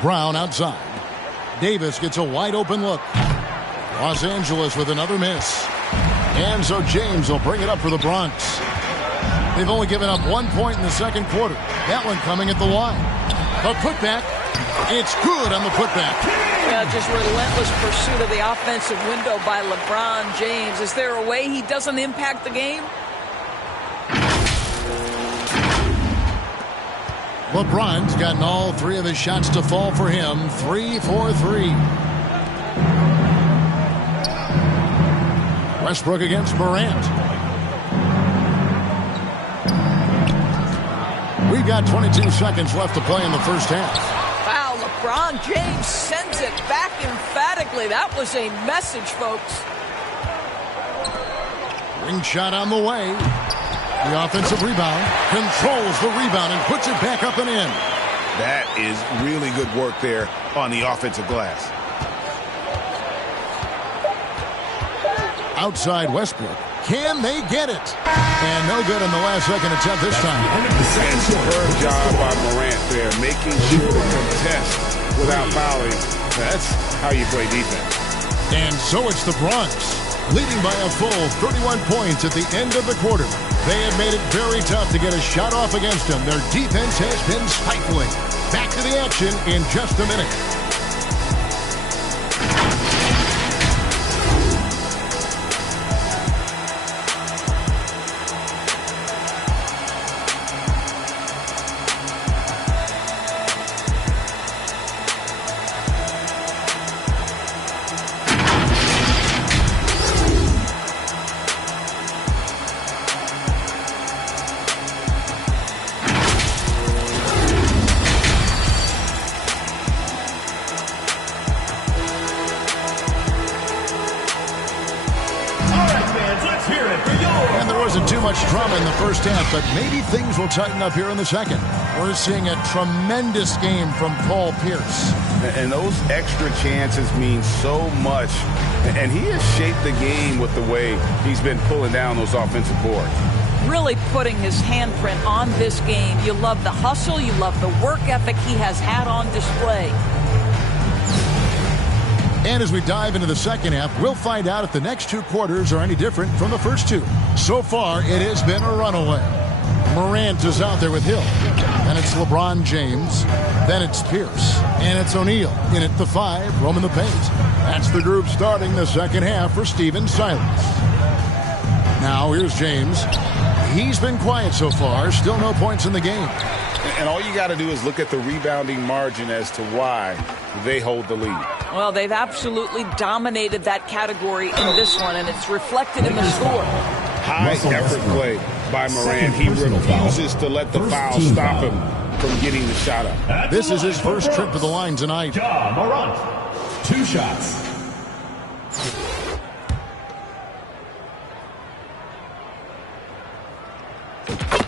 Brown outside. Davis gets a wide open look. Los Angeles with another miss. And so James will bring it up for the Bronx. They've only given up 1 point in the second quarter. That one coming at the line. A putback. It's good on the putback. Yeah, just relentless pursuit of the offensive window by LeBron James. Is there a way he doesn't impact the game? LeBron's gotten all 3 of his shots to fall for him. 3 for 3. Westbrook against Morant. We've got 22 seconds left to play in the first half. Wow, LeBron James sends it back emphatically. That was a message, folks. Ring shot on the way. The offensive rebound, controls the rebound and puts it back up and in. That is really good work there on the offensive glass. Outside Westbrook. Can they get it? And no good on the last second attempt this time. And superb job by Morant there, making sure to contest without fouling. That's how you play defense. And so it's the Bronx, leading by a full 31 points at the end of the quarter. They have made it very tough to get a shot off against them. Their defense has been stifling. Back to the action in just a minute. Drama in the first half, but maybe things will tighten up here in the second. We're seeing a tremendous game from Paul Pierce. And those extra chances mean so much. And he has shaped the game with the way he's been pulling down those offensive boards. Really putting his handprint on this game. You love the hustle. You love the work ethic he has had on display. And as we dive into the second half, we'll find out if the next 2 quarters are any different from the first 2. So far, it has been a runaway. Morant is out there with Hill. Then it's LeBron James. Then it's Pierce. And it's O'Neal. In at the 5, roaming the paint. That's the group starting the second half for Stephen Silas. Now here's James. He's been quiet so far. Still no points in the game. And all you got to do is look at the rebounding margin as to why they hold the lead. Well, they've absolutely dominated that category in this one, and it's reflected in the score. High effort play by Morant. He refuses to let the foul stop him from getting the shot up. This is his first trip to the line tonight. Ja Morant, 2 shots.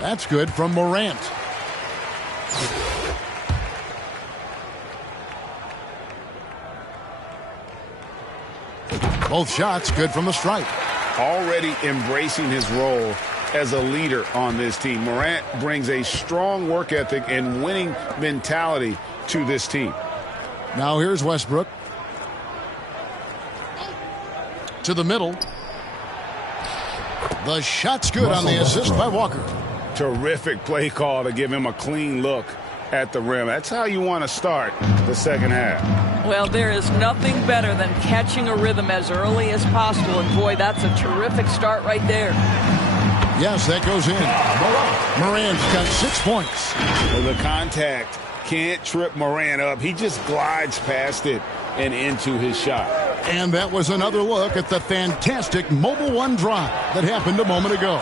That's good from Morant. Both shots good from the stripe. Already embracing his role as a leader on this team. Morant brings a strong work ethic and winning mentality to this team. Now here's Westbrook. To the middle. The shot's good on the assist by Walker. Terrific play call to give him a clean look at the rim. That's how you want to start the second half. Well, there is nothing better than catching a rhythm as early as possible. And, boy, that's a terrific start right there. Yes, that goes in. Morant's got 6 points. Well, the contact can't trip Morant up. He just glides past it and into his shot. And that was another look at the fantastic Mobile One drive that happened a moment ago.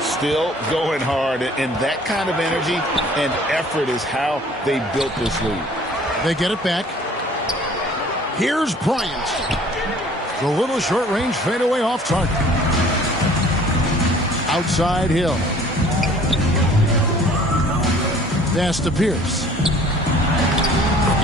Still going hard, and that kind of energy and effort is how they built this lead. They get it back. Here's Bryant. The little short-range fadeaway off target. Outside Hill. Pass to Pierce.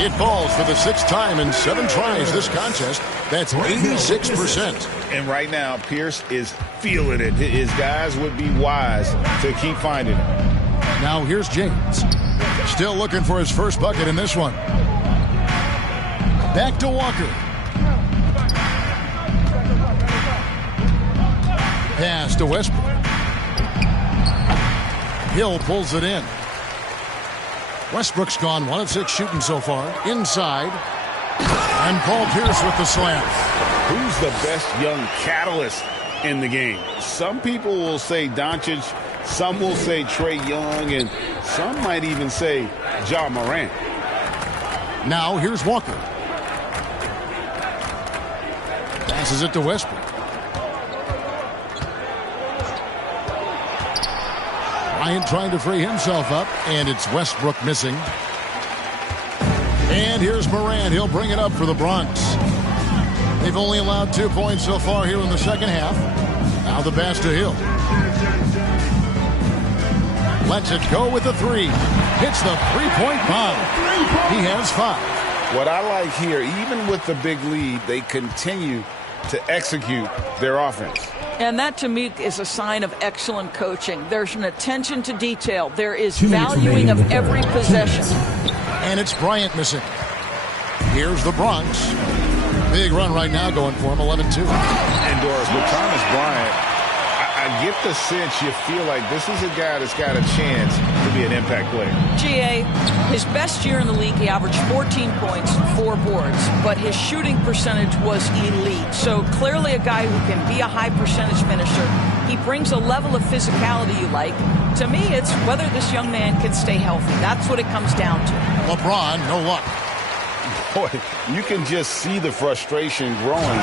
It falls for the 6th time in 7 tries this contest. That's 86%. And right now, Pierce is feeling it. His guys would be wise to keep finding it. Now here's James. Still looking for his first bucket in this one. Back to Walker. Pass to Westbrook. Hill pulls it in. Westbrook's gone 1 of 6 shooting so far. Inside. And Paul Pierce with the slam. Who's the best young catalyst in the game? Some people will say Doncic, some will say Trae Young, and some might even say Ja Morant. Now here's Walker. Passes it to Westbrook. Bryant trying to free himself up, and it's Westbrook missing. And here's Morant. He'll bring it up for the Bronx. They've only allowed 2 points so far here in the second half. Now the pass to Hill. Lets it go with the 3. Hits the three-point bomb. He has 5. What I like here, even with the big lead, they continue to execute their offense. And that, to me, is a sign of excellent coaching. There's an attention to detail. There is valuing of every possession. And it's Bryant missing. Here's the Bronx. Big run right now going for him, 11-2. And Doris, with Thomas Bryant, I get the sense you feel like this is a guy that's got a chance to be an impact player. GA, his best year in the league, he averaged 14 points, 4 boards, but his shooting percentage was elite. So clearly a guy who can be a high percentage finisher. He brings a level of physicality you like. To me, it's whether this young man can stay healthy. That's what it comes down to. LeBron, no luck. Boy, you can just see the frustration growing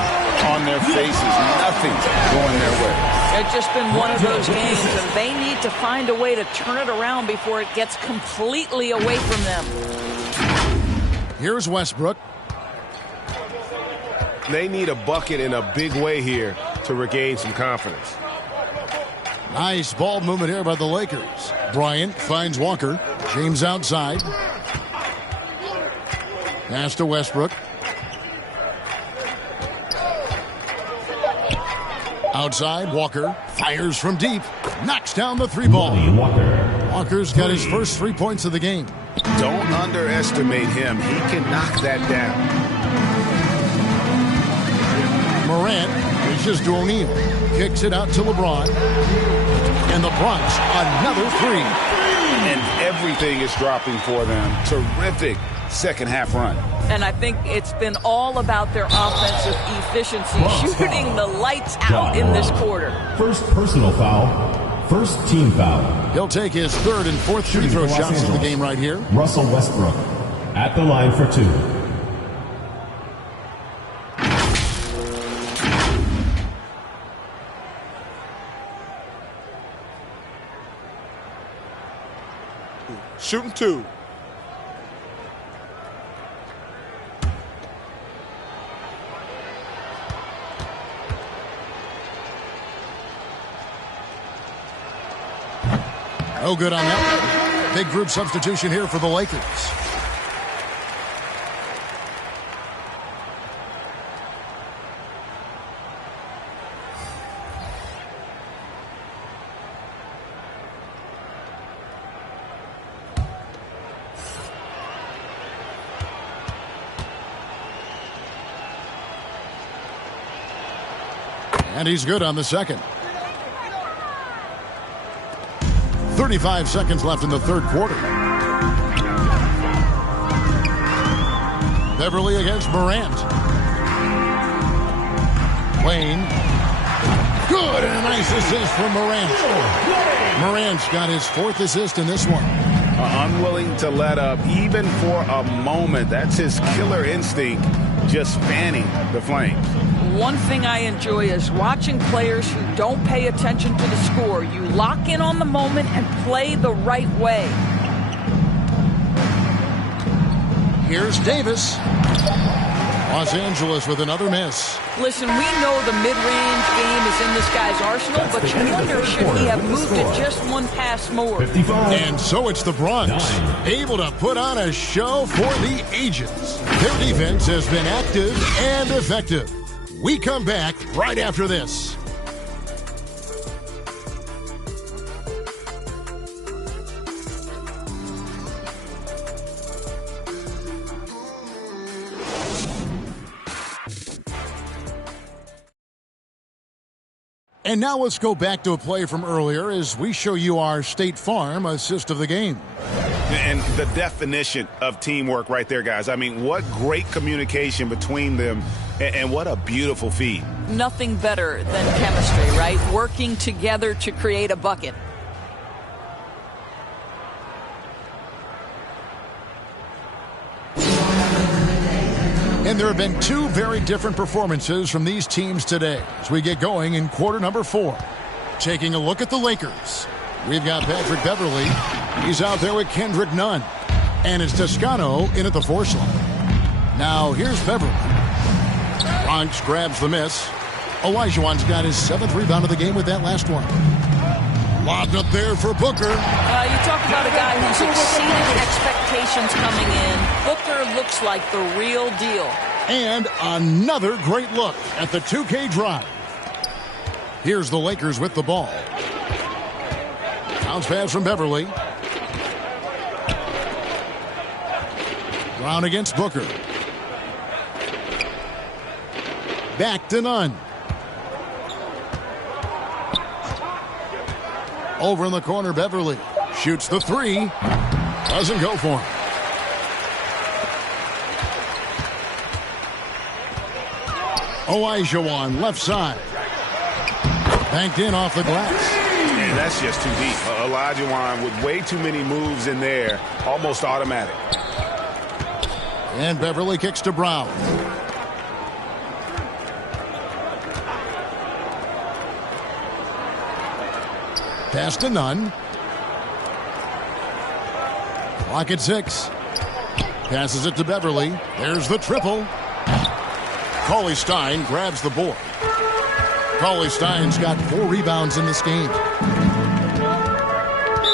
on their faces. Nothing going their way. It's just been one of those games, and they need to find a way to turn it around before it gets completely away from them. Here's Westbrook. They need a bucket in a big way here to regain some confidence. Nice ball movement here by the Lakers. Bryant finds Walker. James outside. Pass to Westbrook. Outside, Walker fires from deep. Knocks down the 3-ball. Walker's got his first 3 points of the game. Don't underestimate him. He can knock that down. Morant reaches to O'Neal. Kicks it out to LeBron. And the Bronx, another 3. And everything is dropping for them. Terrific second half run. And I think it's been all about their offensive efficiency, shooting the lights out in this quarter. First personal foul. First team foul. He'll take his 3rd and 4th free throw shots of the game right here. Russell Westbrook at the line for 2. Shooting 2. No good on that. Big group substitution here for the Lakers. And he's good on the second. 35 seconds left in the 3rd quarter. Beverly against Morant. Wayne. Good, and a nice assist from Morant. Morant's got his 4th assist in this one. unwilling to let up even for a moment. That's his killer instinct, just fanning the flames. One thing I enjoy is watching players who don't pay attention to the score. You lock in on the moment and play the right way. Here's Davis. Los Angeles with another miss. Listen, we know the mid-range game is in this guy's arsenal, but you wonder should he have moved it just one pass more. And so it's the Bronx, able to put on a show for the ages. Their defense has been active and effective. We come back right after this. And now let's go back to a play from earlier as we show you our State Farm assist of the game. And the definition of teamwork right there, guys. I mean, what great communication between them, and what a beautiful feed. Nothing better than chemistry, right? Working together to create a bucket. And there have been two very different performances from these teams today as we get going in quarter number 4. Taking a look at the Lakers, we've got Patrick Beverly. He's out there with Kendrick Nunn. And it's Toscano in at the force line. Now here's Beverly. Bronx grabs the miss. Olajuwon's got his 7th rebound of the game with that last one. Lobbed up there for Booker. You talk about a guy who's exceeded expectations coming in. Booker looks like the real deal. And another great look at the 2K drive. Here's the Lakers with the ball. Bounce pass from Beverly. Brown against Booker. Back to Nunn. Over in the corner, Beverly shoots the 3. Doesn't go for him. Olajuwon left side. Banked in off the glass. Man, that's just too deep. Olajuwon with way too many moves in there. Almost automatic. And Beverly kicks to Brown. Pass to Nunn. Clock at 6. Passes it to Beverly. There's the triple. Cauley-Stein grabs the board. Cauley-Stein's got 4 rebounds in this game.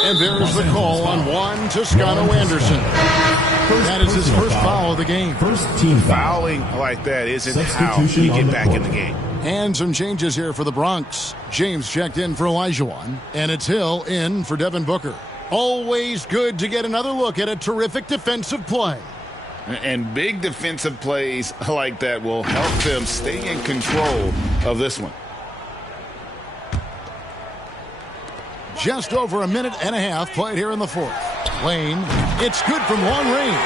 And there's the call on Juan Toscano Anderson. That is his first foul of the game. First team fouling like that isn't how you get back in the game. And some changes here for the Bronx. James checked in for Olajuwon, and it's Hill in for Devin Booker. Always good to get another look at a terrific defensive play. And big defensive plays like that will help them stay in control of this one. Just over a minute and a half played here in the 4th. Lane, it's good from long range.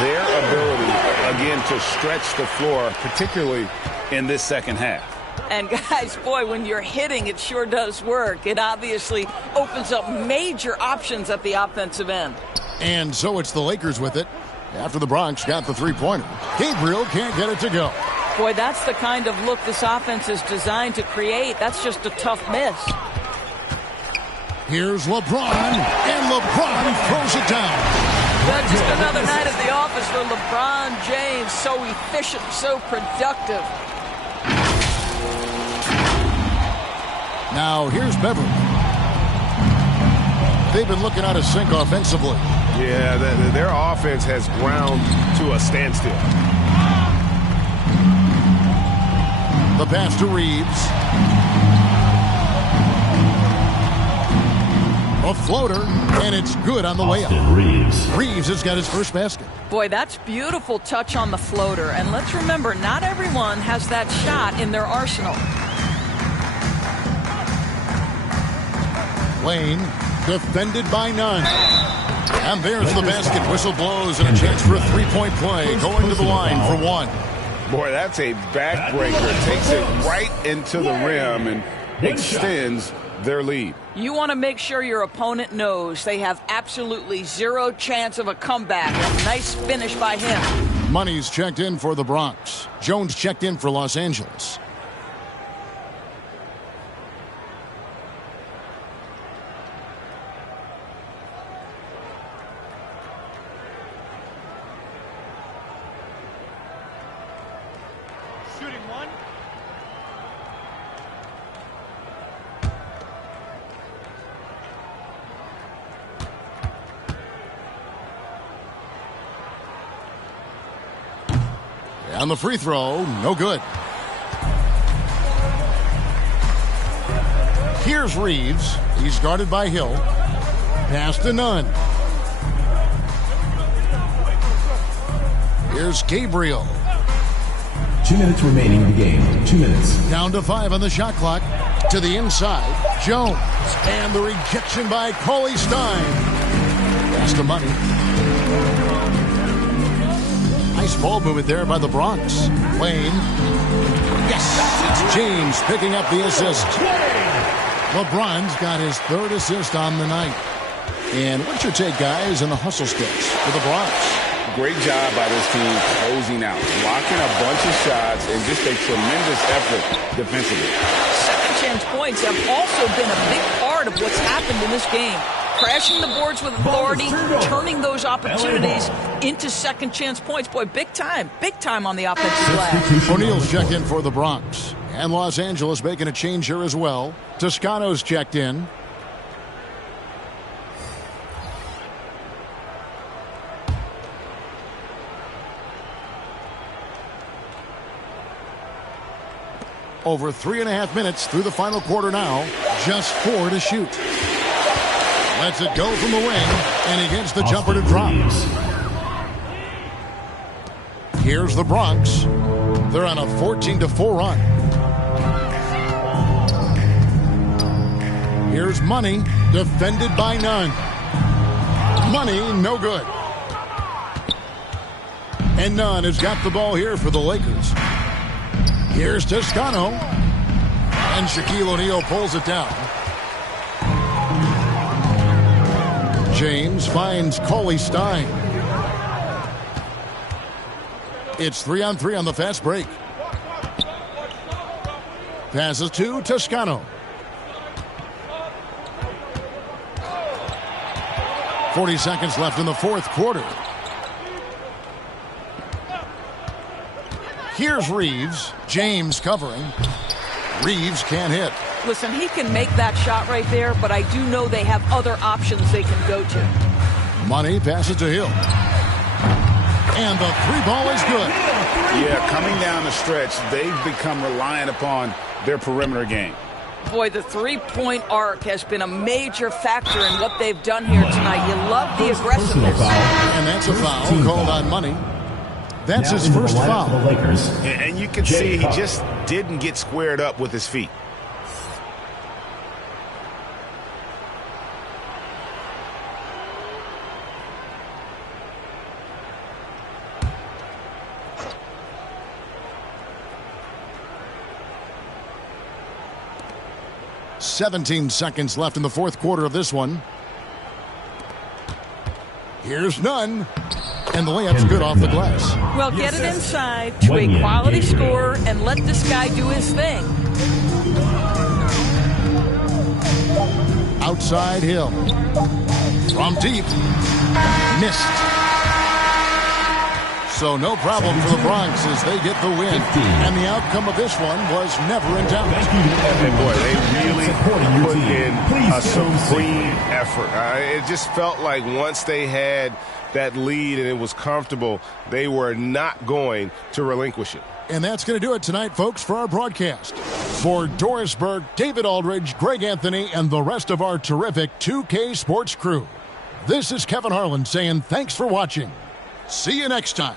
Their ability, again, to stretch the floor, particularly in this second half. And guys, boy, when you're hitting, it sure does work. It obviously opens up major options at the offensive end. And so it's the Lakers with it. After the Bronx got the 3-pointer. Gabriel can't get it to go. Boy, that's the kind of look this offense is designed to create. That's just a tough miss. Here's LeBron, and LeBron throws it down. That's just another night at the office for LeBron James. So efficient, so productive. Now here's Beverly. They've been looking out of sync offensively. Yeah, their offense has ground to a standstill. The pass to Reeves. A floater, and it's good on the way up. Reeves has got his first basket. Boy, that's beautiful touch on the floater. And let's remember, not everyone has that shot in their arsenal. Lane, defended by Nunn. And there's the basket. Whistle blows and a chance for a 3-point play. Going to the line for 1. Boy, that's a backbreaker. Takes it right into the rim and extends their lead. You want to make sure your opponent knows they have absolutely zero chance of a comeback. A nice finish by him. Money's checked in for the Bronx. Jones checked in for Los Angeles. Shooting one. And the free throw, no good. Here's Reeves. He's guarded by Hill. Pass to Nunn. Here's Gabriel. 2 minutes remaining in the game. 2 minutes. Down to 5 on the shot clock. To the inside, Jones. And the rejection by Cauley Stein. Pass to Money. Nice ball movement there by the Bronx. Wayne. Yes, it's James picking up the assist. LeBron's got his 3rd assist on the night. And what's your take, guys, in the hustle skills for the Bronx? Great job by this team closing out, blocking a bunch of shots, and just a tremendous effort defensively. Second chance points have also been a big part of what's happened in this game. Crashing the boards with authority, turning those opportunities into second chance points. Boy, big time on the offensive glass. O'Neal's checked in for the Bronx. And Los Angeles making a change here as well. Toscano's checked in. Over 3.5 minutes through the final quarter now. Just 4 to shoot. Lets it go from the wing, and he gets the jumper to drop. Here's the Bronx. They're on a 14-4 run. Here's Money, defended by Nunn. Money, no good. And Nunn has got the ball here for the Lakers. Here's Toscano. And Shaquille O'Neal pulls it down. James finds Cauley Stein. It's 3-on-3 on the fast break. Passes to Toscano. 40 seconds left in the 4th quarter. Here's Reeves. James covering. Reeves can't hit. Listen, he can make that shot right there, but I do know they have other options they can go to. Money passes to Hill. And the 3-ball is good. Yeah, coming down the stretch, they've become reliant upon their perimeter game. Boy, the 3-point arc has been a major factor in what they've done here tonight. You love the aggressiveness. And that's a foul called on Money. That's his first foul. And you can see he just didn't get squared up with his feet. .17 seconds left in the 4th quarter of this one. Here's Nunn. And the layup's good off the glass. Well, get it inside to a quality scorer and let this guy do his thing. Outside Hill. From deep. Missed. So no problem for the Bronx as they get the win. And the outcome of this one was never in doubt. And boy, they really put in a supreme effort. It just felt like once they had that lead and it was comfortable, they were not going to relinquish it. And that's going to do it tonight, folks, for our broadcast. For Doris Burke, David Aldridge, Greg Anthony, and the rest of our terrific 2K Sports crew, this is Kevin Harlan saying thanks for watching. See you next time.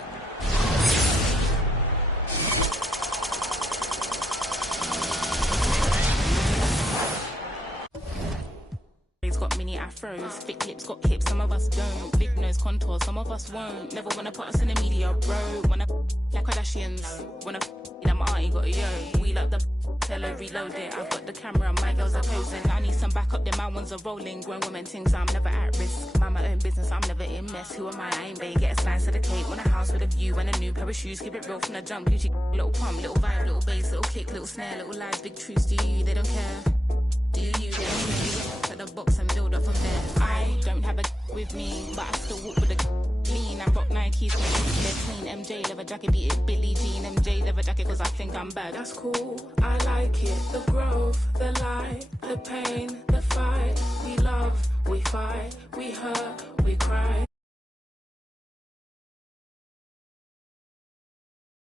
Got mini afros, thick lips, got hips, some of us don't. Big nose contour, some of us won't. Never wanna put us in the media, bro. Wanna like Kardashians, wanna in my auntie got a yo. We like the Donatello, reload it. I've got the camera, my girls are posing. I need some backup, then my ones are rolling. Grown women things, I'm never at risk. Mind my own business, I'm never in mess. Who am I ain't bae, get a slice of the cake. Want a house with a view and a new pair of shoes. Keep it real from the jump, Gucci. Little pump, little vibe, little bass, little kick, little snare, little lies, big truths. Do you, they don't care. Do you, they don't care. Set the box and build up from there. I don't have a with me, but I still walk with a lean. I rock Nikes, they're clean. MJ leather jacket, beat it Billie Jean. MJ leather jacket, cause I think I'm bad. That's cool, I like it. The growth, the light, the pain, the fight. We love, we fight, we hurt, we cry.